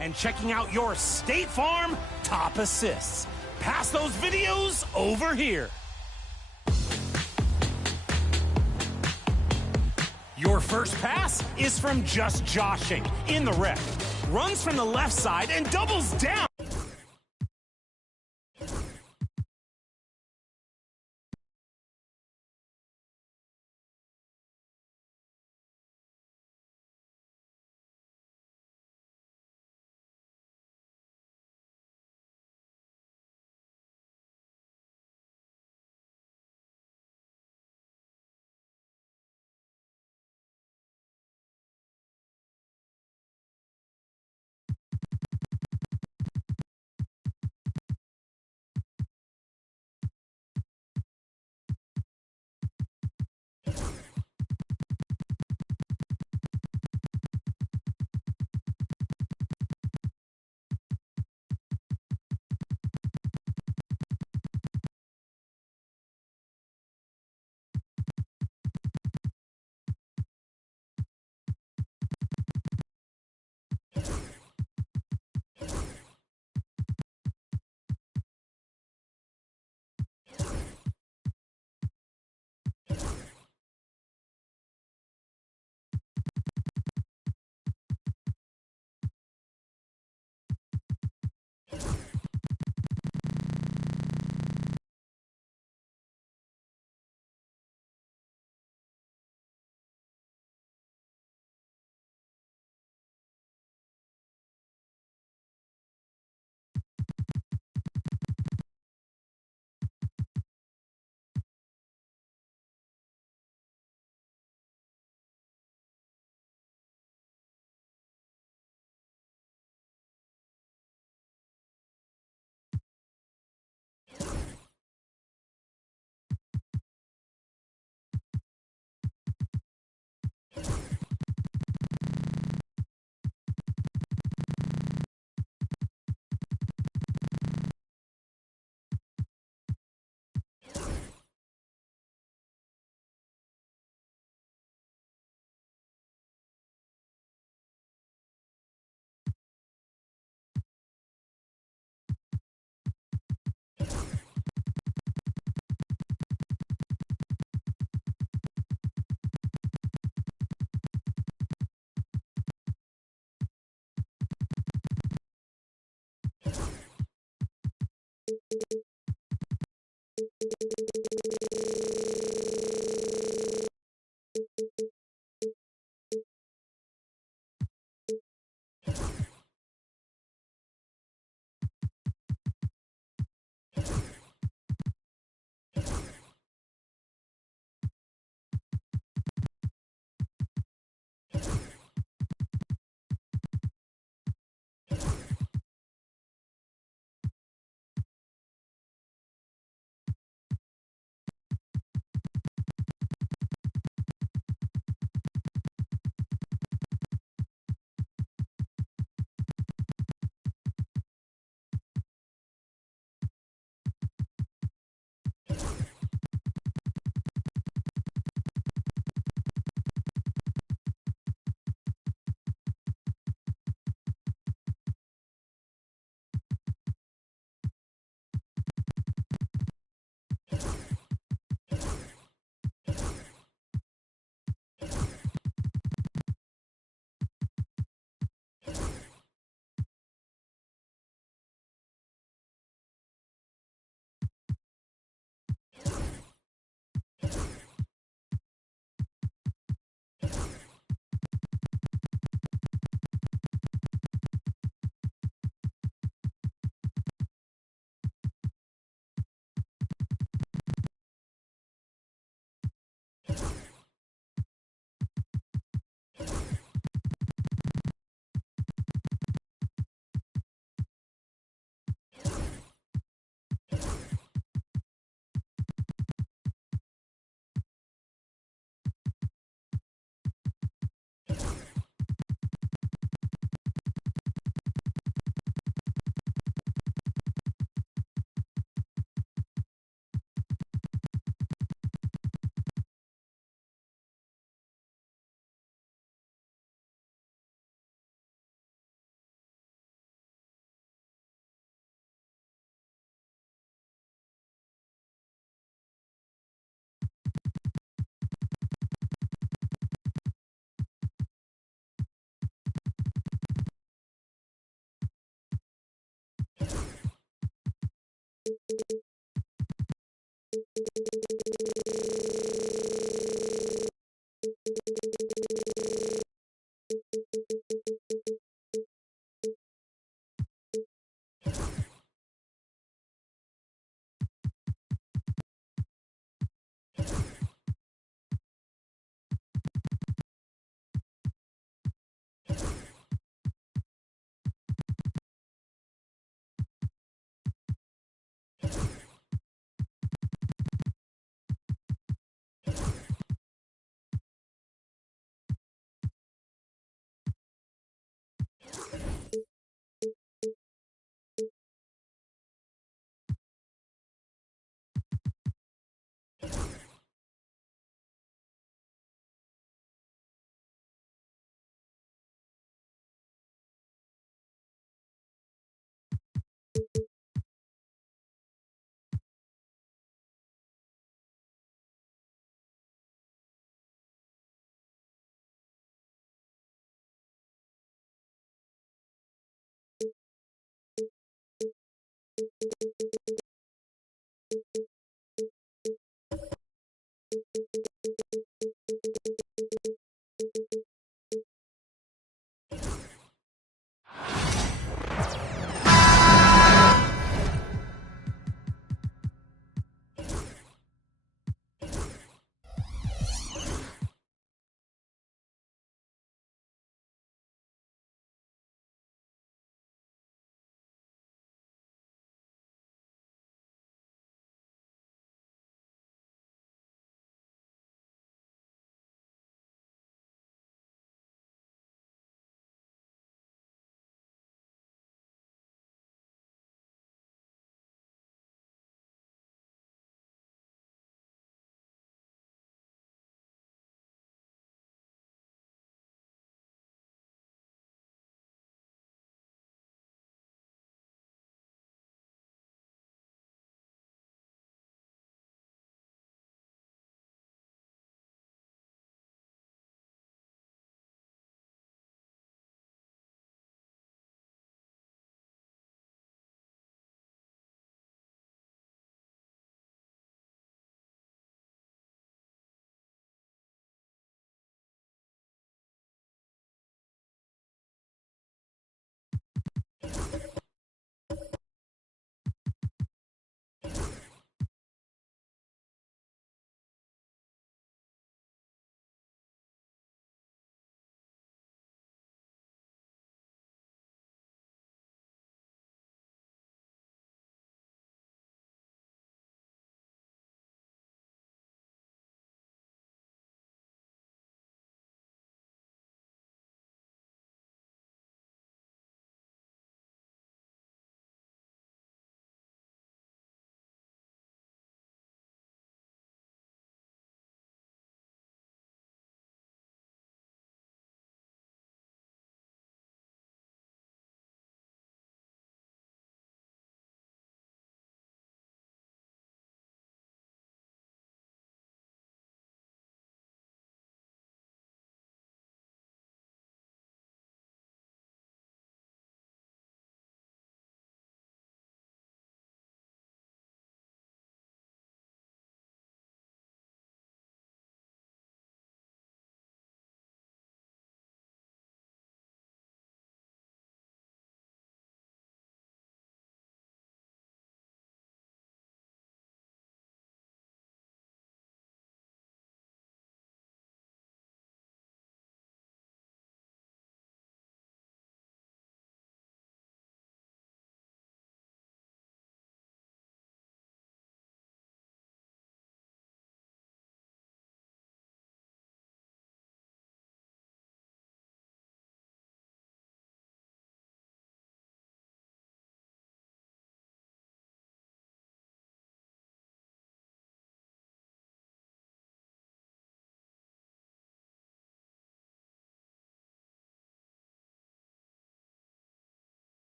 and checking out your State Farm top assists. Pass those videos over here. Your first pass is from just joshing in the rec. Runs from the left side and doubles down.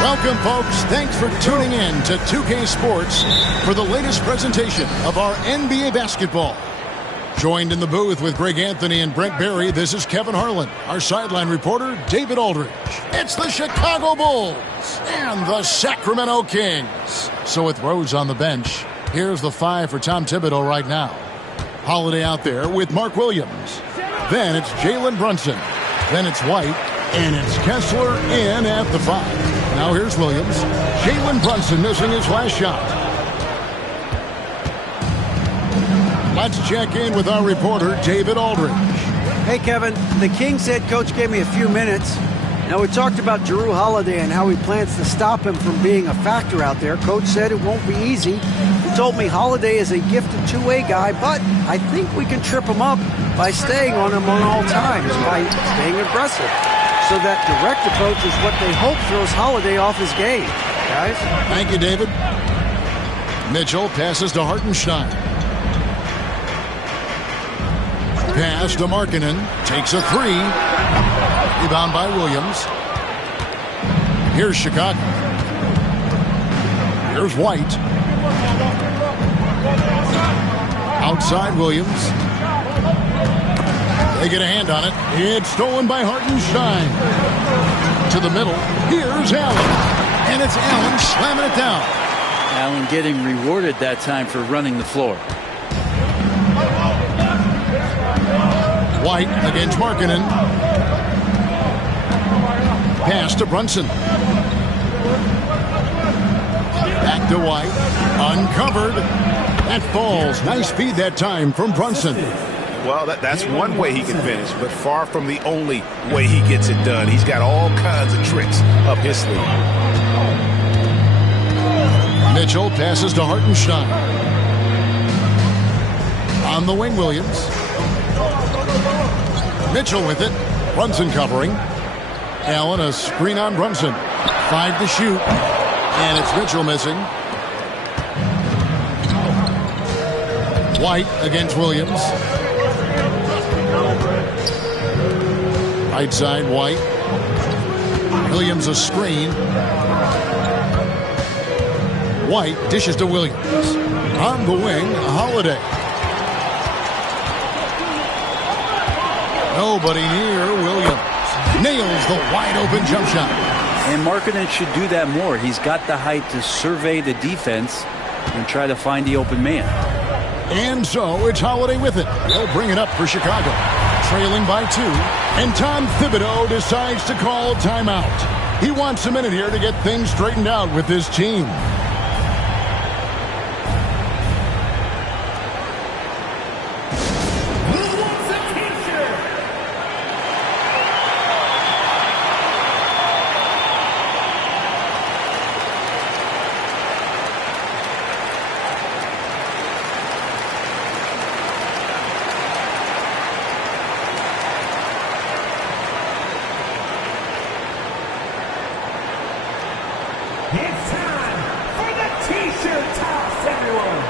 Welcome, folks. Thanks for tuning in to 2K Sports for the latest presentation of our NBA basketball. Joined in the booth with Greg Anthony and Brent Barry, this is Kevin Harlan. Our sideline reporter, David Aldridge. It's the Chicago Bulls and the Sacramento Kings. So with Rose on the bench, here's the 5 for Tom Thibodeau right now. Holiday out there with Mark Williams. Then it's Jalen Brunson. Then it's White. And it's Kessler in at the 5. Now here's Williams. Jalen Brunson missing his last shot. Let's check in with our reporter, David Aldridge. Hey, Kevin. The Kings head coach gave me a few minutes. Now, we talked about Jrue Holiday and how he plans to stop him from being a factor out there. Coach said it won't be easy. He told me Holiday is a gifted two-way guy, but I think we can trip him up by staying on him on all times, by staying aggressive. So that direct approach is what they hope throws Holiday off his game, guys. Thank you, David. Mitchell passes to Hartenstein. Pass to Markkanen. Takes a 3. Rebound by Williams. Here's Chicago. Here's White. Outside Williams. They get a hand on it. It's stolen by Hartenstein. To the middle. Here's Allen. And it's Allen slamming it down. Allen getting rewarded that time for running the floor. White against Markkanen. Pass to Brunson. Back to White. Uncovered. That falls. Nice feed that time from Brunson. Well, that's one way he can finish, but far from the only way he gets it done. He's got all kinds of tricks up his sleeve. Mitchell passes to Hartenstein. On the wing, Williams. Mitchell with it. Brunson covering. Allen, a screen on Brunson. 5 to shoot. And it's Mitchell missing. White against Williams. Right side, White. Williams a screen. White dishes to Williams. On the wing, Holiday. Nobody near Williams. Nails the wide-open jump shot. And Markkanen should do that more. He's got the height to survey the defense and try to find the open man. And so it's Holiday with it. They'll bring it up for Chicago. Trailing by 2. And Tom Thibodeau decides to call timeout. He wants a minute here to get things straightened out with his team. It's time for the T-shirt toss, everyone.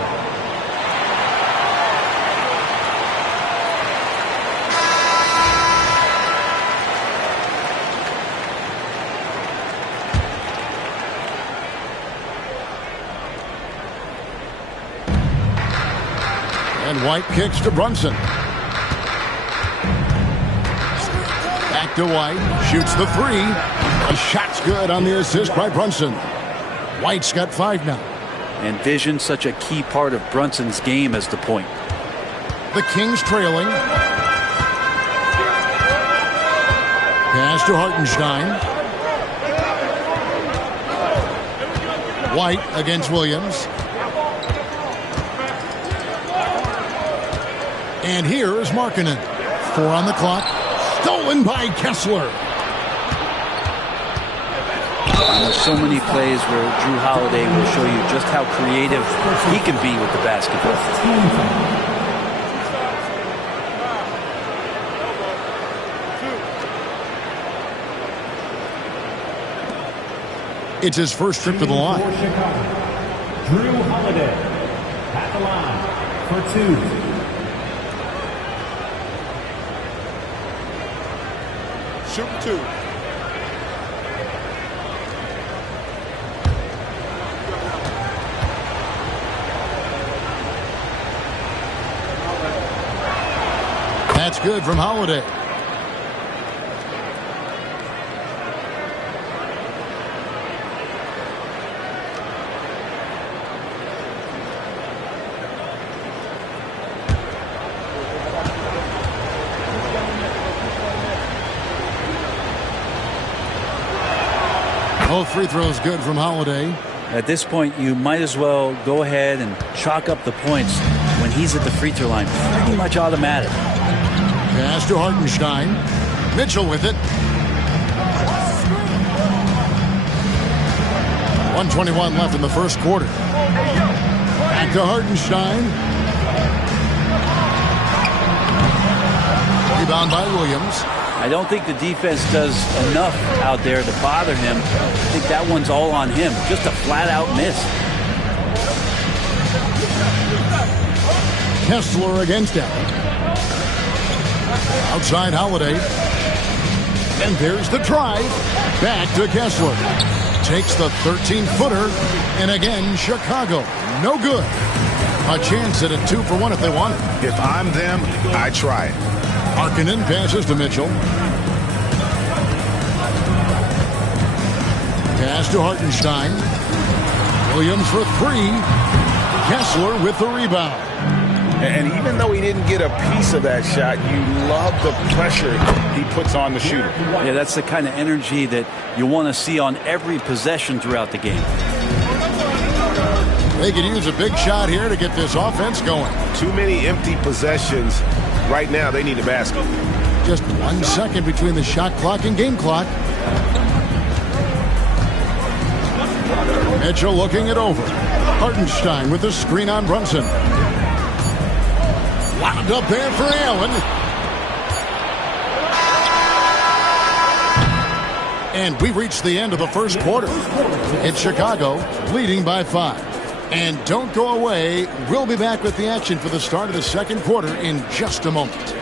And White kicks to Brunson. Back to White. Shoots the 3. A shot's good on the assist by Brunson. White's got 5 now. And vision, such a key part of Brunson's game as the point. The Kings trailing. Pass to Hartenstein. White against Williams. And here is Markkanen. 4 on the clock. Stolen by Kessler. And there's so many plays where Jrue Holiday will show you just how creative he can be with the basketball. It's his first trip to the line. Jrue Holiday at the line for 2. Shoot 2. It's good from Holiday. Both free throws good from Holiday. At this point, you might as well go ahead and chalk up the points when he's at the free throw line. Pretty much automatic. Pass to Hartenstein. Mitchell with it. 1:21 left in the first quarter. Back to Hartenstein. Rebound by Williams. I don't think the defense does enough out there to bother him. I think that one's all on him. Just a flat-out miss. Kessler against Allen. Outside Holiday. And there's the drive. Back to Kessler. Takes the 13-footer. And again, Chicago. No good. A chance at a 2-for-1 if they want it. If I'm them, I try it. Markkanen passes to Mitchell. Pass to Hartenstein. Williams for three. Kessler with the rebound. And even though he didn't get a piece of that shot, you love the pressure he puts on the shooter. Yeah, that's the kind of energy that you want to see on every possession throughout the game. They could use a big shot here to get this offense going. Too many empty possessions. Right now, they need a basket. Just 1 second between the shot clock and game clock. Mitchell looking it over. Hartenstein with the screen on Brunson. Wound up there for Allen. And we reached the end of the first quarter. It's Chicago leading by 5. And don't go away. We'll be back with the action for the start of the second quarter in just a moment.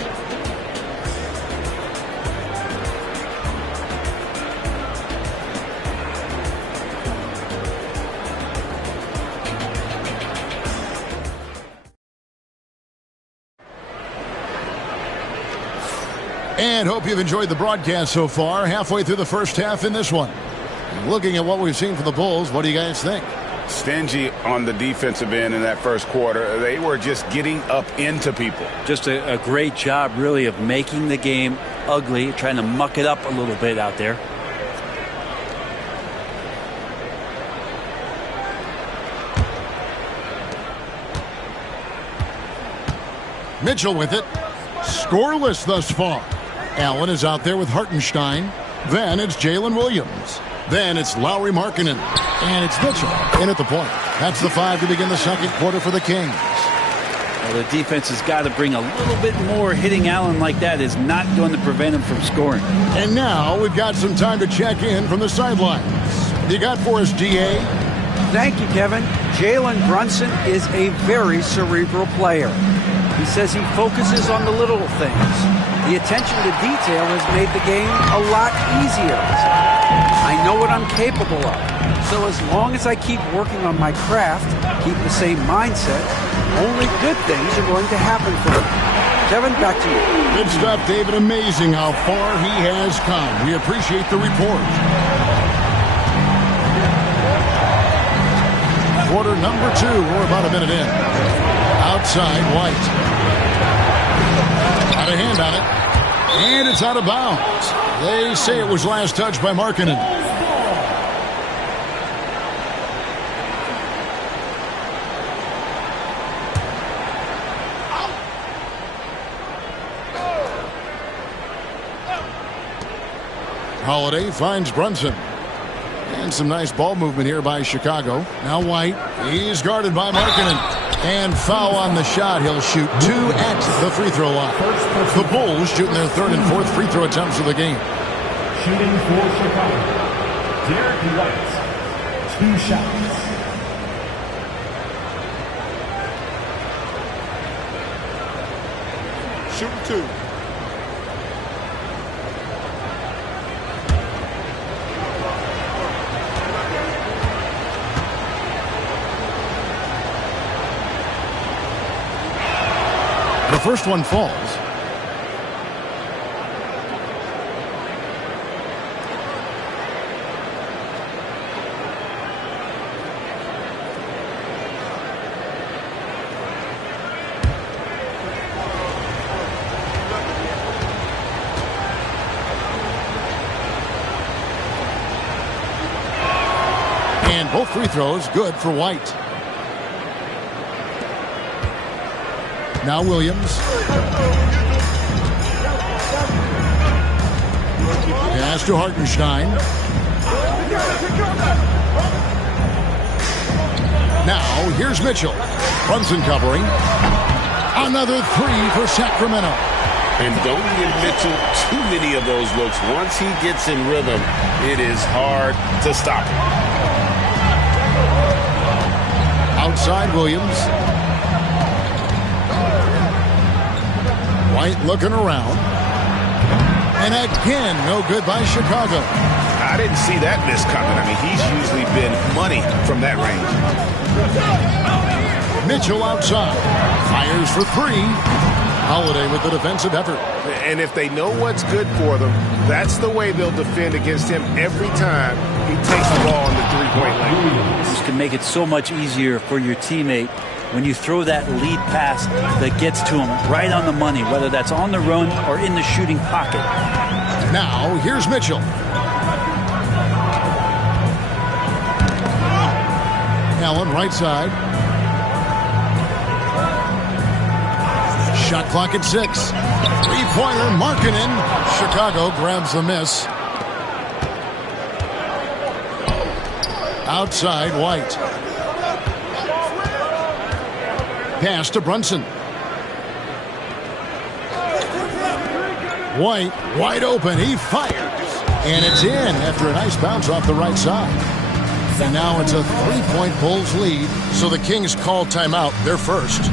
And hope you've enjoyed the broadcast so far. Halfway through the first half in this one. Looking at what we've seen from the Bulls, what do you guys think? Stingy on the defensive end in that first quarter. They were just getting up into people. Just a great job, really, of making the game ugly, trying to muck it up a little bit out there. Mitchell with it. Scoreless thus far. Allen is out there with Hartenstein. Then it's Jalen Williams. Then it's Lauri Markkanen. And it's Mitchell in at the point. That's the 5 to begin the second quarter for the Kings. Well, the defense has got to bring a little bit more. Hitting Allen like that is not going to prevent him from scoring. And now we've got some time to check in from the sidelines. You got for us, DA? Thank you, Kevin. Jalen Brunson is a very cerebral player. He says he focuses on the little things. The attention to detail has made the game a lot easier. I know what I'm capable of. So as long as I keep working on my craft, keep the same mindset, only good things are going to happen for me. Kevin, back to you. Good stuff, David. Amazing how far he has come. We appreciate the report. Quarter number 2. We're about a minute in. Outside, White. Got a hand on it. And it's out of bounds. They say it was last touched by Markkanen. Holiday finds Brunson. And some nice ball movement here by Chicago. Now White. He's guarded by Markkanen. And foul on the shot. He'll shoot 2 at the free throw line. The Bulls shooting their 3rd and 4th free throw attempts of the game. Shooting for Chicago, Derek White, 2 shots. Shooting 2. The first one falls. And both free throws good for White. Now Williams. Pass to Hartenstein. Now here's Mitchell. Brunson covering. Another three for Sacramento. And don't give Mitchell too many of those looks. Once he gets in rhythm, it is hard to stop him. Outside Williams. White looking around. And again, no good by Chicago. I didn't see that miss coming. I mean, he's usually been money from that range. Mitchell outside. Fires for three. Holiday with the defensive effort. And if they know what's good for them, that's the way they'll defend against him every time he takes the ball in the three-point lane. This can make it so much easier for your teammate when you throw that lead pass that gets to him right on the money, whether that's on the run or in the shooting pocket. Now, here's Mitchell. Allen, right side. Shot clock at 6. Three-pointer, Markkanen. Chicago grabs the miss. Outside, White. Pass to Brunson. White, wide open. He fires. And it's in after a nice bounce off the right side. And now it's a three-point Bulls lead. So the Kings call timeout, their first.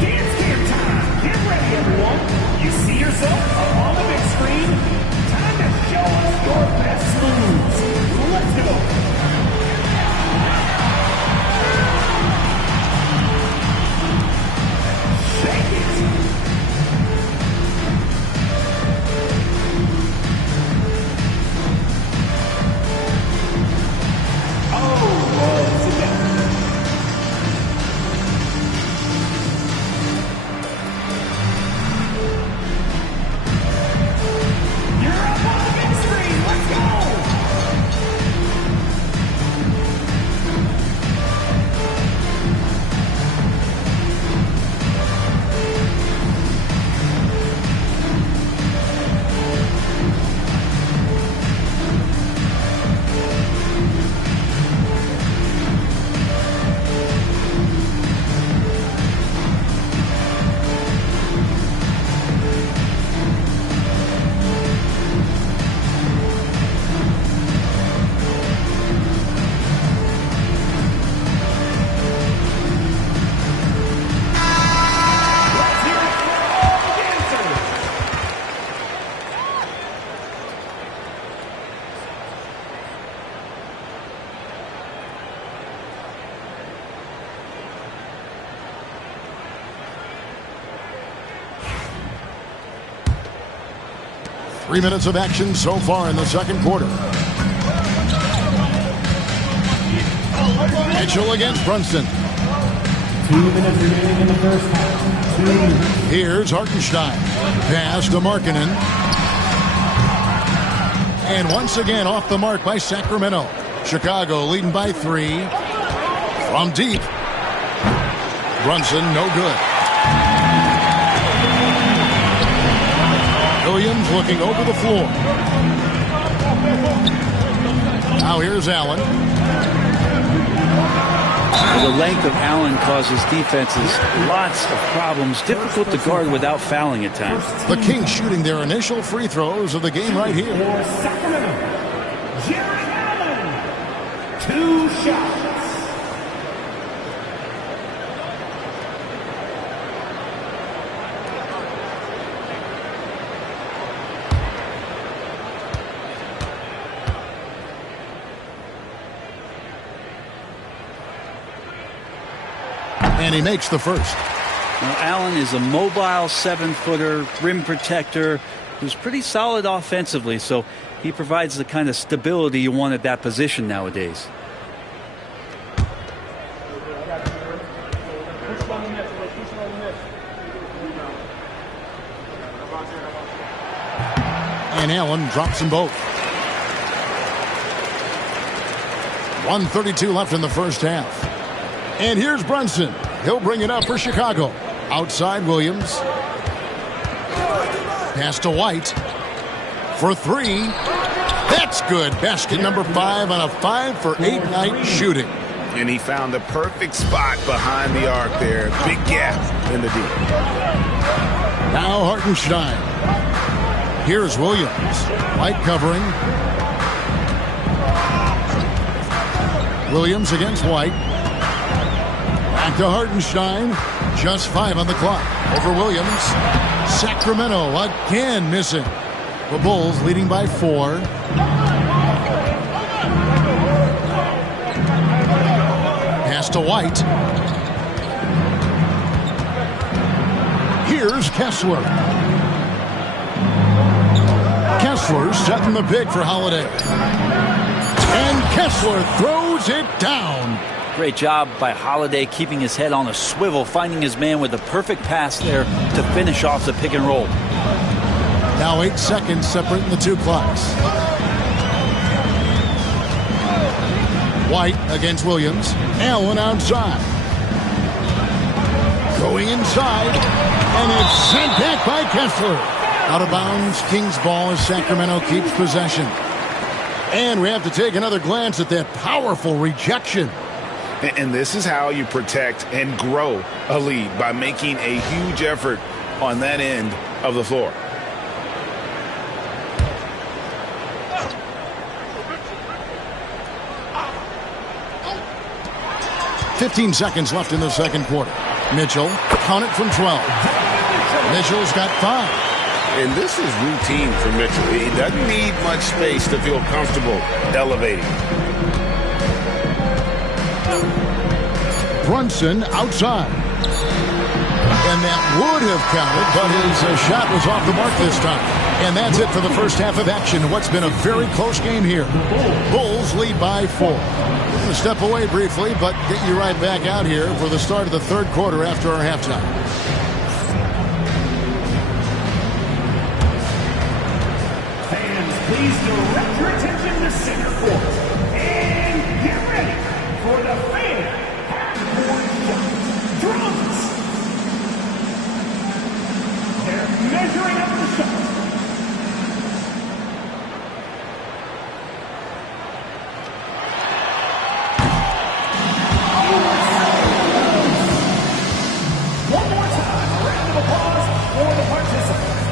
Dance Camp time. Get ready, everyone. You see yourself up on the big screen? Time to show us your best moves. Let's go. Shake it. Three minutes of action so far in the second quarter. Mitchell against Brunson. 2 minutes remaining in the first half. Here's Hartenstein. Pass to Markkanen. And once again off the mark by Sacramento. Chicago leading by 3. From deep. Brunson no good. Williams looking over the floor. Now here's Allen. Well, the length of Allen causes defenses lots of problems. Difficult to guard without fouling at times. The Kings shooting their initial free throws of the game right here. For Sacramento, Jared Allen. 2 shots. And he makes the first. Now, Allen is a mobile 7-footer, rim protector, who's pretty solid offensively, so he provides the kind of stability you want at that position nowadays. And Allen drops them both. 1:32 left in the first half. And here's Brunson. He'll bring it up for Chicago. Outside Williams. Pass to White. For three. That's good. Basket number 5 on a 5-for-8 night shooting. And he found the perfect spot behind the arc there. Big gap in the deep. Now Hartenstein. Here's Williams. White covering. Williams against White. Back to Hartenstein. Just 5 on the clock. Over Williams. Sacramento again missing. The Bulls leading by 4. Pass to White. Here's Kessler. Kessler setting the pick for Holiday. And Kessler throws it down. Great job by Holiday keeping his head on a swivel, finding his man with the perfect pass there to finish off the pick and roll. Now 8 seconds separating the two clocks. White against Williams. Allen outside. Going inside. And it's sent back by Kessler. Out of bounds. Kings ball as Sacramento keeps possession. And we have to take another glance at that powerful rejection. And this is how you protect and grow a lead, by making a huge effort on that end of the floor. .15 seconds left in the second quarter. Mitchell, count it from 12. Mitchell's got 5. And this is routine for Mitchell. He doesn't need much space to feel comfortable elevating. Brunson outside. And that would have counted, but his shot was off the mark this time. And that's it for the first half of action. What's been a very close game here. Bulls lead by 4. We're going to step away briefly, but get you right back out here for the start of the third quarter after our halftime. Fans, please direct your attention to center court. And get ready for the fan half-court shot. Drums. They're measuring up the shot. One more time, a round of applause for the participants.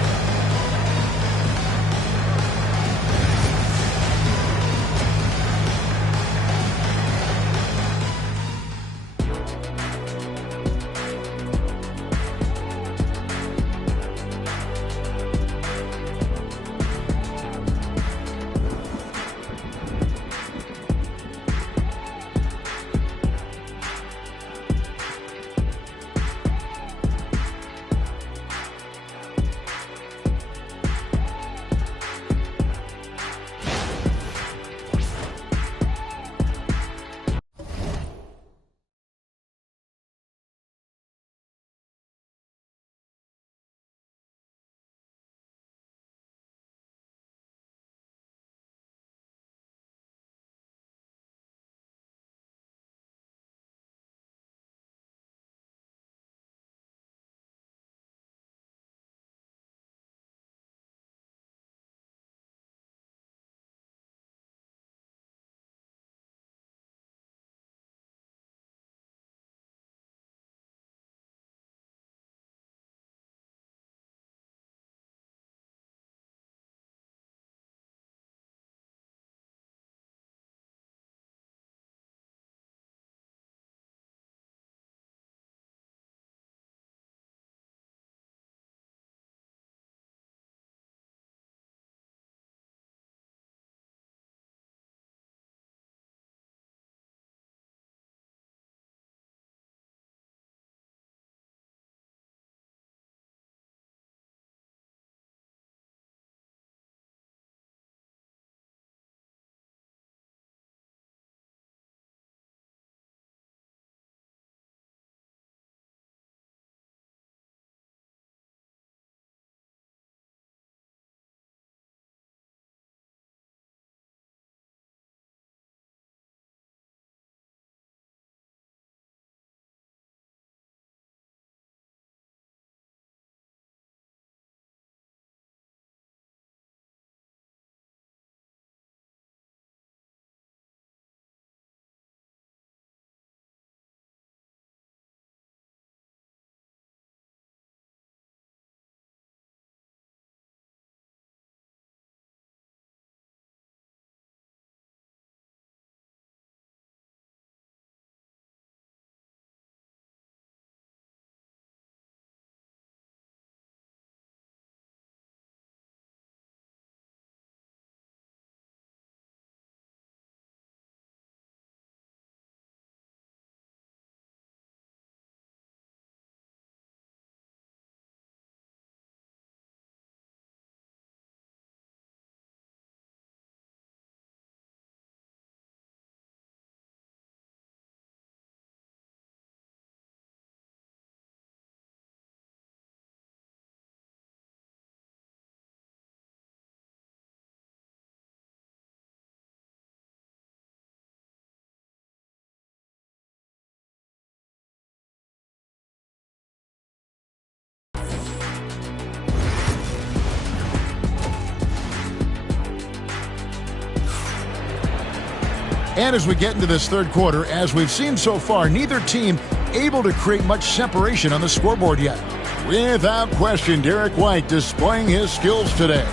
And as we get into this third quarter, as we've seen so far, neither team able to create much separation on the scoreboard yet. Without question, Derek White displaying his skills today.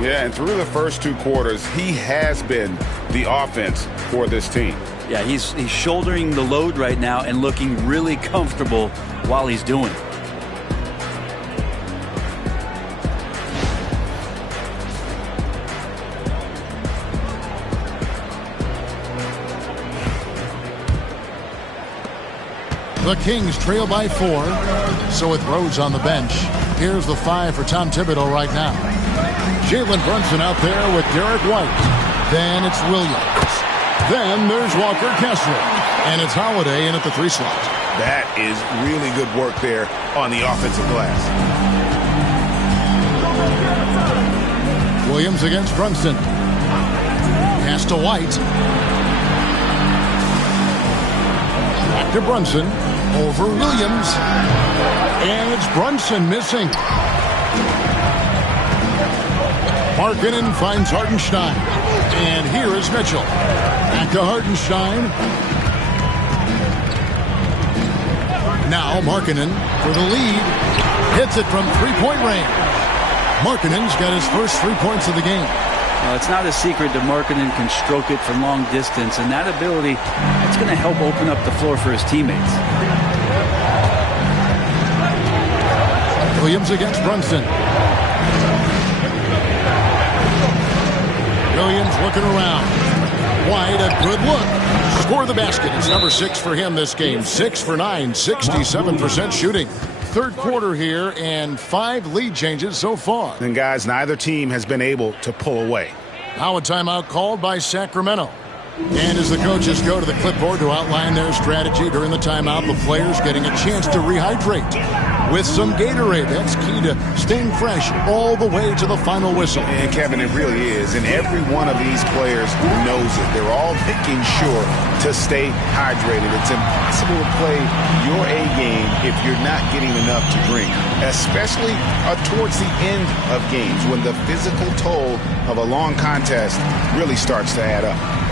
Yeah, and through the first 2 quarters, he has been the offense for this team. Yeah, he's shouldering the load right now and looking really comfortable while he's doing it. The Kings trail by 4. So with Rhodes on the bench, here's the 5 for Tom Thibodeau right now. Jalen Brunson out there with Derek White. Then it's Williams. Then there's Walker Kessler. And it's Holiday in at the 3 slot. That is really good work there on the offensive glass. Williams against Brunson. Pass to White. Back to Brunson. Over Williams. And it's Brunson missing. Markkanen finds Hartenstein. And here is Mitchell. Back to Hartenstein. Now Markkanen for the lead. Hits it from 3-point range. Markkanen's got his first 3 points of the game. Well, it's not a secret that Markkanen can stroke it from long distance, and that ability, it's going to help open up the floor for his teammates. Williams against Brunson. Williams looking around. White, a good look. Score the basket. It's number 6 for him this game. 6 for 9, 67% shooting. Third quarter here and 5 lead changes so far. And guys, neither team has been able to pull away. Now a timeout called by Sacramento. And as the coaches go to the clipboard to outline their strategy during the timeout, the players getting a chance to rehydrate with some Gatorade. That's key to staying fresh all the way to the final whistle. And Kevin, it really is. And every one of these players knows it. They're all making sure to stay hydrated. It's impossible to play your A game if you're not getting enough to drink, especially towards the end of games when the physical toll of a long contest really starts to add up.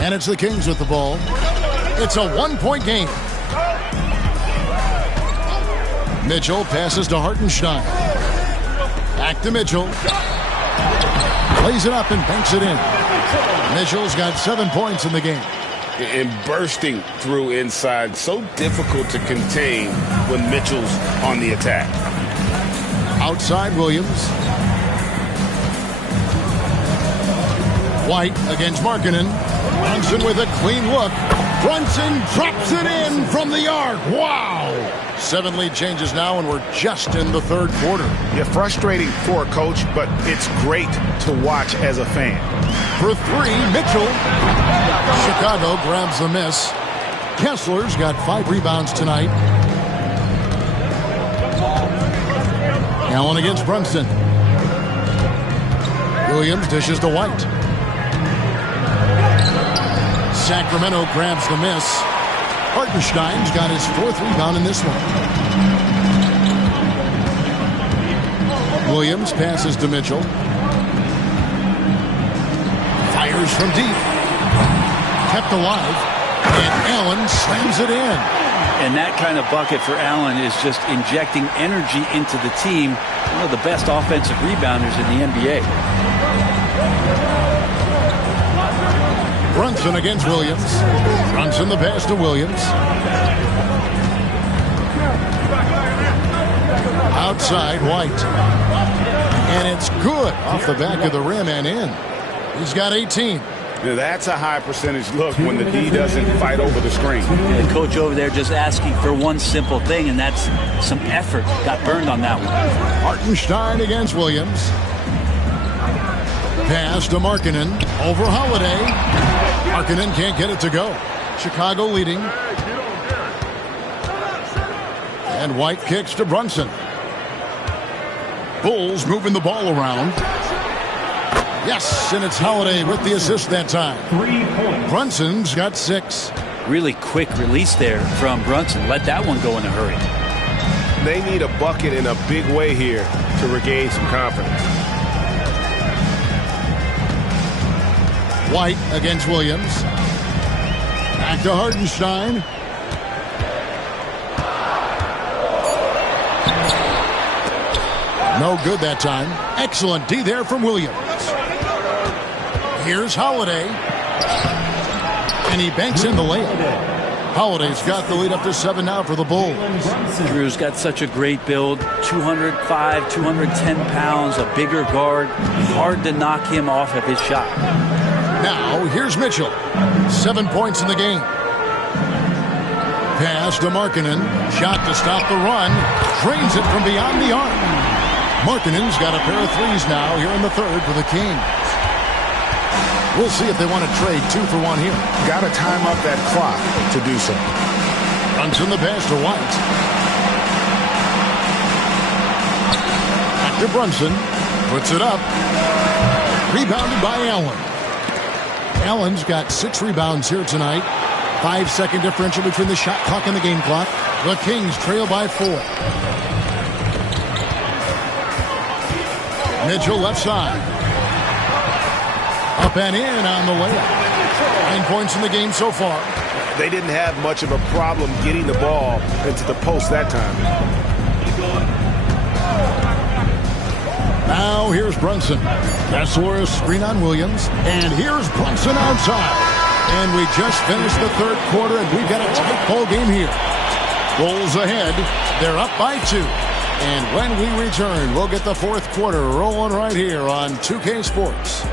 And it's the Kings with the ball. It's a 1-point game. Mitchell passes to Hartenstein. Back to Mitchell. Plays it up and banks it in. Mitchell's got 7 points in the game. And bursting through inside. So difficult to contain when Mitchell's on the attack. Outside Williams. White against Markkanen. Brunson with a clean look. Brunson drops it in from the arc. Wow! 7 lead changes now, and we're just in the third quarter. Yeah, frustrating for a coach, but it's great to watch as a fan. For 3, Mitchell. Chicago grabs the miss. Kessler's got 5 rebounds tonight. Allen against Brunson. Williams dishes to White. Sacramento grabs the miss. Hartenstein's got his 4th rebound in this one. Williams passes to Mitchell. Fires from deep. Kept alive. And Allen slams it in. And that kind of bucket for Allen is just injecting energy into the team. One of the best offensive rebounders in the NBA. Brunson against Williams. Brunson the pass to Williams. Outside White. And it's good off the back of the rim and in. He's got 18. Now that's a high percentage look when the D doesn't fight over the screen. And the coach over there just asking for one simple thing, and that's some effort. Got burned on that one. Hartenstein against Williams. Pass to Markkanen. Over Holiday. Markkanen can't get it to go. Chicago leading. And White kicks to Brunson. Bulls moving the ball around. Yes, and it's Holiday with the assist that time. Brunson's got 6. Really quick release there from Brunson. Let that one go in a hurry. They need a bucket in a big way here to regain some confidence. White against Williams. Back to Hartenstein. No good that time. Excellent D there from Williams. Here's Holiday. And he banks in the layup. Holiday's got the lead up to 7 now for the Bulls. Drew's got such a great build. 205, 210 pounds, a bigger guard. Hard to knock him off of his shot. Now, here's Mitchell. 7 points in the game. Pass to Markkanen. Shot to stop the run. Drains it from beyond the arc. Markkanen's got a pair of threes now here in the third for the Kings. We'll see if they want to trade 2 for 1 here. Got to time up that clock to do so. Brunson the pass to White. Back to Brunson. Puts it up. Rebounded by Allen. Allen's got 6 rebounds here tonight. 5-second differential between the shot clock and the game clock. The Kings trail by 4. Mitchell left side. Up and in on the layup. 9 points in the game so far. They didn't have much of a problem getting the ball into the post that time. Now here's Brunson. Kessler a screen on Williams. And here's Brunson outside. And we just finished the third quarter, and we've got a tight ball game here. Bulls ahead. They're up by 2. And when we return, we'll get the fourth quarter rolling right here on 2K Sports.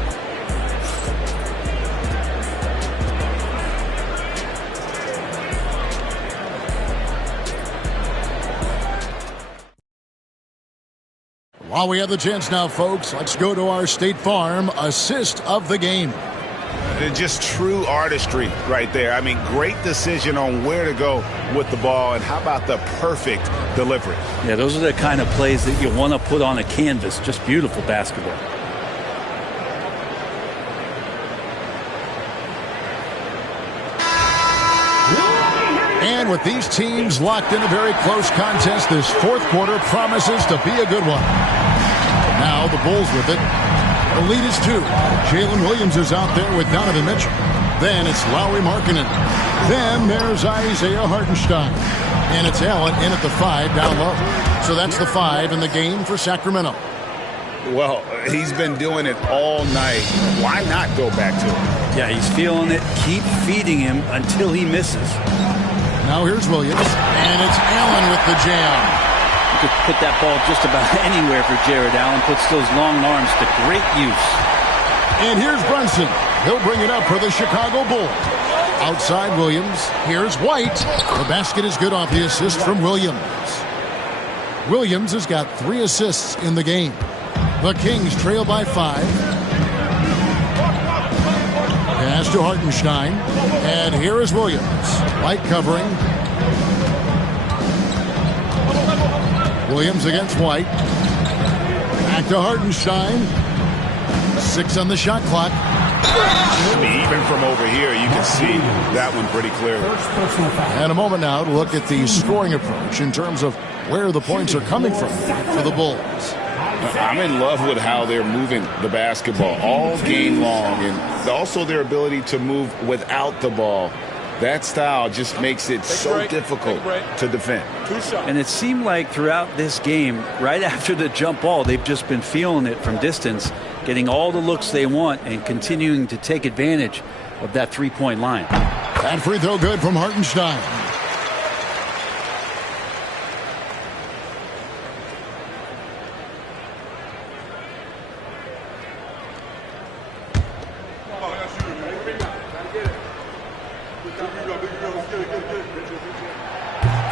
While we have the chance now, folks, let's go to our State Farm assist of the game. Just true artistry right there. I mean, great decision on where to go with the ball, and how about the perfect delivery? Yeah, those are the kind of plays that you want to put on a canvas. Just beautiful basketball. And with these teams locked in a very close contest, this fourth quarter promises to be a good one. Now the Bulls with it. The lead is 2. Jalen Williams is out there with Donovan Mitchell. Then it's Lauri Markkanen. Then there's Isaiah Hartenstein. And it's Allen in at the 5 down low. So that's the 5 in the game for Sacramento. Well, he's been doing it all night. Why not go back to it? Yeah, he's feeling it. Keep feeding him until he misses. Now here's Williams. And it's Allen with the jam. Could put that ball just about anywhere for Jared Allen. Puts those long arms to great use. And here's Brunson. He'll bring it up for the Chicago Bulls. Outside Williams. Here's White. The basket is good off the assist from Williams. Williams has got 3 assists in the game. The Kings trail by 5. Pass to Hartenstein. And here is Williams. White covering. Williams against White. Back to Hartenstein. 6 on the shot clock. I mean, even from over here, you can see that one pretty clearly. And a moment now to look at the scoring approach in terms of where the points are coming from for the Bulls. I'm in love with how they're moving the basketball all game long, and also their ability to move without the ball. That style just makes it so difficult to defend. And it seemed like throughout this game, right after the jump ball, they've just been feeling it from distance, getting all the looks they want and continuing to take advantage of that three-point line. That free throw good from Hartenstein.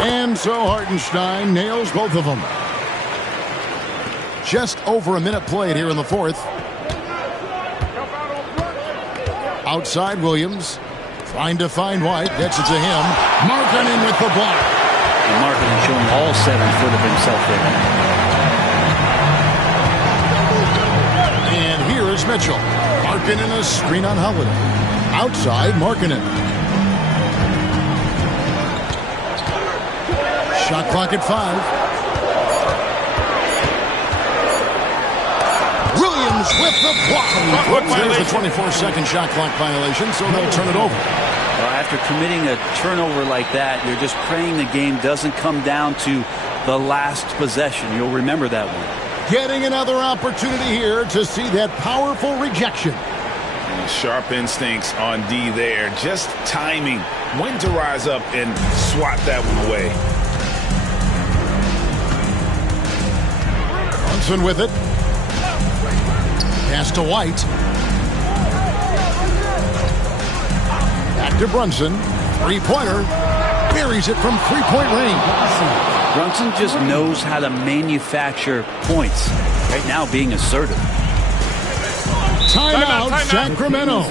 And so Hartenstein nails both of them. Just over a minute played here in the fourth. Outside Williams. Trying to find White. Gets it to him. Markkanen with the block. And Markkanen showing all 7 foot of himself there. And here is Mitchell. Markkanen a screen on Holiday. Outside Markkanen. Shot clock at 5. Williams with the block. There's the 24-second shot clock violation, so they'll turn it over. Well, after committing a turnover like that, you're just praying the game doesn't come down to the last possession. You'll remember that one. Getting another opportunity here to see that powerful rejection. And sharp instincts on D there. Just timing when to rise up and swat that one away. Brunson with it. Pass to White. Back to Brunson. Three-pointer. Buries it from three-point range. Brunson just knows how to manufacture points. Right now being assertive. Timeout, Sacramento.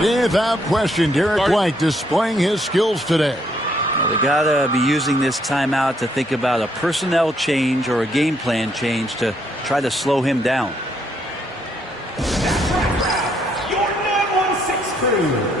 Without question, Derek White displaying his skills today. Well, they got to be using this timeout to think about a personnel change or a game plan change to try to slow him down. Your 916 crew.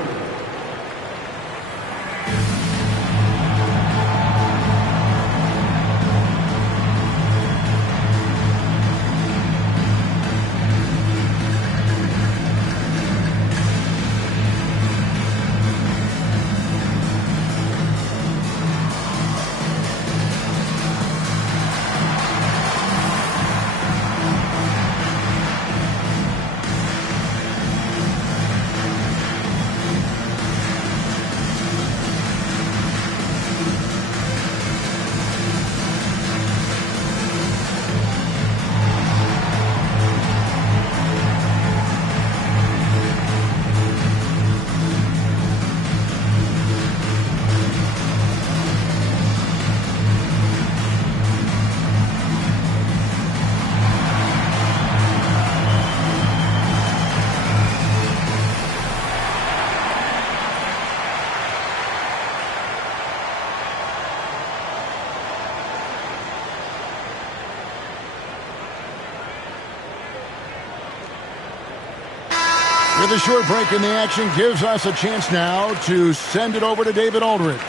With a short break in the action gives us a chance now to send it over to David Aldridge.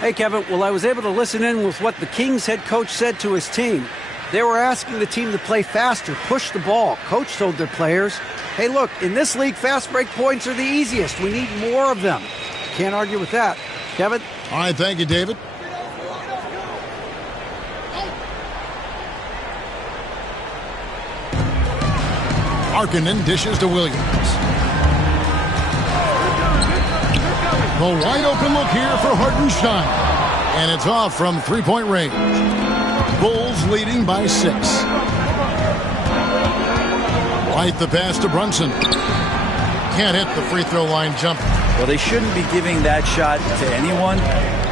Hey, Kevin. Well, I was able to listen in with what the Kings head coach said to his team. They were asking the team to play faster, push the ball. Coach told their players, hey, look, in this league, fast break points are the easiest. We need more of them. Can't argue with that. Kevin? All right, thank you, David. Markkanen dishes to Williams. The wide open look here for Hartenstein. And it's off from three-point range. Bulls leading by 6. White the pass to Brunson. Can't hit the free throw line jumper. Well, they shouldn't be giving that shot to anyone,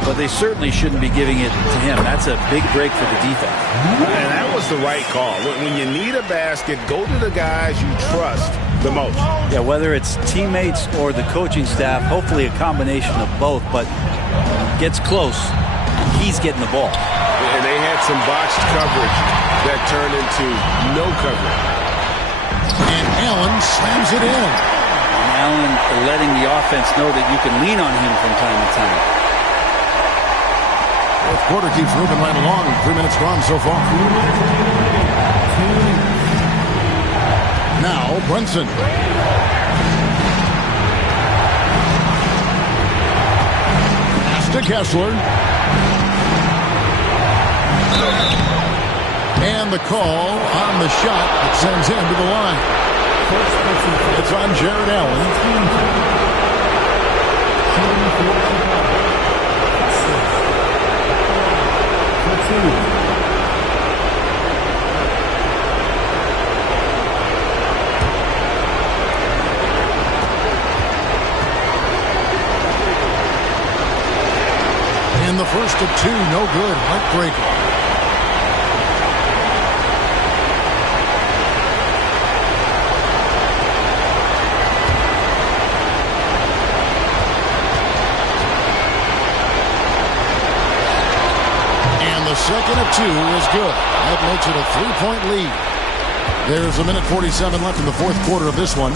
but they certainly shouldn't be giving it to him. That's a big break for the defense. And that was the right call. When you need a basket, go to the guys you trust the most. Yeah, whether it's teammates or the coaching staff, hopefully a combination of both, but gets close, he's getting the ball. And they had some botched coverage that turned into no coverage. And Allen slams it in. And Allen letting the offense know that you can lean on him from time to time. Fourth quarter keeps moving right along. 3 minutes gone so far. Now Brunson. to Kessler. And the call on the shot that sends him to the line. It's on Jared Allen. And the first of two, no good. Heartbreaker. Second of two is good. That makes it a 3-point lead. There's a minute 47 left in the fourth quarter of this one.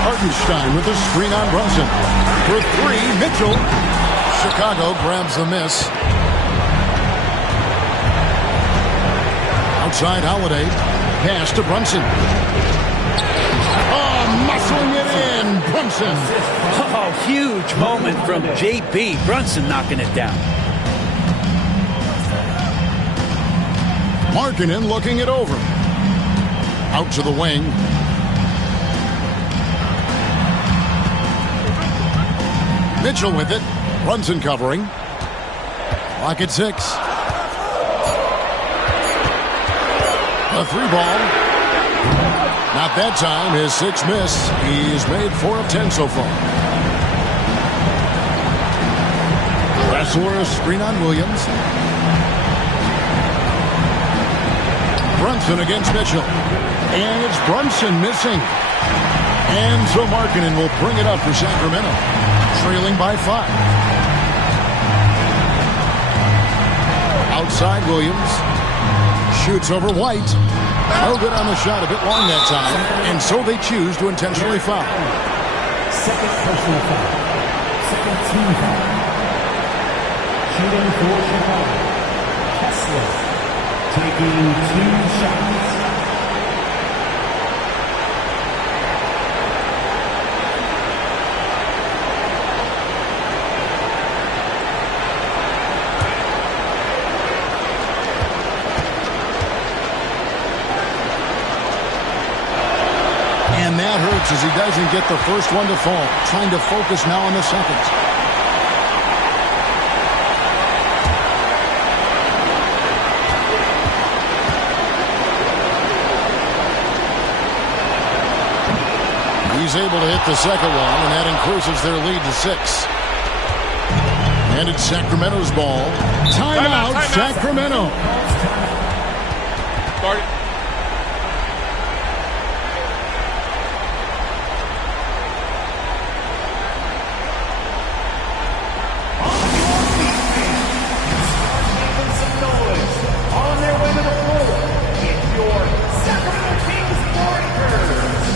Hartenstein with a screen on Brunson. For three, Mitchell. Chicago grabs the miss. Outside Holiday. Pass to Brunson. Oh, muscling it in. Brunson. Oh, huge moment from J.B. Brunson knocking it down. Markkanen looking it over. Out to the wing. Mitchell with it. Brunson covering. Clock at 6. A 3-ball. Not that time. His 6th miss. He's made 4 of 10 so far. Ressler, screen on Williams. Brunson against Mitchell. And it's Brunson missing. And so Markkanen will bring it up for Sacramento. Trailing by 5. Outside Williams. Shoots over White. No good on the shot. A bit long that time. And so they choose to intentionally foul. Second personal foul. Second team foul. Shooting for Chicago. Kessler. Taking 2 shots. And that hurts as he doesn't get the first one to fall. Trying to focus now on the second. He's able to hit the second one, and that increases their lead to 6. And it's Sacramento's ball. Timeout, Sacramento. Start it. On their way to the floor, it's your Sacramento Kings Warriors.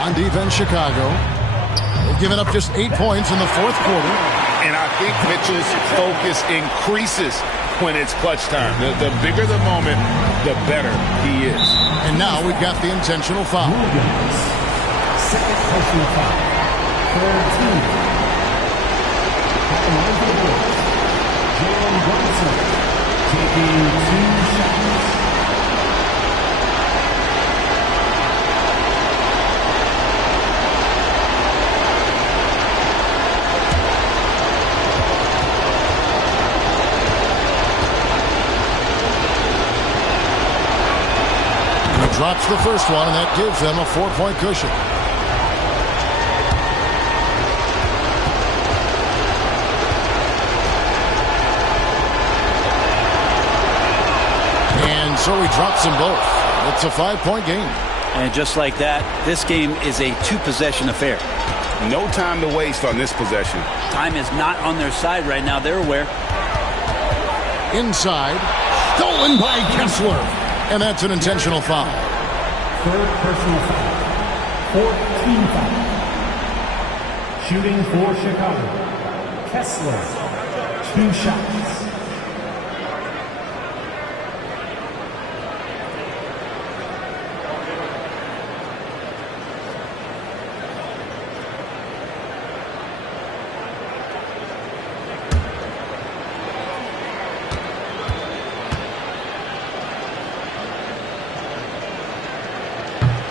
On defense, Chicago. They've given up just 8 points in the fourth quarter. And I think Mitchell's focus increases when it's clutch time. The bigger the moment, the better he is. And now we've got the intentional foul. Second personal foul. Third team. At the line for the Bulls, Jalen Brunson taking 2 shots. Drops the first one, and that gives them a 4-point cushion. And so he drops them both. It's a 5-point game. And just like that, this game is a 2-possession affair. No time to waste on this possession. Time is not on their side right now. They're aware. Inside. Stolen by Kessler. And that's an intentional foul. Third personal foul. 14 foul. Shooting for Chicago. Kessler. 2 shots.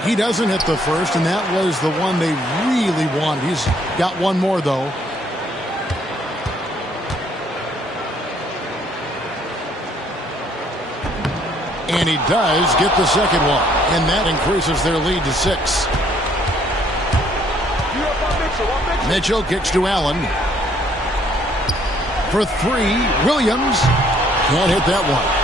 He doesn't hit the first, and that was the one they really wanted. He's got one more, though. And he does get the second one, and that increases their lead to 6. Mitchell kicks to Allen. For 3, Williams can't hit that one.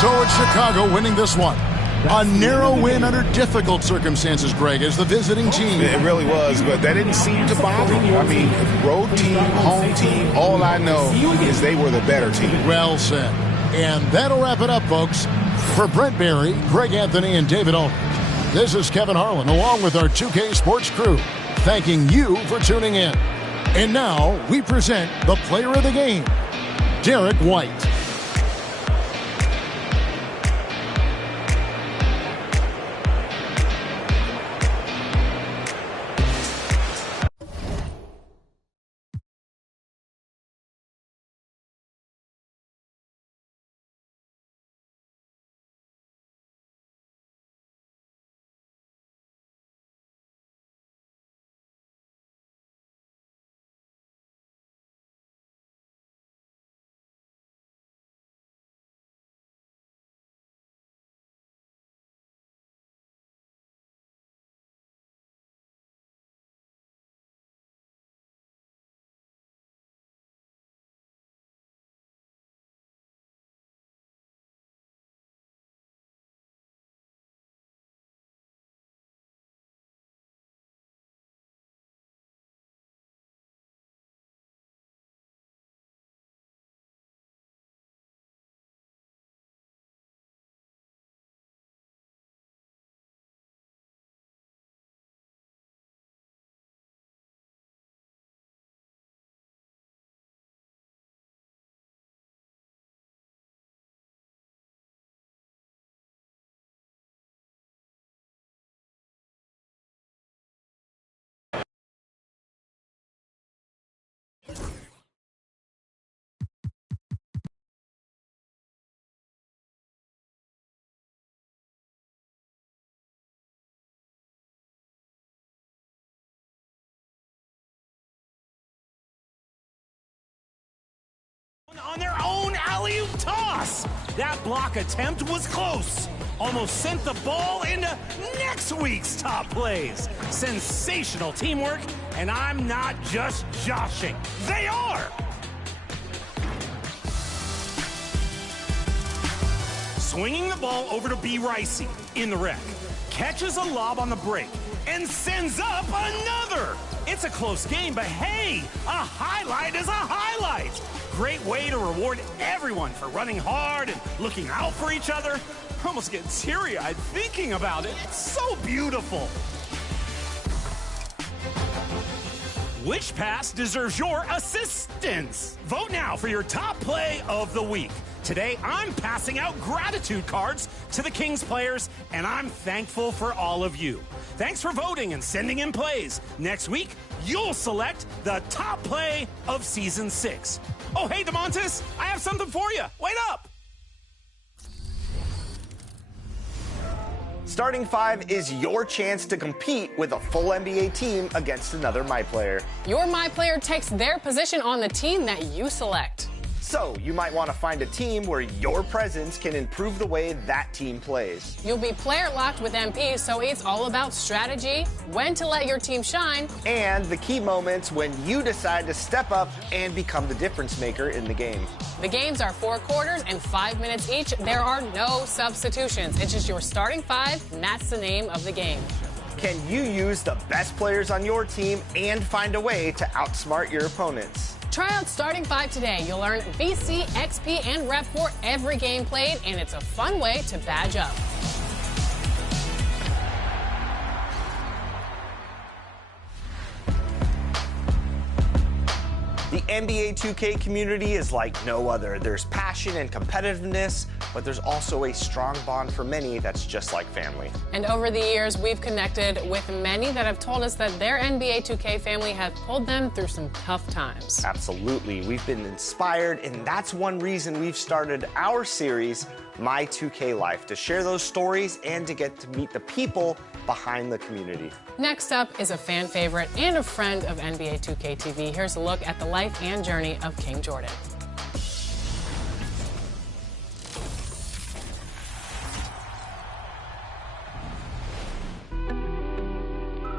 So it's Chicago winning this one. A narrow win under difficult circumstances, Greg, as the visiting team. It really was, but that didn't seem to bother you. I mean, road team, home team, all I know is they were the better team. Well said. And that'll wrap it up, folks. For Brent Barry, Greg Anthony, and David Aldridge, this is Kevin Harlan, along with our 2K Sports crew, thanking you for tuning in. And now, we present the player of the game, Derek White. On their own alley-oop toss. That block attempt was close. Almost sent the ball into next week's top plays. Sensational teamwork, and I'm not just joshing. They are! Swinging the ball over to B. Ricey in the wreck. Catches a lob on the break and sends up another. It's a close game, but hey, a highlight is a highlight. Great way to reward everyone for running hard and looking out for each other. I almost get teary-eyed thinking about it. It's so beautiful. Which pass deserves your assistance? Vote now for your top play of the week. Today, I'm passing out gratitude cards to the Kings players, and I'm thankful for all of you. Thanks for voting and sending in plays. Next week, you'll select the top play of Season 6. Oh, hey, DeMontis, I have something for you. Wait up. Starting Five is your chance to compete with a full NBA team against another My Player. Your My Player takes their position on the team that you select. So, you might want to find a team where your presence can improve the way that team plays. You'll be player locked with MP, so it's all about strategy, when to let your team shine, and the key moments when you decide to step up and become the difference maker in the game. The games are 4 quarters and 5 minutes each. There are no substitutions. It's just your starting five, and that's the name of the game. Can you use the best players on your team and find a way to outsmart your opponents? Try out Starting Five today. You'll earn VC, XP, and rep for every game played, and it's a fun way to badge up. The NBA 2K community is like no other. There's passion and competitiveness, but there's also a strong bond for many that's just like family. And over the years, we've connected with many that have told us that their NBA 2K family has pulled them through some tough times. Absolutely. We've been inspired, and that's one reason we've started our series, My 2K Life, to share those stories and to get to meet the people behind the community. Next up is a fan favorite and a friend of NBA 2K TV. Here's a look at the life and journey of King Jordan.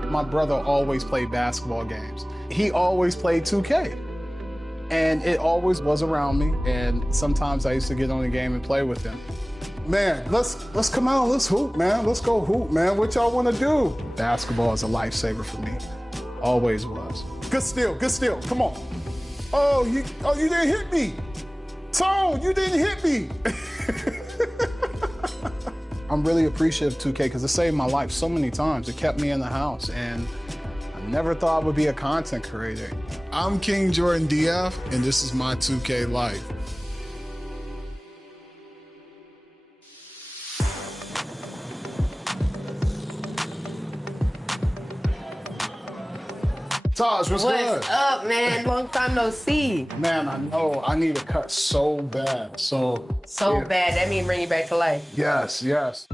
My brother always played basketball games. He always played 2K. And it always was around me. And sometimes I used to get on the game and play with him. Man, let's come out, let's hoop, man. Let's go hoop, man. What y'all want to do? Basketball is a lifesaver for me. Always was. Good steal. Come on. Oh, you didn't hit me. Tone, you didn't hit me. I'm really appreciative of 2K because it saved my life so many times. It kept me in the house, and I never thought I would be a content creator. I'm King Jordan DF, and this is my 2K life. Taj, what's good? What's up, man? Long time no see. Man, I know. I need a cut so bad. So yeah. Bad. That means bring you back to life. Yes. So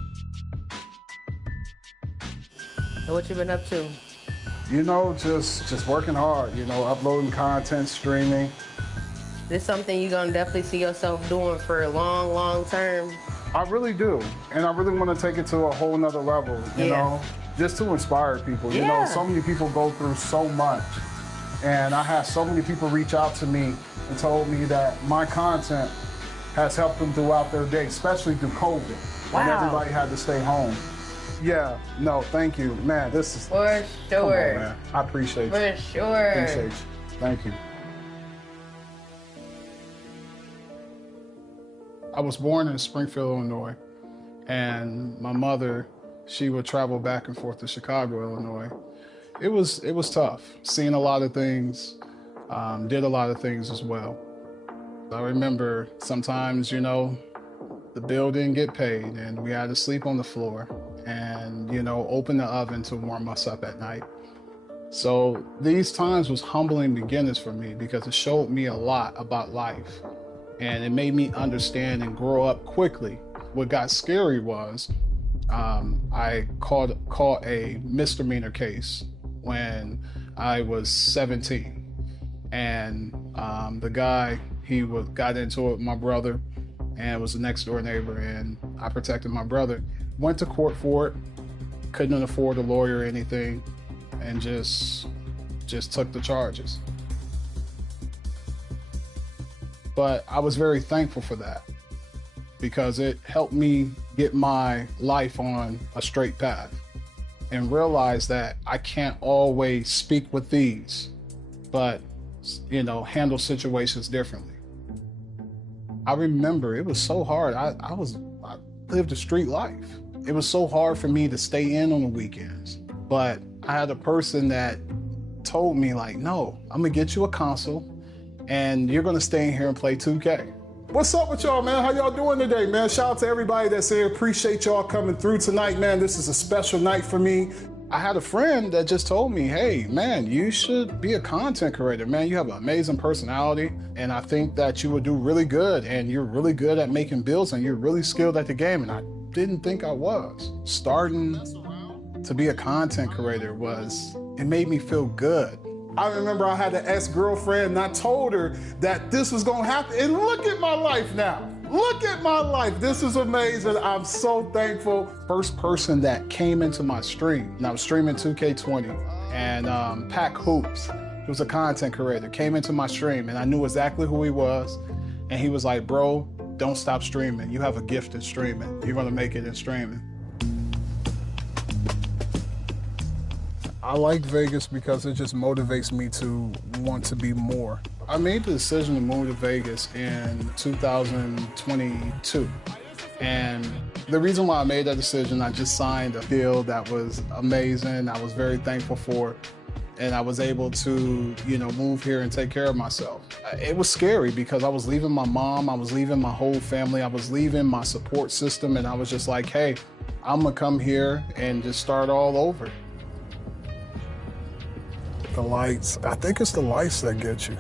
what you been up to? You know, just working hard. You know, uploading content, streaming. This something you're gonna definitely see yourself doing for a long, long term. I really do, and I really want to take it to a whole nother level. You know. Just to inspire people. You know, so many people go through so much. And I had so many people reach out to me and told me that my content has helped them throughout their day, especially through COVID. When everybody had to stay home. Yeah, no, thank you. Man, this is... For sure. Come on, man. I appreciate you. For sure. Appreciate you. Thank you. I was born in Springfield, Illinois. And my mother... she would travel back and forth to Chicago, Illinois. It was tough, seeing a lot of things, did a lot of things as well. I remember sometimes, you know, the bill didn't get paid and we had to sleep on the floor and, you know, open the oven to warm us up at night. So these times was humbling beginnings for me because it showed me a lot about life and it made me understand and grow up quickly. What got scary was I caught a misdemeanor case when I was 17. And the guy, he got into it with my brother and was a next door neighbor, and I protected my brother. Went to court for it, couldn't afford a lawyer or anything, and just took the charges. But I was very thankful for that, because it helped me get my life on a straight path and realize that I can't always speak with these, but, you know, handle situations differently. I remember it was so hard. I lived a street life. It was so hard for me to stay in on the weekends. But I had a person that told me, like, no, I'm gonna get you a console and you're gonna stay in here and play 2K. What's up with y'all, man? How y'all doing today, man? Shout out to everybody that's here. Appreciate y'all coming through tonight, man. This is a special night for me. I had a friend that just told me, hey, man, you should be a content creator, man. You have an amazing personality, and I think that you would do really good, and you're really good at making builds, and you're really skilled at the game, and I didn't think I was. Starting to be a content creator it made me feel good. I remember I had an ex-girlfriend and I told her that this was gonna happen, and look at my life now. Look at my life. This is amazing. I'm so thankful. First person that came into my stream, and I was streaming 2K20, and Pack Hoops, he was a content creator, came into my stream, and I knew exactly who he was, and he was like, bro, don't stop streaming. You have a gift in streaming. You're gonna make it in streaming. I like Vegas because it just motivates me to want to be more. I made the decision to move to Vegas in 2022. And the reason why I made that decision, I just signed a deal that was amazing. I was very thankful for it. And I was able to, move here and take care of myself. It was scary because I was leaving my mom, I was leaving my whole family, I was leaving my support system, and I was just like, hey, I'm gonna come here and just start all over. The lights. I think it's the lights that get you.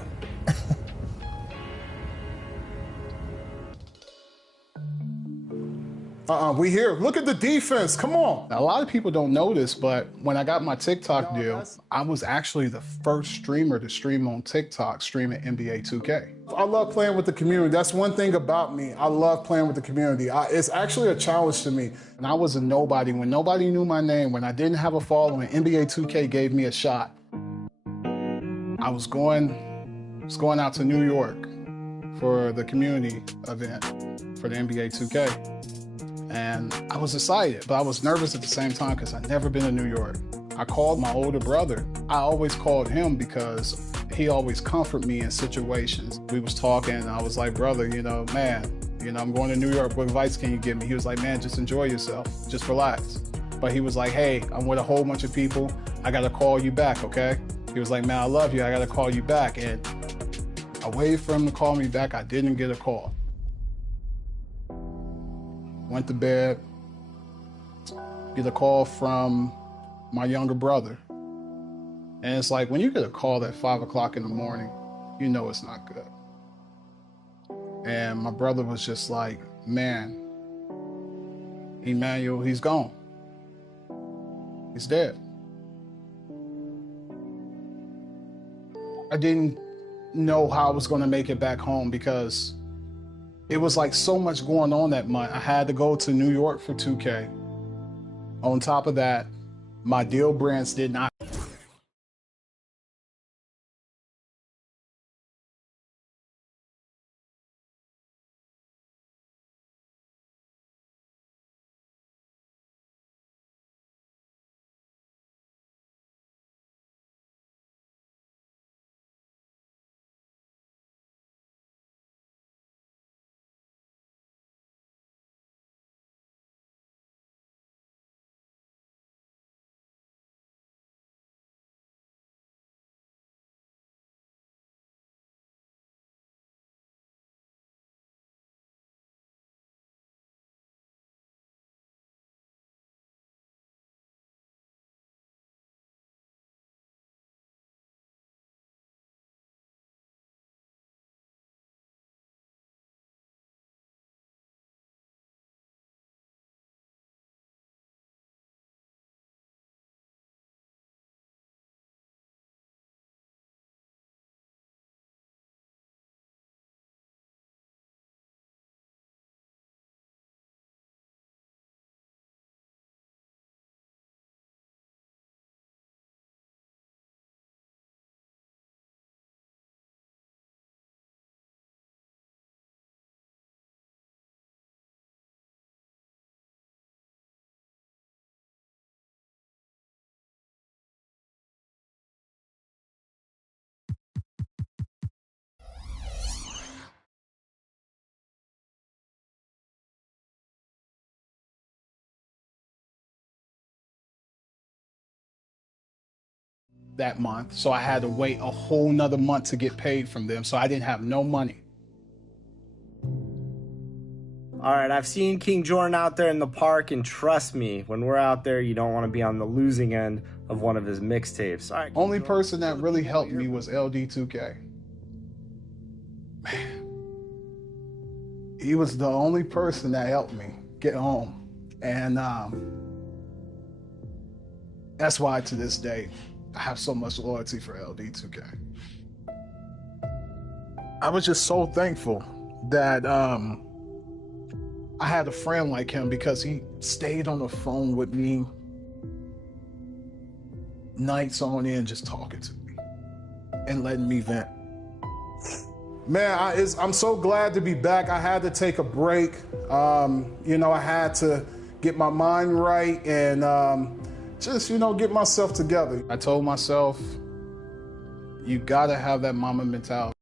We here. Look at the defense. Come on. Now, a lot of people don't know this, but when I got my TikTok deal, I was actually the first streamer to stream on TikTok, streaming NBA 2K. I love playing with the community. That's one thing about me. I love playing with the community. It's actually a challenge to me. And I was a nobody. When nobody knew my name, when I didn't have a following, NBA 2K gave me a shot. I was going out to New York for the community event for the NBA 2K. And I was excited, but I was nervous at the same time because I'd never been to New York. I called my older brother. I always called him because he always comforted me in situations. We was talking, and I was like, brother, man, I'm going to New York. What advice can you give me? He was like, man, just enjoy yourself. Just relax. But he was like, hey, I'm with a whole bunch of people. I got to call you back, okay? He was like, man, I love you. I got to call you back. And I waited for him to call me back. I didn't get a call. Went to bed, get a call from my younger brother. And it's like, when you get a call at 5 o'clock in the morning, you know it's not good. And my brother was just like, man, Emmanuel, he's gone. He's dead. I didn't know how I was gonna make it back home because it was like so much going on that month. I had to go to New York for 2K. On top of that, my deal brands did not that month, so I had to wait a whole nother month to get paid from them, so I didn't have no money. All right, I've seen King Jordan out there in the park, and trust me, when we're out there, you don't want to be on the losing end of one of his mixtapes. All right, only person that really helped me was LD2K. Man. He was the only person that helped me get home. And that's why to this day, I have so much loyalty for LD2K. I was just so thankful that I had a friend like him, because he stayed on the phone with me nights on end, just talking to me and letting me vent. Man, I'm so glad to be back. I had to take a break. You know, I had to get my mind right and just, you know, get myself together. I told myself, you gotta have that mama mentality.